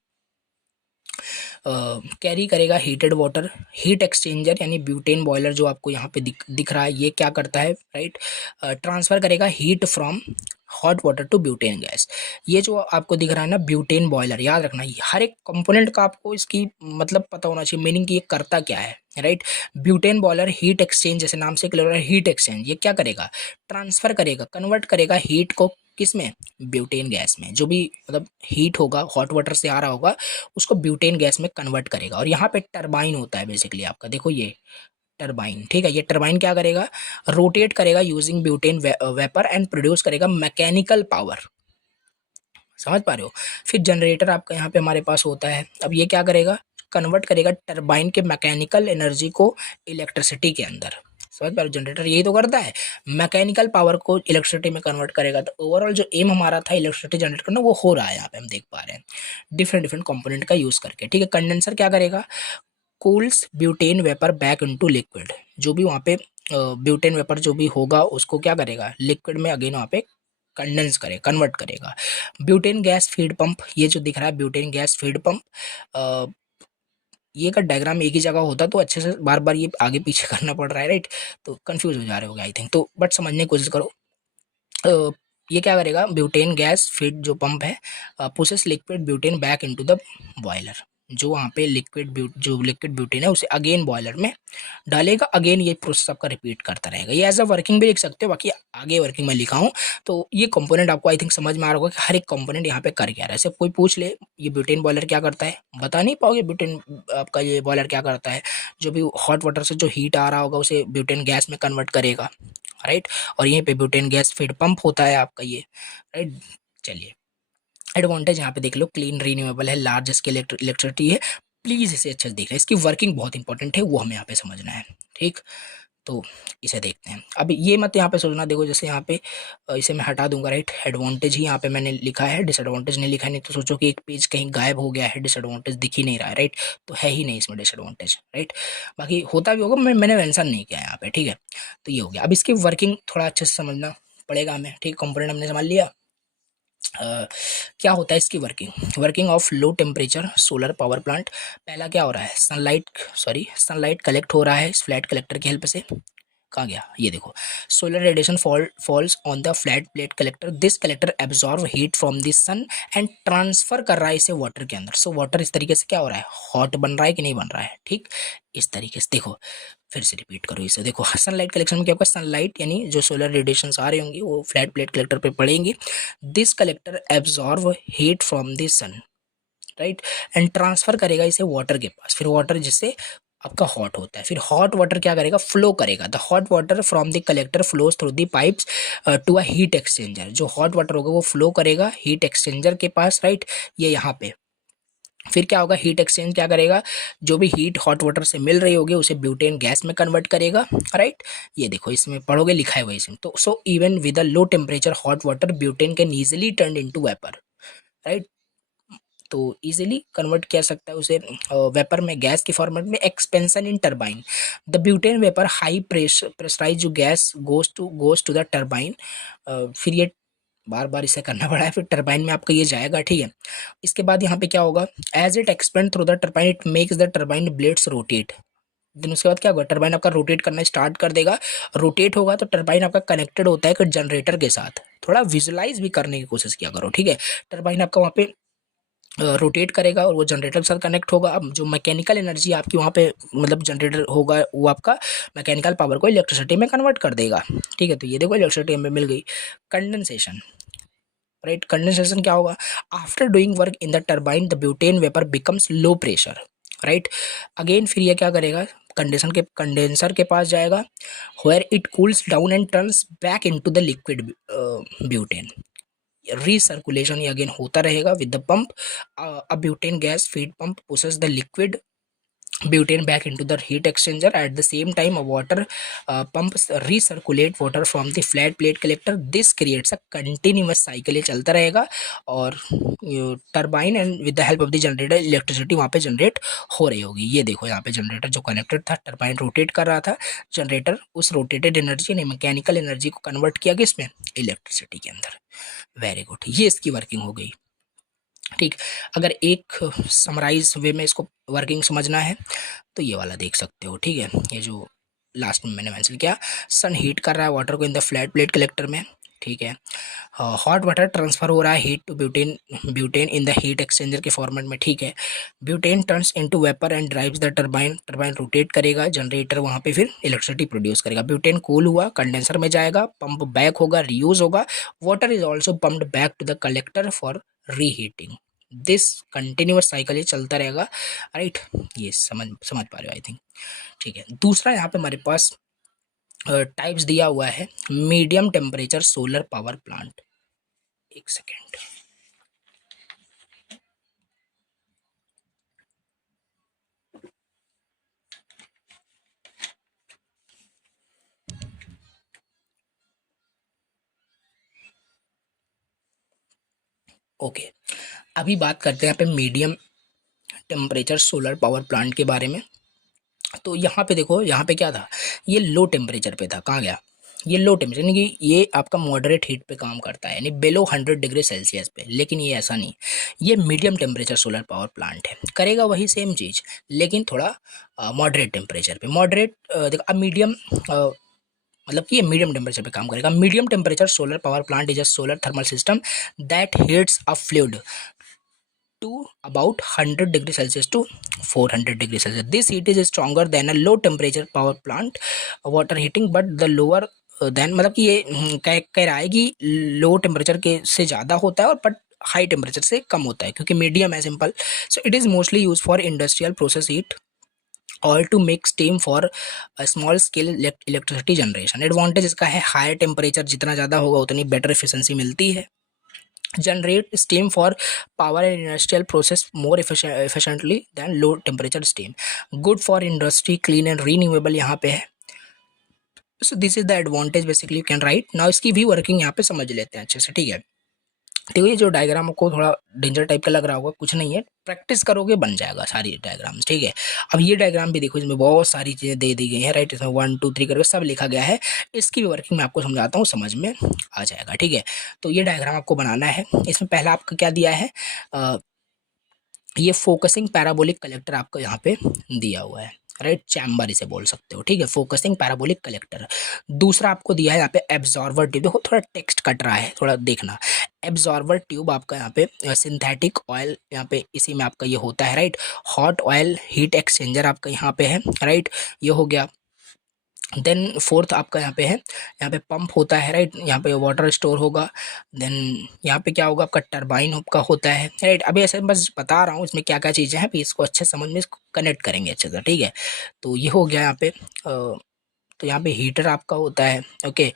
कैरी करेगा हीटेड वाटर, हीट एक्सचेंजर यानी ब्यूटेन बॉयलर जो आपको यहाँ पे दिख रहा है, ये क्या करता है, राइट, ट्रांसफर करेगा heat from hot water to butane gas. ये जो आपको दिख रहा है ना ब्यूटेन बॉयलर, याद रखना हर एक कंपोनेंट का आपको इसकी मतलब पता होना चाहिए, मीनिंग कि ये करता क्या है, right. Butane boiler heat exchange, जैसे नाम से क्लियर हो रहा है, हीट एक्सचेंज, ये क्या करेगा, ट्रांसफर करेगा, कन्वर्ट करेगा हीट को किस में, ब्यूटेन गैस में। जो भी मतलब हीट होगा हॉट वाटर से आ रहा होगा उसको ब्यूटेन गैस में कन्वर्ट करेगा। और यहाँ पे टरबाइन होता है बेसिकली आपका, देखो ये टरबाइन, ठीक है। ये टरबाइन क्या करेगा, रोटेट करेगा using butane vapour and produce करेगा मैकेनिकल पावर, समझ पा रहे हो। फिर जनरेटर आपका यहाँ पे हमारे पास होता है, अब ये क्या करेगा, कन्वर्ट करेगा टरबाइन के मैकेनिकल एनर्जी को इलेक्ट्रिसिटी के अंदर, समझ पा रहे हो। जनरेटर यही तो करता है, मैकेनिकल पावर को इलेक्ट्रिसिटी में कन्वर्ट करेगा। तो ओवरऑल जो एम हमारा था इलेक्ट्रिसिटी जनरेट करना, वो हो रहा है, यहाँ पे हम देख पा रहे हैं डिफरेंट डिफरेंट कंपोनेंट का यूज करके, ठीक है। कंडेंसर क्या करेगा, cools butane vapour back into liquid, जो भी वहाँ पे ब्यूटेन वेपर जो भी होगा उसको क्या करेगा, लिक्विड में अगेन वहाँ पे कंडेंस करे, कन्वर्ट करेगा। ब्यूटेन गैस फीड पंप, ये जो दिख रहा है ब्यूटेन गैस फीड पंप, ये का डायग्राम एक ही जगह होता तो अच्छे से बार बार ये आगे पीछे करना पड़ रहा है, राइट। तो कंफ्यूज हो जा रहे होगे आई थिंक, तो बट समझने की कोशिश करो। अ, ये क्या करेगा, ब्यूटेन गैस फीड जो पंप है pushes liquid butane back into the boiler, जो वहाँ पे जो लिक्विड ब्यूटेन है उसे अगेन बॉयलर में डालेगा, अगेन ये प्रोसेस आपका रिपीट करता रहेगा। ये एज अ वर्किंग भी लिख सकते हो, बाकी आगे वर्किंग में लिखा हूँ। तो ये कंपोनेंट आपको आई थिंक समझ में आ रहा होगा कि हर एक कंपोनेंट यहाँ पे कर क्या रहा है। जैसे कोई पूछ ले ये ब्यूटेन बॉयलर क्या करता है, बता नहीं पाओगे ब्यूटेन आपका ये बॉयलर क्या करता है, जो भी हॉट वाटर से जो हीट आ रहा होगा उसे ब्यूटेन गैस में कन्वर्ट करेगा, राइट। और यहीं पे ब्यूटेन गैस फीड पंप होता है आपका ये, राइट। चलिए एडवांटेज यहाँ पे देख लो, क्लीन रीन्यूएबल है, लार्ज स्केल इलेक्ट्रिसिटी है। प्लीज इसे अच्छे से देखना, इसकी वर्किंग बहुत इंपॉर्टेंट है, वो हमें यहाँ पे समझना है। ठीक, तो इसे देखते हैं। अब ये मत यहाँ पे सोचना, देखो जैसे यहाँ पे इसे मैं हटा दूंगा, राइट, एडवांटेज ही यहाँ पे मैंने लिखा है, डिसएडवांटेज नहीं लिखा है, नहीं तो सोचो कि एक पेज कहीं गायब हो गया है, डिसएडवांटेज दिख ही नहीं रहा है, राइट, तो है ही नहीं इसमें डिसएडवांटेज, राइट। बाकी होता भी होगा, मैंने मेंशन नहीं किया यहाँ पे, ठीक है। तो ये हो गया। अब इसकी वर्किंग थोड़ा अच्छे से समझना पड़ेगा हमें, ठीक। कंपोनेंट हमने समझ लिया। क्या होता है इसकी working, working of low temperature solar power plant. पहला क्या हो रहा है, सनलाइट कलेक्ट हो रहा है इस फ्लैट कलेक्टर की हेल्प से। कहाँ गया, ये देखो, solar radiation falls on the flat plate collector, this collector absorb heat from the sun and transfer कर रहा है इसे वाटर के अंदर। सो वाटर इस तरीके से क्या हो रहा है, हॉट बन रहा है कि नहीं बन रहा है, ठीक। इस तरीके से देखो, फिर से रिपीट करो इसे, देखो सनलाइट कलेक्शन में क्या होगा, सनलाइट यानी जो सोलर रेडिएशन आ रही होंगी वो फ्लैट प्लेट कलेक्टर पे पड़ेंगी। This collector absorb heat from the sun, right, and transfer करेगा इसे वाटर के पास, फिर वाटर जिससे आपका हॉट होता है, फिर हॉट वाटर क्या करेगा, फ्लो करेगा। The hot water from the collector flows through the pipes to a heat exchanger. जो हॉट वाटर होगा वो फ्लो करेगा हीट एक्सचेंजर के पास, राइट, ये यहाँ पे। फिर क्या होगा, हीट एक्सचेंज क्या करेगा, जो भी हीट हॉट वाटर से मिल रही होगी उसे ब्यूटेन गैस में कन्वर्ट करेगा, राइट। ये देखो इसमें पढ़ोगे, लिखा है वही इसमें। तो so even with a low temperature hot water butane can easily turn into vapour, right. तो इजीली कन्वर्ट किया सकता है उसे वेपर में, गैस के फॉर्मेट में। Expansion in turbine, the butane vapour high pressurise जो gas goes to the turbine. फिर ये बार बार इसे करना पड़ा है, फिर टरबाइन में आपका ये जाएगा, ठीक है। इसके बाद यहाँ पे क्या होगा, as it expand through the turbine it makes the turbine blades rotate. Then उसके बाद क्या होगा, टरबाइन आपका रोटेट करना स्टार्ट कर देगा। रोटेट होगा तो टरबाइन आपका कनेक्टेड होता है एक जनरेटर के साथ। थोड़ा विजुलाइज भी करने की कोशिश किया करो, ठीक है। टरबाइन आपका वहाँ पे रोटेट करेगा और वो जनरेटर के साथ कनेक्ट होगा। अब जो मैकेनिकल एनर्जी आपकी वहाँ पे मतलब जनरेटर होगा वो आपका मैकेनिकल पावर को इलेक्ट्रिसिटी में कन्वर्ट कर देगा, ठीक है। तो ये देखो इलेक्ट्रिसिटी हमें मिल गई। कंडेंसेशन, राइट, कंडेंसेशन क्या होगा, after doing work in the turbine the butane vapour becomes low pressure, right. Again फिर ये क्या करेगा, कंडेंसर के पास जाएगा, where it cools down and turns back into the liquid butane. Recirculation ये अगेन होता रहेगा with the pump. A butane gas feed pump pushes the liquid butane back into the heat exchanger. At the same time a water pump recirculate water from the flat plate collector. This creates a continuous cycle, ये चलता रहेगा। और turbine and with the help of the generator electricity वहाँ पे generate हो रही होगी। ये देखो यहाँ पे जनरेटर जो कनेक्टेड था, टरबाइन रोटेट कर रहा था, जनरेटर उस रोटेटेड एनर्जी ने मैकेनिकल एनर्जी को कन्वर्ट किया किसमें, इलेक्ट्रिसिटी के अंदर। वेरी गुड, ये इसकी वर्किंग हो गई, ठीक। अगर एक समराइज वे में इसको वर्किंग समझना है तो ये वाला देख सकते हो, ठीक है। ये जो लास्ट में मैंने मेंशन किया, सन हीट कर रहा है वाटर को in the flat plate collector में, ठीक है। हॉट वाटर ट्रांसफर हो रहा है heat to butane in the heat exchanger के फॉर्मेट में, ठीक है। Butane turns into vapour and drives the turbine, turbine rotate करेगा, जनरेटर वहाँ पे फिर इलेक्ट्रिसिटी प्रोड्यूस करेगा। ब्यूटेन कूल हुआ, कंडेंसर में जाएगा, पंप बैक होगा, रीयूज होगा। Water is also pumped back to the collector for reheating. This continuous cycle ये चलता रहेगा, राइट। ये समझ पा रहे हो आई थिंक, ठीक है। दूसरा यहाँ पे हमारे पास टाइप्स दिया हुआ है, medium temperature solar power plant. एक सेकेंड, ओके। अभी बात करते हैं यहाँ पे medium temperature solar power plant के बारे में। तो यहाँ पे देखो, यहाँ पे क्या था, ये लो टेम्परेचर पे था, कहाँ गया, ये लो टेम्परेचर यानी कि ये आपका मॉडरेट हीट पे काम करता है, यानी बिलो 100 डिग्री सेल्सियस पे। लेकिन ये ऐसा नहीं, ये medium temperature solar power plant है, करेगा वही सेम चीज़ लेकिन थोड़ा मॉडरेट टेम्परेचर पे। मॉडरेट देखो, अब मीडियम मतलब कि ये मीडियम टेम्परेचर पे काम करेगा। Medium temperature solar power plant is a solar thermal system that heats a fluid to about 100 degree Celsius to 400 degree Celsius. This heat is stronger than a low temperature power plant water heating, but the lower than, मतलब कि ये कह रहा है कि low temperature के से ज़्यादा होता है और बट हाई टेम्परेचर से कम होता है, क्योंकि मीडियम है, simple. So it is mostly use for industrial process heat और to make steam for small scale electricity generation. Advantage इसका है, हायर टेम्परेचर जितना ज़्यादा होगा उतनी बेटर एफिशिएंसी मिलती है, generate steam for power and industrial process more efficiently than low temperature steam, good for industry, clean and renewable यहाँ पे है. So this is the advantage basically you can write. Now इसकी भी working यहाँ पे समझ लेते हैं अच्छे से. ठीक है, देखो ये जो डायग्राम आपको थोड़ा डेंजर टाइप का लग रहा होगा, कुछ नहीं है, प्रैक्टिस करोगे बन जाएगा सारी डायग्राम्स. ठीक है, अब ये डायग्राम भी देखो, इसमें बहुत सारी चीज़ें दे दी गई हैं, राइट. इसमें 1 2 3 करके सब लिखा गया है. इसकी भी वर्किंग मैं आपको समझाता हूँ, समझ में आ जाएगा. ठीक है, तो ये डायग्राम आपको बनाना है. इसमें पहला आपका क्या दिया है, ये फोकसिंग पैराबोलिक कलेक्टर आपको यहाँ पे दिया हुआ है, राइट. चैम्बर इसे बोल सकते हो. ठीक है, फोकसिंग पैराबोलिक कलेक्टर. दूसरा आपको दिया है यहाँ पे एब्जॉर्वर ट्यूब. देखो थोड़ा टेक्स्ट कट रहा है, थोड़ा देखना. एब्जॉर्वर ट्यूब आपका यहाँ पे सिंथेटिक ऑयल यहाँ पे इसी में आपका ये होता है, right. Hot oil heat exchanger आपका यहाँ पे है, राइट. ये हो गया. देन फोर्थ आपका यहाँ पे है, यहाँ पे पंप होता है, राइट. यहाँ पे वाटर स्टोर होगा. देन यहाँ पे क्या होगा, आपका टरबाइन आपका होता है, राइट. अभी ऐसे बस बता रहा हूँ इसमें क्या क्या चीज़ें हैं, फिर इसको अच्छे समझ में इसको कनेक्ट करेंगे अच्छे से. ठीक है, तो ये हो गया यहाँ पे. तो यहाँ पे हीटर आपका होता है. ओके,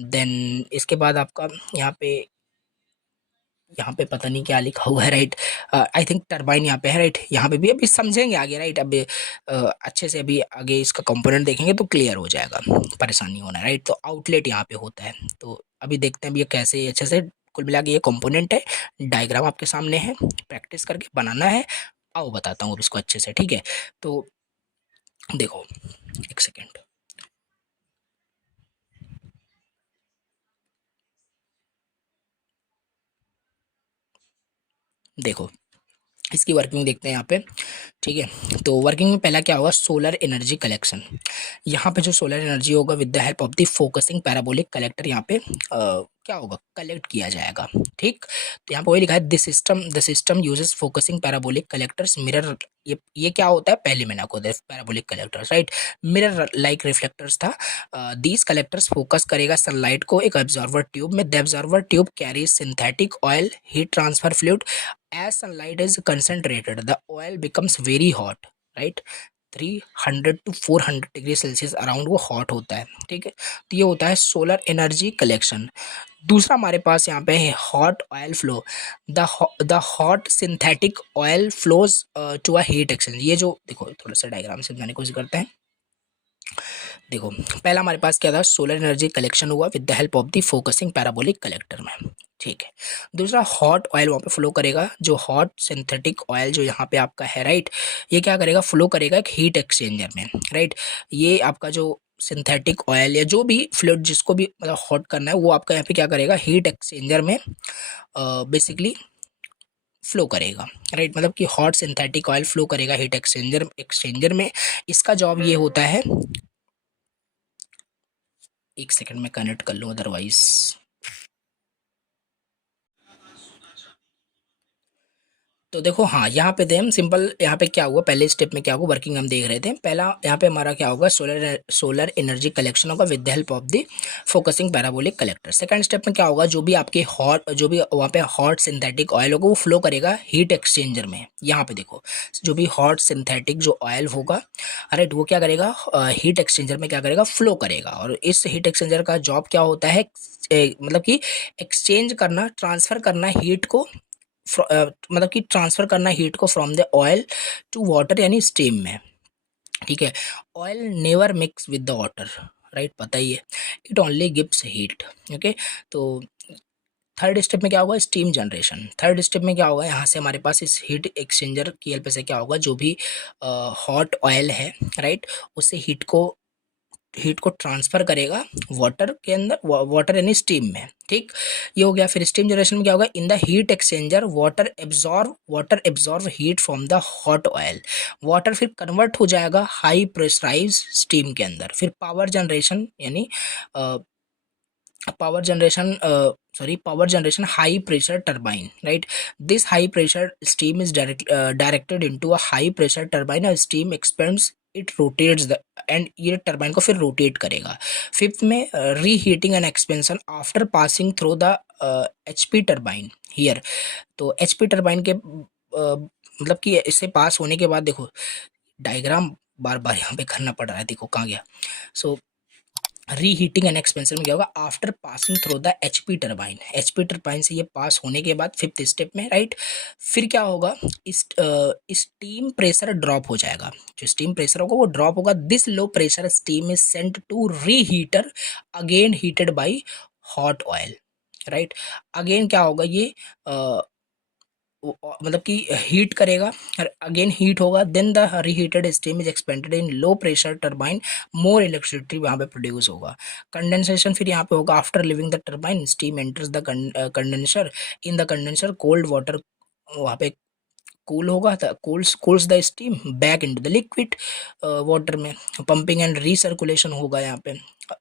देन इसके बाद आपका यहाँ पे पता नहीं क्या लिखा हुआ है, राइट. आई थिंक टरबाइन यहाँ पे है, राइट. यहाँ पे भी अभी समझेंगे आगे, राइट. अभी अच्छे से अभी आगे इसका कंपोनेंट देखेंगे तो क्लियर हो जाएगा, परेशानी होना, राइट. तो आउटलेट यहाँ पे होता है. तो अभी देखते हैं अभी ये कैसे अच्छे से. कुल मिला के ये कंपोनेंट है, डायग्राम आपके सामने है, प्रैक्टिस करके बनाना है. आओ बताता हूँ अब इसको अच्छे से. ठीक है, तो देखो एक सेकेंड. देखो इसकी वर्किंग देखते हैं यहाँ पे. ठीक है, तो वर्किंग में पहला क्या होगा, सोलर एनर्जी कलेक्शन. यहाँ पे जो सोलर एनर्जी होगा with the help of the focusing parabolic collector यहाँ पे क्या होगा, कलेक्ट किया जाएगा. ठीक, तो यहाँ पे वही लिखा है, the system uses focusing parabolic collectors mirror. ये क्या होता है, पहले मैंने आपको parabolic collectors, right. Mirror like reflectors था. दीज कलेक्टर्स फोकस करेगा सनलाइट को एक ऑब्जर्वर ट्यूब में. The observer tube carries synthetic oil heat transfer fluid. As sunlight is concentrated, the oil becomes very hot, right. 300 to 400 degree Celsius around वो hot होता है. ठीक है, तो ये होता है सोलर एनर्जी कलेक्शन. दूसरा हमारे पास यहाँ पे है hot oil flow. The hot synthetic oil flows to a heat exchange. ये जो देखो थोड़ा सा डायग्राम से समझाने की कोशिश करते हैं. देखो पहला हमारे पास क्या था, सोलर एनर्जी कलेक्शन हुआ with the help of the focusing parabolic collector में. ठीक है, दूसरा हॉट ऑयल वहाँ पे फ्लो करेगा. जो हॉट सिंथेटिक ऑयल जो यहाँ पे आपका है, राइट, ये क्या करेगा, फ्लो करेगा एक हीट एक्सचेंजर में, राइट. ये आपका जो सिंथेटिक ऑयल या जो भी फ्लूइड जिसको भी मतलब हॉट करना है वो आपका यहाँ पे क्या करेगा, हीट एक्सचेंजर में बेसिकली फ्लो करेगा, राइट. मतलब कि हॉट सिंथेटिक ऑयल फ्लो करेगा हीट एक्सचेंजर में. इसका जॉब ये होता है, एक सेकंड में कनेक्ट कर लूँ अदरवाइज. तो देखो हाँ, यहाँ पे थे हम सिंपल. यहाँ पे क्या हुआ, पहले स्टेप में क्या होगा, वर्किंग हम देख रहे थे. पहला यहाँ पे हमारा क्या होगा, सोलर एनर्जी कलेक्शन होगा with the help of the focusing parabolic collector. Second step में क्या होगा, जो भी आपके हॉट जो भी वहाँ पे हॉट सिंथेटिक ऑयल होगा वो फ्लो करेगा हीट एक्सचेंजर में. यहाँ पे देखो जो भी हॉट सिंथेटिक जो ऑयल होगा, राइट, वो क्या करेगा, हीट एक्सचेंजर में क्या करेगा, फ्लो करेगा. और इस हीट एक्सचेंजर का जॉब क्या होता है, मतलब कि एक्सचेंज करना, ट्रांसफर करना हीट को, मतलब कि ट्रांसफर करना हीट को from the oil to water यानी स्टीम में. ठीक है, oil never mix with the water, right, पता ही है, it only gives heat. Okay, तो थर्ड स्टेप में क्या होगा, स्टीम जनरेशन. थर्ड स्टेप में क्या होगा, यहाँ से हमारे पास इस हीट एक्सचेंजर की हेल्प से क्या होगा, जो भी हॉट ऑयल है, राइट, उससे हीट को ट्रांसफर करेगा वाटर के अंदर, वाटर यानी स्टीम में. ठीक, ये हो गया. फिर स्टीम जनरेशन में क्या होगा, इन the heat exchanger water absorb heat from the hot oil. Water फिर कन्वर्ट हो जाएगा हाई प्रेशराइज स्टीम के अंदर. फिर पावर जनरेशन यानी power generation high pressure turbine, right. This high pressure steam is directed into a high pressure turbine. Steam expends, it rotates the, and ये turbine को फिर रोटेट करेगा. फिफ्थ में reheating and expansion after passing through the HP turbine here. तो HP turbine के मतलब कि इससे पास होने के बाद देखो डायग्राम बार बार यहाँ पे करना पड़ रहा है, देखो कहाँ गया. सो रीहीटिंग एंड एक्सपेंशन में क्या होगा, after passing through the HP turbine, HP turbine से ये पास होने के बाद फिफ्थ स्टेप में, राइट, फिर क्या होगा, इस स्टीम प्रेशर ड्रॉप हो जाएगा, जो स्टीम प्रेशर होगा वो ड्रॉप होगा। This low pressure steam is sent to reheater again heated by hot oil, right. Again क्या होगा, ये मतलब कि हीट करेगा, अगेन हीट होगा, then the reheated steam is expanded in low pressure turbine, more electricity वहाँ पे प्रोड्यूस होगा। कंडेंसेशन फिर यहाँ पे होगा, after living the turbine steam enters the condenser, in the condenser cold water वहाँ पे कूल होगा, cools the steam back into the liquid water में, पंपिंग एंड रीसर्कुलेशन होगा यहाँ पे।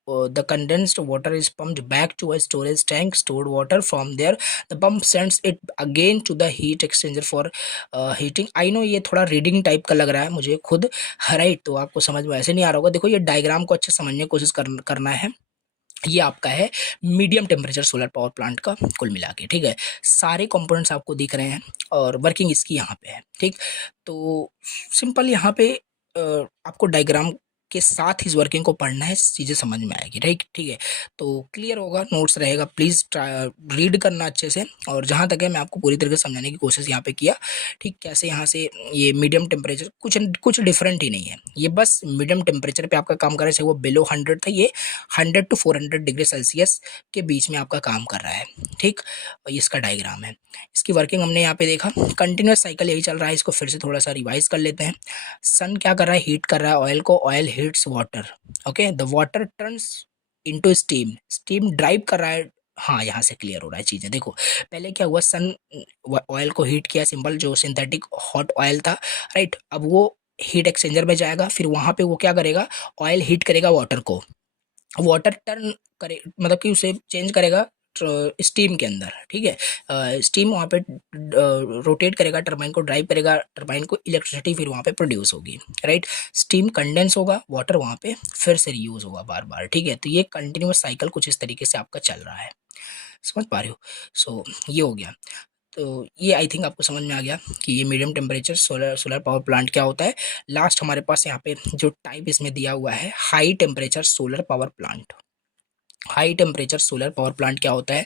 The condensed water is pumped back to a storage tank, stored water from there the pump sends it again to the heat exchanger for heating. I know ये थोड़ा reading type का लग रहा है मुझे खुद, राइट, तो आपको समझ में ऐसे नहीं आ रहा होगा। देखो ये डायग्राम को अच्छे समझने की कोशिश करना है। ये आपका है medium temperature solar power plant का कुल मिला के, ठीक है। सारे कंपोनेंट्स आपको दिख रहे हैं और वर्किंग इसकी यहाँ पे है, ठीक। तो सिंपल यहाँ पे आपको डायग्राम के साथ इस वर्किंग को पढ़ना है, चीज़ें समझ में आएगी, राइट, ठीक है। तो क्लियर होगा, नोट्स रहेगा, प्लीज़ रीड करना अच्छे से। और जहाँ तक है मैं आपको पूरी तरीके से समझाने की कोशिश यहाँ पे किया, ठीक। कैसे यहाँ से ये मीडियम टेम्परेचर कुछ कुछ डिफरेंट ही नहीं है, ये बस मीडियम टेम्परेचर पे आपका काम कर रहा है, चाहे वो बिलो 100 था, ये 100 to 400 डिग्री सेल्सियस के बीच में आपका काम कर रहा है, ठीक। और ये इसका डायग्राम है, इसकी वर्किंग हमने यहाँ पे देखा, कंटिन्यूस साइकिल यही चल रहा है। इसको फिर से थोड़ा सा रिवाइज कर लेते हैं। सन क्या कर रहा है, हीट कर रहा है ऑयल को, oil heats water, okay, the water turns into steam, steam drive कर रहा है। हाँ, यहाँ से क्लियर हो रहा है चीज़ें। देखो पहले क्या हुआ, सन ऑयल को हीट किया, सिंपल जो सिंथेटिक हॉट ऑयल था, राइट। अब वो हीट एक्सचेंजर में जाएगा, फिर वहाँ पे वो क्या करेगा, ऑयल हीट करेगा वाटर को, वाटर टर्न करे मतलब कि उसे चेंज करेगा स्टीम के अंदर, ठीक है। स्टीम वहाँ पे रोटेट करेगा, टरबाइन को ड्राइव करेगा, टरबाइन को इलेक्ट्रिसिटी फिर वहाँ पे प्रोड्यूस होगी, राइट। स्टीम कंडेंस होगा, वाटर वहाँ पे फिर से रीयूज होगा बार बार, ठीक है। तो ये कंटिन्यूस साइकिल कुछ इस तरीके से आपका चल रहा है, समझ पा रहे हो। सो ये हो गया। तो ये आई थिंक आपको समझ में आ गया कि ये medium temperature solar power plant क्या होता है। लास्ट हमारे पास यहाँ पे जो टाइप इसमें दिया हुआ है, high temperature solar power plant. High temperature solar power plant क्या होता है,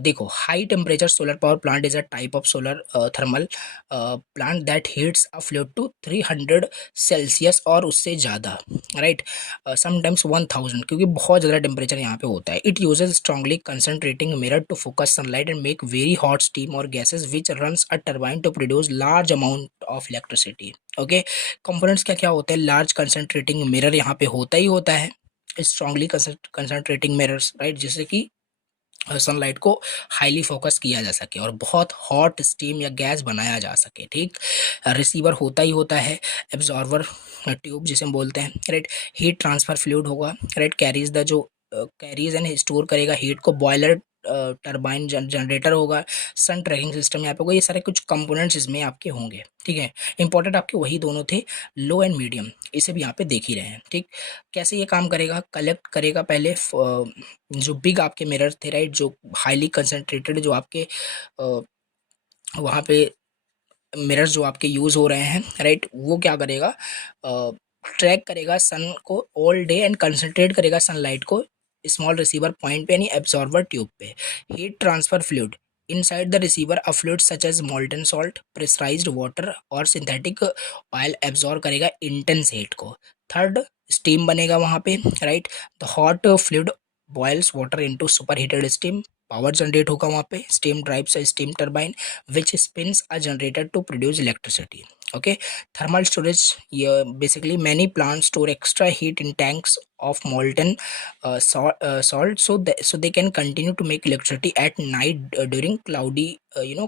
देखो, high temperature solar power plant is a type of solar thermal plant that heats a fluid to 300 Celsius और उससे ज़्यादा, राइट, समटाइम्स 1000, क्योंकि बहुत ज़्यादा टेम्परेचर यहाँ पे होता है। It uses strongly concentrating mirror to focus sunlight and make very hot steam और gases which runs a turbine to produce large amount of electricity, okay. Components क्या क्या होते हैं, लार्ज कंसनट्रेटिंग मिरर यहाँ पे होता ही होता है, स्ट्रांगली कंसंट्रेटिंग मिरर्स, राइट, जिससे कि सनलाइट को हाईली फोकस किया जा सके और बहुत हॉट स्टीम या गैस बनाया जा सके, ठीक। रिसीवर होता ही होता है, एब्जॉर्वर ट्यूब जिसे हम बोलते हैं, राइट। हीट ट्रांसफर फ्लूइड होगा, राइट, कैरीज द जो कैरीज एंड स्टोर करेगा हीट को, बॉयलर टरबाइन जनरेटर होगा, सन ट्रैकिंग सिस्टम यहाँ पे होगा। ये सारे कुछ कंपोनेंट्स इसमें आपके होंगे, ठीक है। इंपॉर्टेंट आपके वही दोनों थे, लो एंड मीडियम, इसे भी यहाँ पे देख ही रहे हैं, ठीक। कैसे ये काम करेगा, कलेक्ट करेगा पहले जो बिग आपके मिरर थे, राइट, जो हाईली कंसंट्रेटेड जो आपके वहाँ पे मिरर्स जो आपके यूज़ हो रहे हैं, राइट, वो क्या करेगा, ट्रैक करेगा सन को ऑल डे एंड कंसंट्रेट करेगा सनलाइट को स्मॉल रिसीवर पॉइंट पे यानी एब्जॉर्बर ट्यूब पे। Heat transfer fluid inside the receiver, a fluid such as molten salt, pressurised water और सिंथेटिक ऑयल एब्जॉर्ब करेगा इंटेंस हीट को। थर्ड, स्टीम बनेगा वहाँ पे, right, the hot fluid boils water into super heated steam, power generate होगा वहाँ पे, steam drives a steam turbine which spins a generator to produce electricity, okay. Thermal storage, yeah, basically many plants store extra heat in tanks of molten salt, so they can continue to make electricity at night during cloudy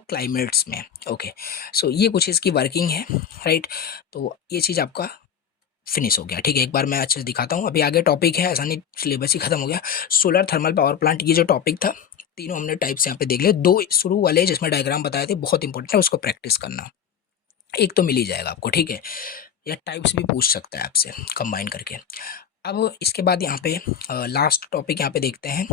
climates में, okay. So ये कुछ इसकी working है, right. तो ये चीज़ आपका finish हो गया, ठीक है। एक बार मैं अच्छे से दिखाता हूँ, अभी आगे टॉपिक है, ऐसा नहीं सिलेबस ही खत्म हो गया। सोलर थर्मल पावर प्लांट, ये जो टॉपिक था, तीनों हमने टाइप्स यहाँ पे देख लिए। दो शुरू वाले जिसमें डायग्राम बताए थे बहुत इंपॉर्टेंट है, उसको प्रैक्टिस करना, एक तो मिल ही जाएगा आपको, ठीक है। या टाइप्स भी पूछ सकता है आपसे कंबाइन करके। अब इसके बाद यहाँ पे लास्ट टॉपिक यहाँ पे देखते हैं,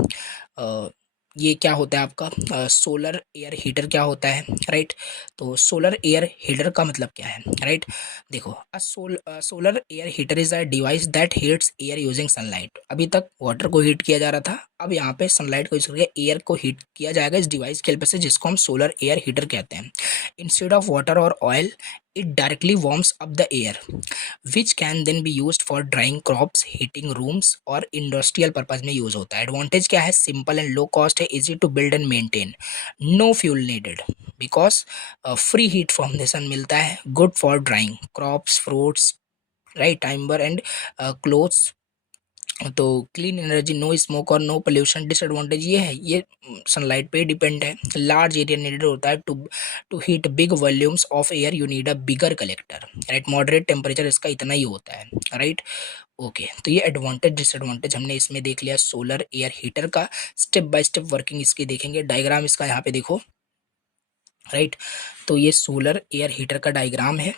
ये क्या होता है आपका सोलर एयर हीटर क्या होता है, राइट। तो सोलर एयर हीटर का मतलब क्या है, राइट। देखो solar air heater is a device that heats air using sunlight. अभी तक वाटर को हीट किया जा रहा था, अब यहाँ पे सनलाइट को यूज करके एयर को हीट किया जाएगा इस डिवाइस की हेल्प से, जिसको हम सोलर एयर हीटर कहते हैं। इंस्टेड ऑफ वाटर और oil, it directly warms up the air which can then be used for drying crops, heating rooms और इंडस्ट्रियल पर्पज में यूज होता है। एडवांटेज क्या है, सिंपल एंड लो कॉस्ट है, easy to build and maintain, no fuel needed because free heat from the sun मिलता है, good for drying crops, fruits, right, timber and clothes. तो clean energy, no smoke और no pollution. Disadvantage ये है, ये sunlight पे depend है। Large area needed होता है to heat big volumes of air, you need a bigger collector, right. Moderate temperature इसका इतना ही होता है, राइट। ओके, तो ये एडवांटेज डिसएडवांटेज हमने इसमें देख लिया सोलर एयर हीटर का। स्टेप बाय स्टेप वर्किंग इसकी देखेंगे, डायग्राम इसका यहाँ पे देखो, राइट। तो ये सोलर एयर हीटर का डायग्राम है।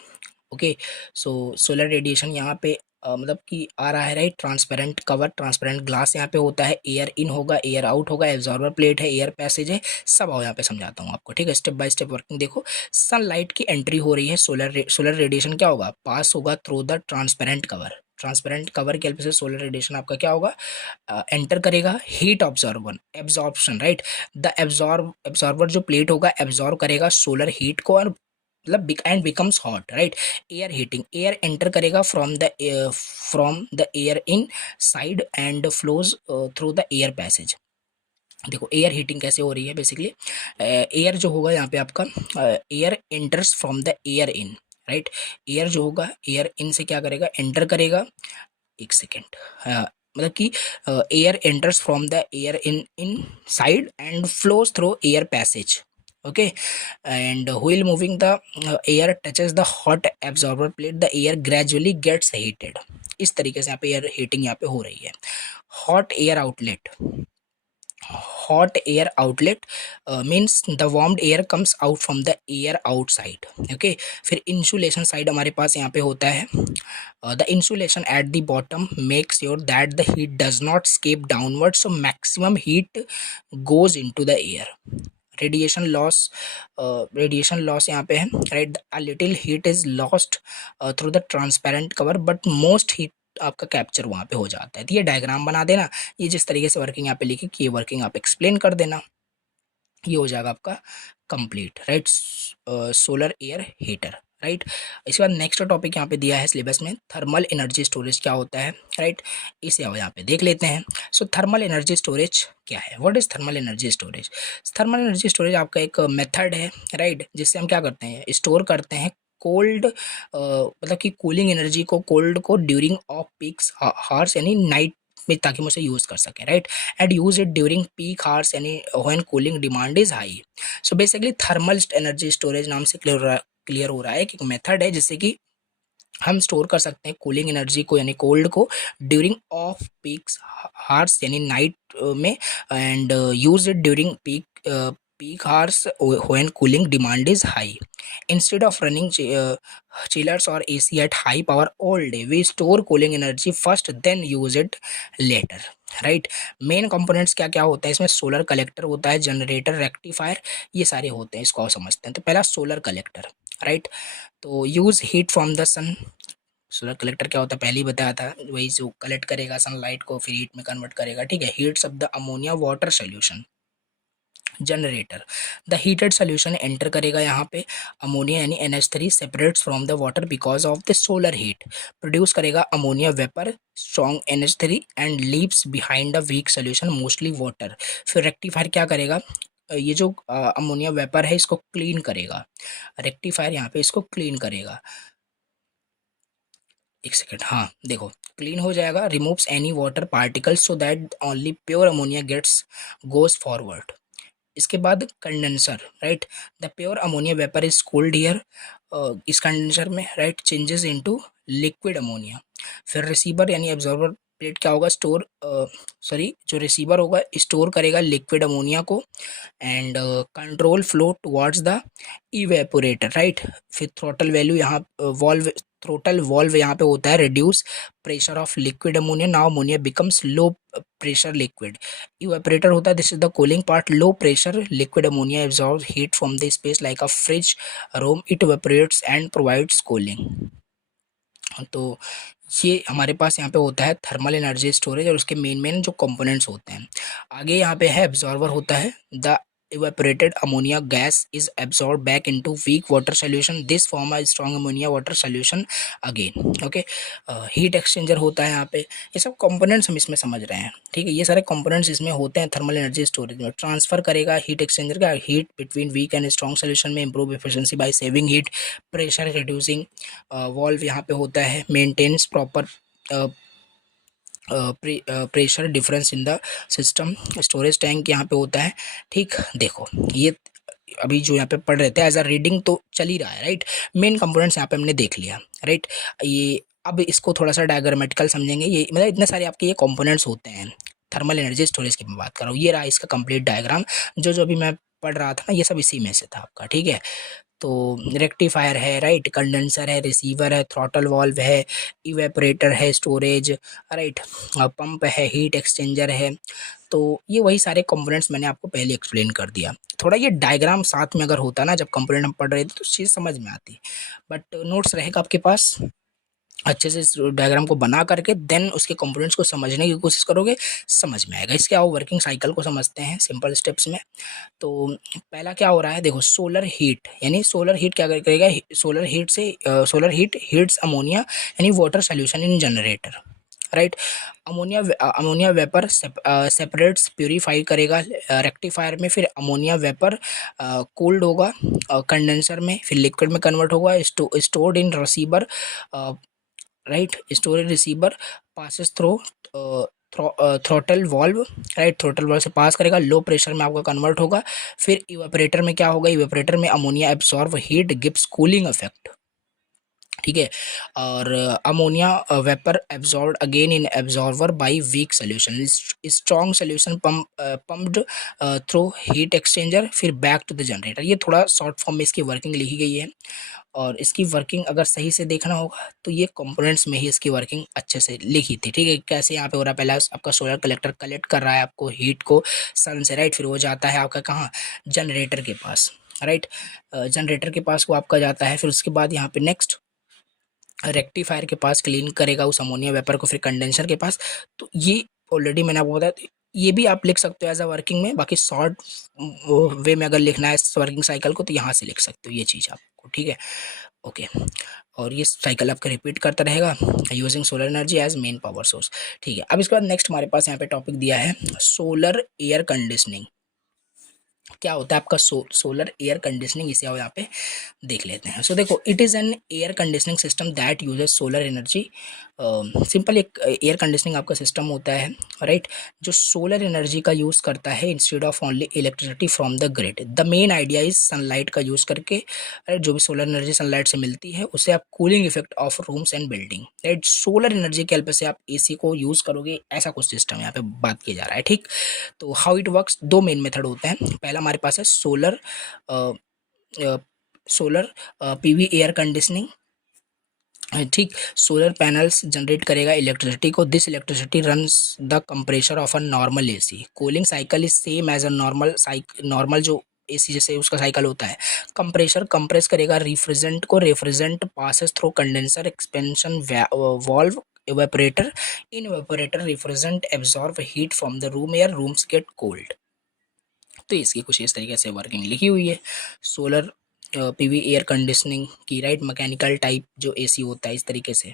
ओके, सो सोलर रेडिएशन यहाँ पे मतलब कि आ रहा है, right. Transparent cover, transparent glass यहाँ पे होता है, एयर इन होगा, एयर आउट होगा, एब्जॉर्बर प्लेट है, एयर पैसेज है, सब आओ यहाँ पे समझाता हूँ आपको, ठीक है। स्टेप बाय स्टेप वर्किंग देखो। सनलाइट की एंट्री हो रही है, सोलर रेडिएशन क्या होगा, पास होगा through the transparent cover. Transparent cover की हेल्प से सोलर रेडिएशन आपका क्या होगा, एंटर करेगा। Heat absorption, right. The absorber जो प्लेट होगा एब्जॉर्ब करेगा सोलर हीट को, और मतलब and becomes hot, right. Air heating, air enter करेगा from the air in side and flows through the air passage. देखो एयर हीटिंग कैसे हो रही है, बेसिकली एयर जो होगा यहाँ पे आपका, air enters from the air in, right. Air जो होगा एयर इन से क्या करेगा, एंटर करेगा। एक सेकेंड, मतलब कि air enters from the air in side and flows through air passage, okay. And wheel moving the air touches the hot absorber plate, the air gradually gets heated. इस तरीके से यहाँ पे एयर हीटिंग यहाँ पे हो रही है। Hot air outlet, hot air outlet means the warmed air comes out from the air outside, okay। फिर insulation side हमारे पास यहाँ पे होता है, the insulation at the bottom makes sure that the heat does not escape downwards, so maximum heat goes into the air। Radiation loss यहाँ पे है, right. A little heat is lost through the transparent cover but most heat आपका capture वहाँ पे हो जाता है। तो ये डायग्राम बना देना, ये जिस तरीके से वर्किंग यहाँ पे लिखी कि ये वर्किंग आप एक्सप्लेन कर देना, ये हो जाएगा आपका complete, right. Solar air heater, right. इसके बाद नेक्स्ट टॉपिक यहाँ पे दिया है सिलेबस में, थर्मल एनर्जी स्टोरेज क्या होता है, राइट। इसे अब यहाँ पे देख लेते हैं। सो थर्मल एनर्जी स्टोरेज क्या है, what is thermal energy storage. Thermal energy storage आपका एक मेथड है, राइट, जिससे हम क्या करते हैं, स्टोर करते हैं कोल्ड, मतलब कि कूलिंग एनर्जी को, कोल्ड को ड्यूरिंग ऑफ पीक्स हार्स यानी नाइट में, ताकि हम उसे यूज़ कर सकें, right. And use it during peak hours यानी when cooling demand is high. So basically thermal energy storage नाम से क्लियर हो रहा है कि एक मेथड है जिससे कि हम स्टोर कर सकते हैं कूलिंग एनर्जी को यानी कोल्ड को ड्यूरिंग ऑफ पीक्स हार्स यानी नाइट में, and use it during peak hours when cooling demand is high. Instead of running chillers or AC at high power all day, we store cooling energy first then use it later, right. Main components क्या क्या होता है इसमें, solar collector होता है, generator, rectifier, ये सारे होते हैं, इसको आप समझते हैं। तो पहला सोलर कलेक्टर, राइट। तो use heat from the sun, solar collector क्या होता है पहले ही बताया था, वही जो कलेक्ट करेगा सनलाइट को फिर हीट में कन्वर्ट करेगा, ठीक है। Heats of the ammonia water solution. Generator, the heated solution enter करेगा यहाँ पे, अमोनिया यानी NH3 separates from the water because of the solar heat, produce करेगा ammonia vapour strong NH3 and leaves behind the weak solution mostly water. फिर rectifier क्या करेगा, ये जो अमोनिया वेपर है इसको क्लीन करेगा, रेक्टिफायर यहाँ पे इसको क्लीन करेगा। एक सेकेंड, हाँ देखो, क्लीन हो जाएगा, removes any water particles so that only pure ammonia gets goes forward. इसके बाद condenser, right, the pure ammonia vapour is cooled here, इस कंडेंसर में, right, changes into liquid ammonia. फिर रिसीवर यानी एब्जॉर्बर प्लेट क्या होगा, जो रिसीवर होगा स्टोर करेगा लिक्विड अमोनिया को and control flow towards the evaporator, right. फिर थ्रोटल वैल्यू यहाँ वॉल्व थ्रोटल वॉल्व यहाँ पे होता है reduce pressure of liquid ammonia, now ammonia becomes low pressure liquid. Evaporator होता है, this is the cooling part, low pressure liquid ammonia absorb heat from the space like a fridge room, it evaporates and provides cooling. तो ये हमारे पास यहाँ पे होता है thermal energy storage और उसके मेन जो कंपोनेंट्स होते हैं। आगे यहाँ पे है एब्जॉर्वर होता है, the evaporated ammonia gas is absorbed back into weak water solution, this form a strong ammonia water solution again, okay। Heat exchanger होता है यहाँ पे, ये सब कंपोनेंट्स हम इसमें समझ रहे हैं, ठीक है। ये सारे कंपोनेंट्स इसमें होते हैं थर्मल एनर्जी स्टोरेज में। ट्रांसफर करेगा हीट एक्सचेंजर का heat between weak and strong solution में, improve efficiency by saving heat, pressure reducing valve यहाँ पे होता है, maintains proper pressure difference in the system, storage tank यहाँ पे होता है, ठीक। देखो ये अभी जो यहाँ पे पढ़ रहे थे एज अ रीडिंग तो चल ही रहा है, राइट। मेन कंपोनेंट्स यहाँ पे हमने देख लिया, राइट। ये अब इसको थोड़ा सा डायग्रामेटिकल समझेंगे, ये मतलब इतने सारे आपके ये कंपोनेंट्स होते हैं थर्मल एनर्जी स्टोरेज की मैं बात कर रहा हूँ। ये रहा इसका कंप्लीट डायग्राम, जो अभी मैं पढ़ रहा था ना, ये सब इसी में से था आपका, ठीक है। तो रेक्टिफायर है, राइट, कंडेंसर है, रिसीवर है, थ्रॉटल वॉल्व है, इवेपोरेटर है, स्टोरेज, राइट, पंप है, हीट एक्सचेंजर है। तो ये वही सारे कंपोनेंट्स मैंने आपको पहले एक्सप्लेन कर दिया। थोड़ा ये डायग्राम साथ में अगर होता ना, जब कंपोनेंट हम पढ़ रहे थे तो चीज़ समझ में आती, बट नोट्स रहेगा आपके पास, अच्छे से इस डायग्राम को बना करके देन उसके कंपोनेंट्स को समझने की कोशिश करोगे, समझ में आएगा। इसके आओ वर्किंग साइकिल को समझते हैं सिंपल स्टेप्स में। तो पहला क्या हो रहा है, देखो सोलर हीट, यानी सोलर हीट क्या करेगा, सोलर हीट हीट्स अमोनिया यानी water solution in generator, right. Ammonia vapour separates purify करेगा रेक्टिफायर में, फिर अमोनिया वेपर कोल्ड होगा कंडेंसर में, फिर लिक्विड में कन्वर्ट होगा, stored in receiver, right, storage receiver passes through throttle valve, right, throttle valve से पास करेगा, लो प्रेशर में आपका कन्वर्ट होगा। फिर इवेपोरेटर में क्या होगा, इवेपोरेटर में ammonia absorb heat gives cooling effect, ठीक है। और ammonia vapour absorb again in absorber by weak solution, strong solution pumped through heat exchanger, फिर बैक टू द जनरेटर। ये थोड़ा शॉर्ट फॉर्म में इसकी वर्किंग लिखी गई है, और इसकी वर्किंग अगर सही से देखना होगा तो ये कंपोनेंट्स में ही इसकी वर्किंग अच्छे से लिखी थी, ठीक है। कैसे यहाँ पे हो रहा है, पहला आपका सोलर कलेक्टर कलेक्ट कर रहा है आपको हीट को सन से, राइट, फिर वो जाता है आपका कहाँ, जनरेटर के पास, राइट, जनरेटर के पास वो आपका जाता है, फिर उसके बाद यहाँ पे नेक्स्ट रेक्टिफायर के पास क्लीन करेगा उस अमोनिया वेपर को, फिर कंडेंसर के पास। तो ये ऑलरेडी मैंने आपको बताया, तो ये भी आप लिख सकते हो एज अ वर्किंग में, बाकी शॉर्ट वे में अगर लिखना है वर्किंग साइकिल को तो यहाँ से लिख सकते हो ये चीज़ आपको, ठीक है, ओके। और ये साइकिल आपका रिपीट करता रहेगा using solar energy as main power source, ठीक है। अब इसके बाद नेक्स्ट हमारे पास यहाँ पे टॉपिक दिया है सोलर एयर कंडीशनिंग। क्या होता है आपका सोलर एयर कंडीशनिंग, इसे आप यहाँ पे देख लेते हैं। सो देखो, it is an air conditioning system that uses solar energy. Simple एक एयर कंडीशनिंग आपका सिस्टम होता है, राइट, जो सोलर एनर्जी का यूज़ करता है instead of only electricity from the grid. The main idea is sunlight का यूज़ करके, राइट, जो भी सोलर एनर्जी सनलाइट से मिलती है उससे आप cooling effect of rooms and building, right, solar energy के हेल्प से आप एसी को यूज़ करोगे, ऐसा कुछ सिस्टम यहाँ पे बात किया जा रहा है, ठीक। तो हाउ इट वर्क्स, दो मेन मेथड होते हैं। पहला हमारे पास है सोलर पीवी एयर कंडीशनिंग, ठीक। सोलर पैनल्स जनरेट करेगा इलेक्ट्रिसिटी को, this electricity runs the compressor of a normal AC, cooling cycle is same as a normal जो एसी जैसे उसका साइकिल होता है। कंप्रेशर कंप्रेस करेगा रिफ्रिजरेंट को, refrigerant passes through condenser expansion valve, evaporator, in evaporator refrigerant absorb heat from the room air, rooms get cold। तो इसकी कुछ इस तरीके से वर्किंग लिखी हुई है सोलर पीवी एयर कंडीशनिंग की, राइट, मैकेनिकल टाइप जो एसी होता है इस तरीके से,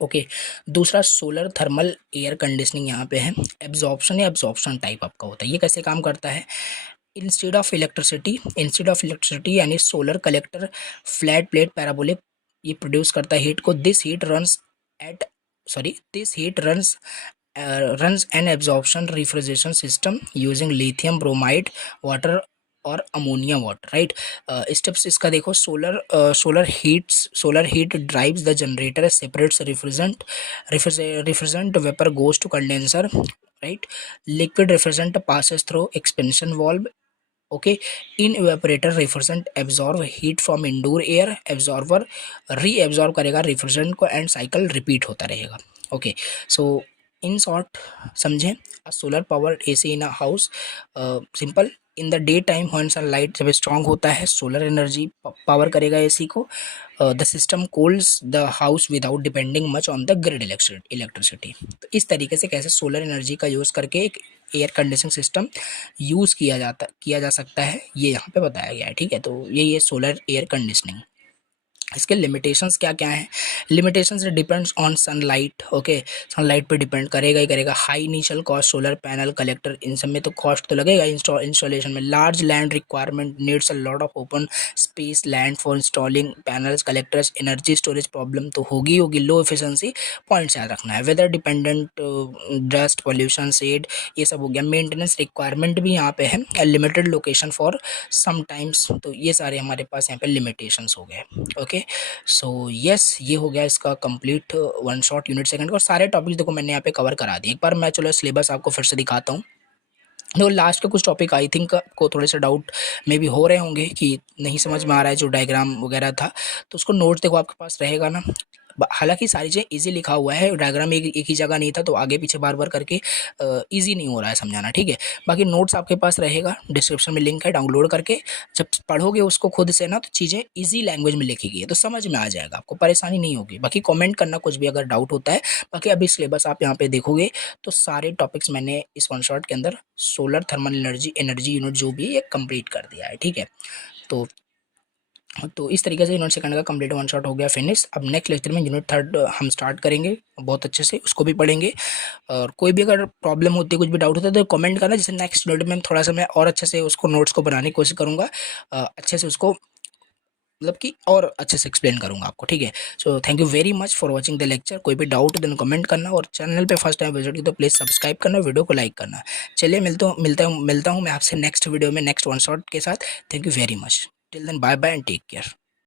ओके। दूसरा सोलर थर्मल एयर कंडीशनिंग यहाँ पे है, एब्जॉर्प्शन या एब्जॉर्प्शन टाइप आपका होता है। ये कैसे काम करता है, इंस्टेड ऑफ इलेक्ट्रिसिटी यानी solar collector flat plate parabolic ये प्रोड्यूस करता है हीट को, this heat runs an absorption refrigeration system using lithium bromide water और अमोनिया वाटर, राइट। स्टेप्स इसका देखो, solar heat drives the generator, separates refrigerant vapor goes to condenser, right. Liquid refrigerant passes through expansion valve, okay. In evaporator refrigerant absorb heat from indoor air, absorber reabsorb करेगा refrigerant को and cycle repeat होता रहेगा, okay. So in short समझें, solar power AC in a house, simple, in the day time when sunlight जब strong होता है solar energy power करेगा AC को, the system cools the house without depending much on the grid electricity. तो इस तरीके से कैसे सोलर एनर्जी का यूज़ करके एक एयर कंडीशनिंग सिस्टम यूज़ किया जा सकता है, ये यहाँ पे बताया गया है, ठीक है। तो ये सोलर एयर कंडीशनिंग। इसके लिमिटेशंस क्या क्या हैं? Limitations depends on sunlight, okay. Sunlight पे डिपेंड करेगा ही करेगा। High initial cost, solar panel collector, इन सब में तो कॉस्ट तो लगेगा इंस्टॉलेशन में। Large land requirement, needs a lot of open space land for installing panels collectors. Energy storage problem तो होगी। लो एफिशिएंसी पॉइंट्स याद रखना है। Weather dependent, dust pollution shade, ये सब हो गया। मेंटेनेंस रिक्वायरमेंट भी यहाँ पे है, लिमिटेड लोकेशन फॉर समटाइम्स, तो ये सारे हमारे पास यहाँ पे लिमिटेशंस हो गए, ओके। सो यस, ये हो गया इसका complete one shot unit second का, और सारे टॉपिक्स देखो मैंने यहाँ पे कवर करा दिए। एक बार मैं चलो सिलेबस आपको फिर से दिखाता हूँ। तो लास्ट के कुछ टॉपिक आई थिंक को थोड़े से डाउट में भी हो रहे होंगे कि नहीं समझ में आ रहा है, जो डायग्राम वगैरह था, तो उसको नोट्स देखो आपके पास रहेगा ना। हालांकि सारी चीज़ें इजी लिखा हुआ है, डायग्राम एक ही जगह नहीं था, तो आगे पीछे बार बार करके इजी नहीं हो रहा है समझाना, ठीक है। बाकी नोट्स आपके पास रहेगा, डिस्क्रिप्शन में लिंक है, डाउनलोड करके जब पढ़ोगे उसको खुद से ना, तो चीज़ें इजी लैंग्वेज में लिखी गई है, तो समझ में आ जाएगा, आपको परेशानी नहीं होगी। बाकी कमेंट करना कुछ भी अगर डाउट होता है। बाकी अभी सिलेबस आप यहाँ पे देखोगे तो सारे टॉपिक्स मैंने इस वन शॉट के अंदर सोलर थर्मल एनर्जी यूनिट जो भी है कंप्लीट कर दिया है, ठीक है। तो इस तरीके से यूनिट सेकंड का कंप्लीट वन शॉट हो गया, फिनिश। अब नेक्स्ट लेक्चर में यूनिट थर्ड हम स्टार्ट करेंगे, बहुत अच्छे से उसको भी पढ़ेंगे। और कोई भी अगर प्रॉब्लम होती है, कुछ भी डाउट होता है, तो कमेंट करना, जैसे नेक्स्ट यूनिट में थोड़ा सा मैं और अच्छे से उसको नोट्स को बनाने की कोशिश करूँगा, अच्छे से उसको मतलब कि और अच्छे से एक्सप्लेन करूंगा आपको, ठीक है। So thank you very much for watching the lecture. कोई भी डाउट हो देन कमेंट करना, और चैनल पे फर्स्ट टाइम विजिट की तो प्लीज़ सब्सक्राइब करना, वीडियो को लाइक करना। चलिए मिलता हूँ मैं आपसे नेक्स्ट वीडियो में नेक्स्ट वन शॉट के साथ। Thank you very much, till then bye bye and take care.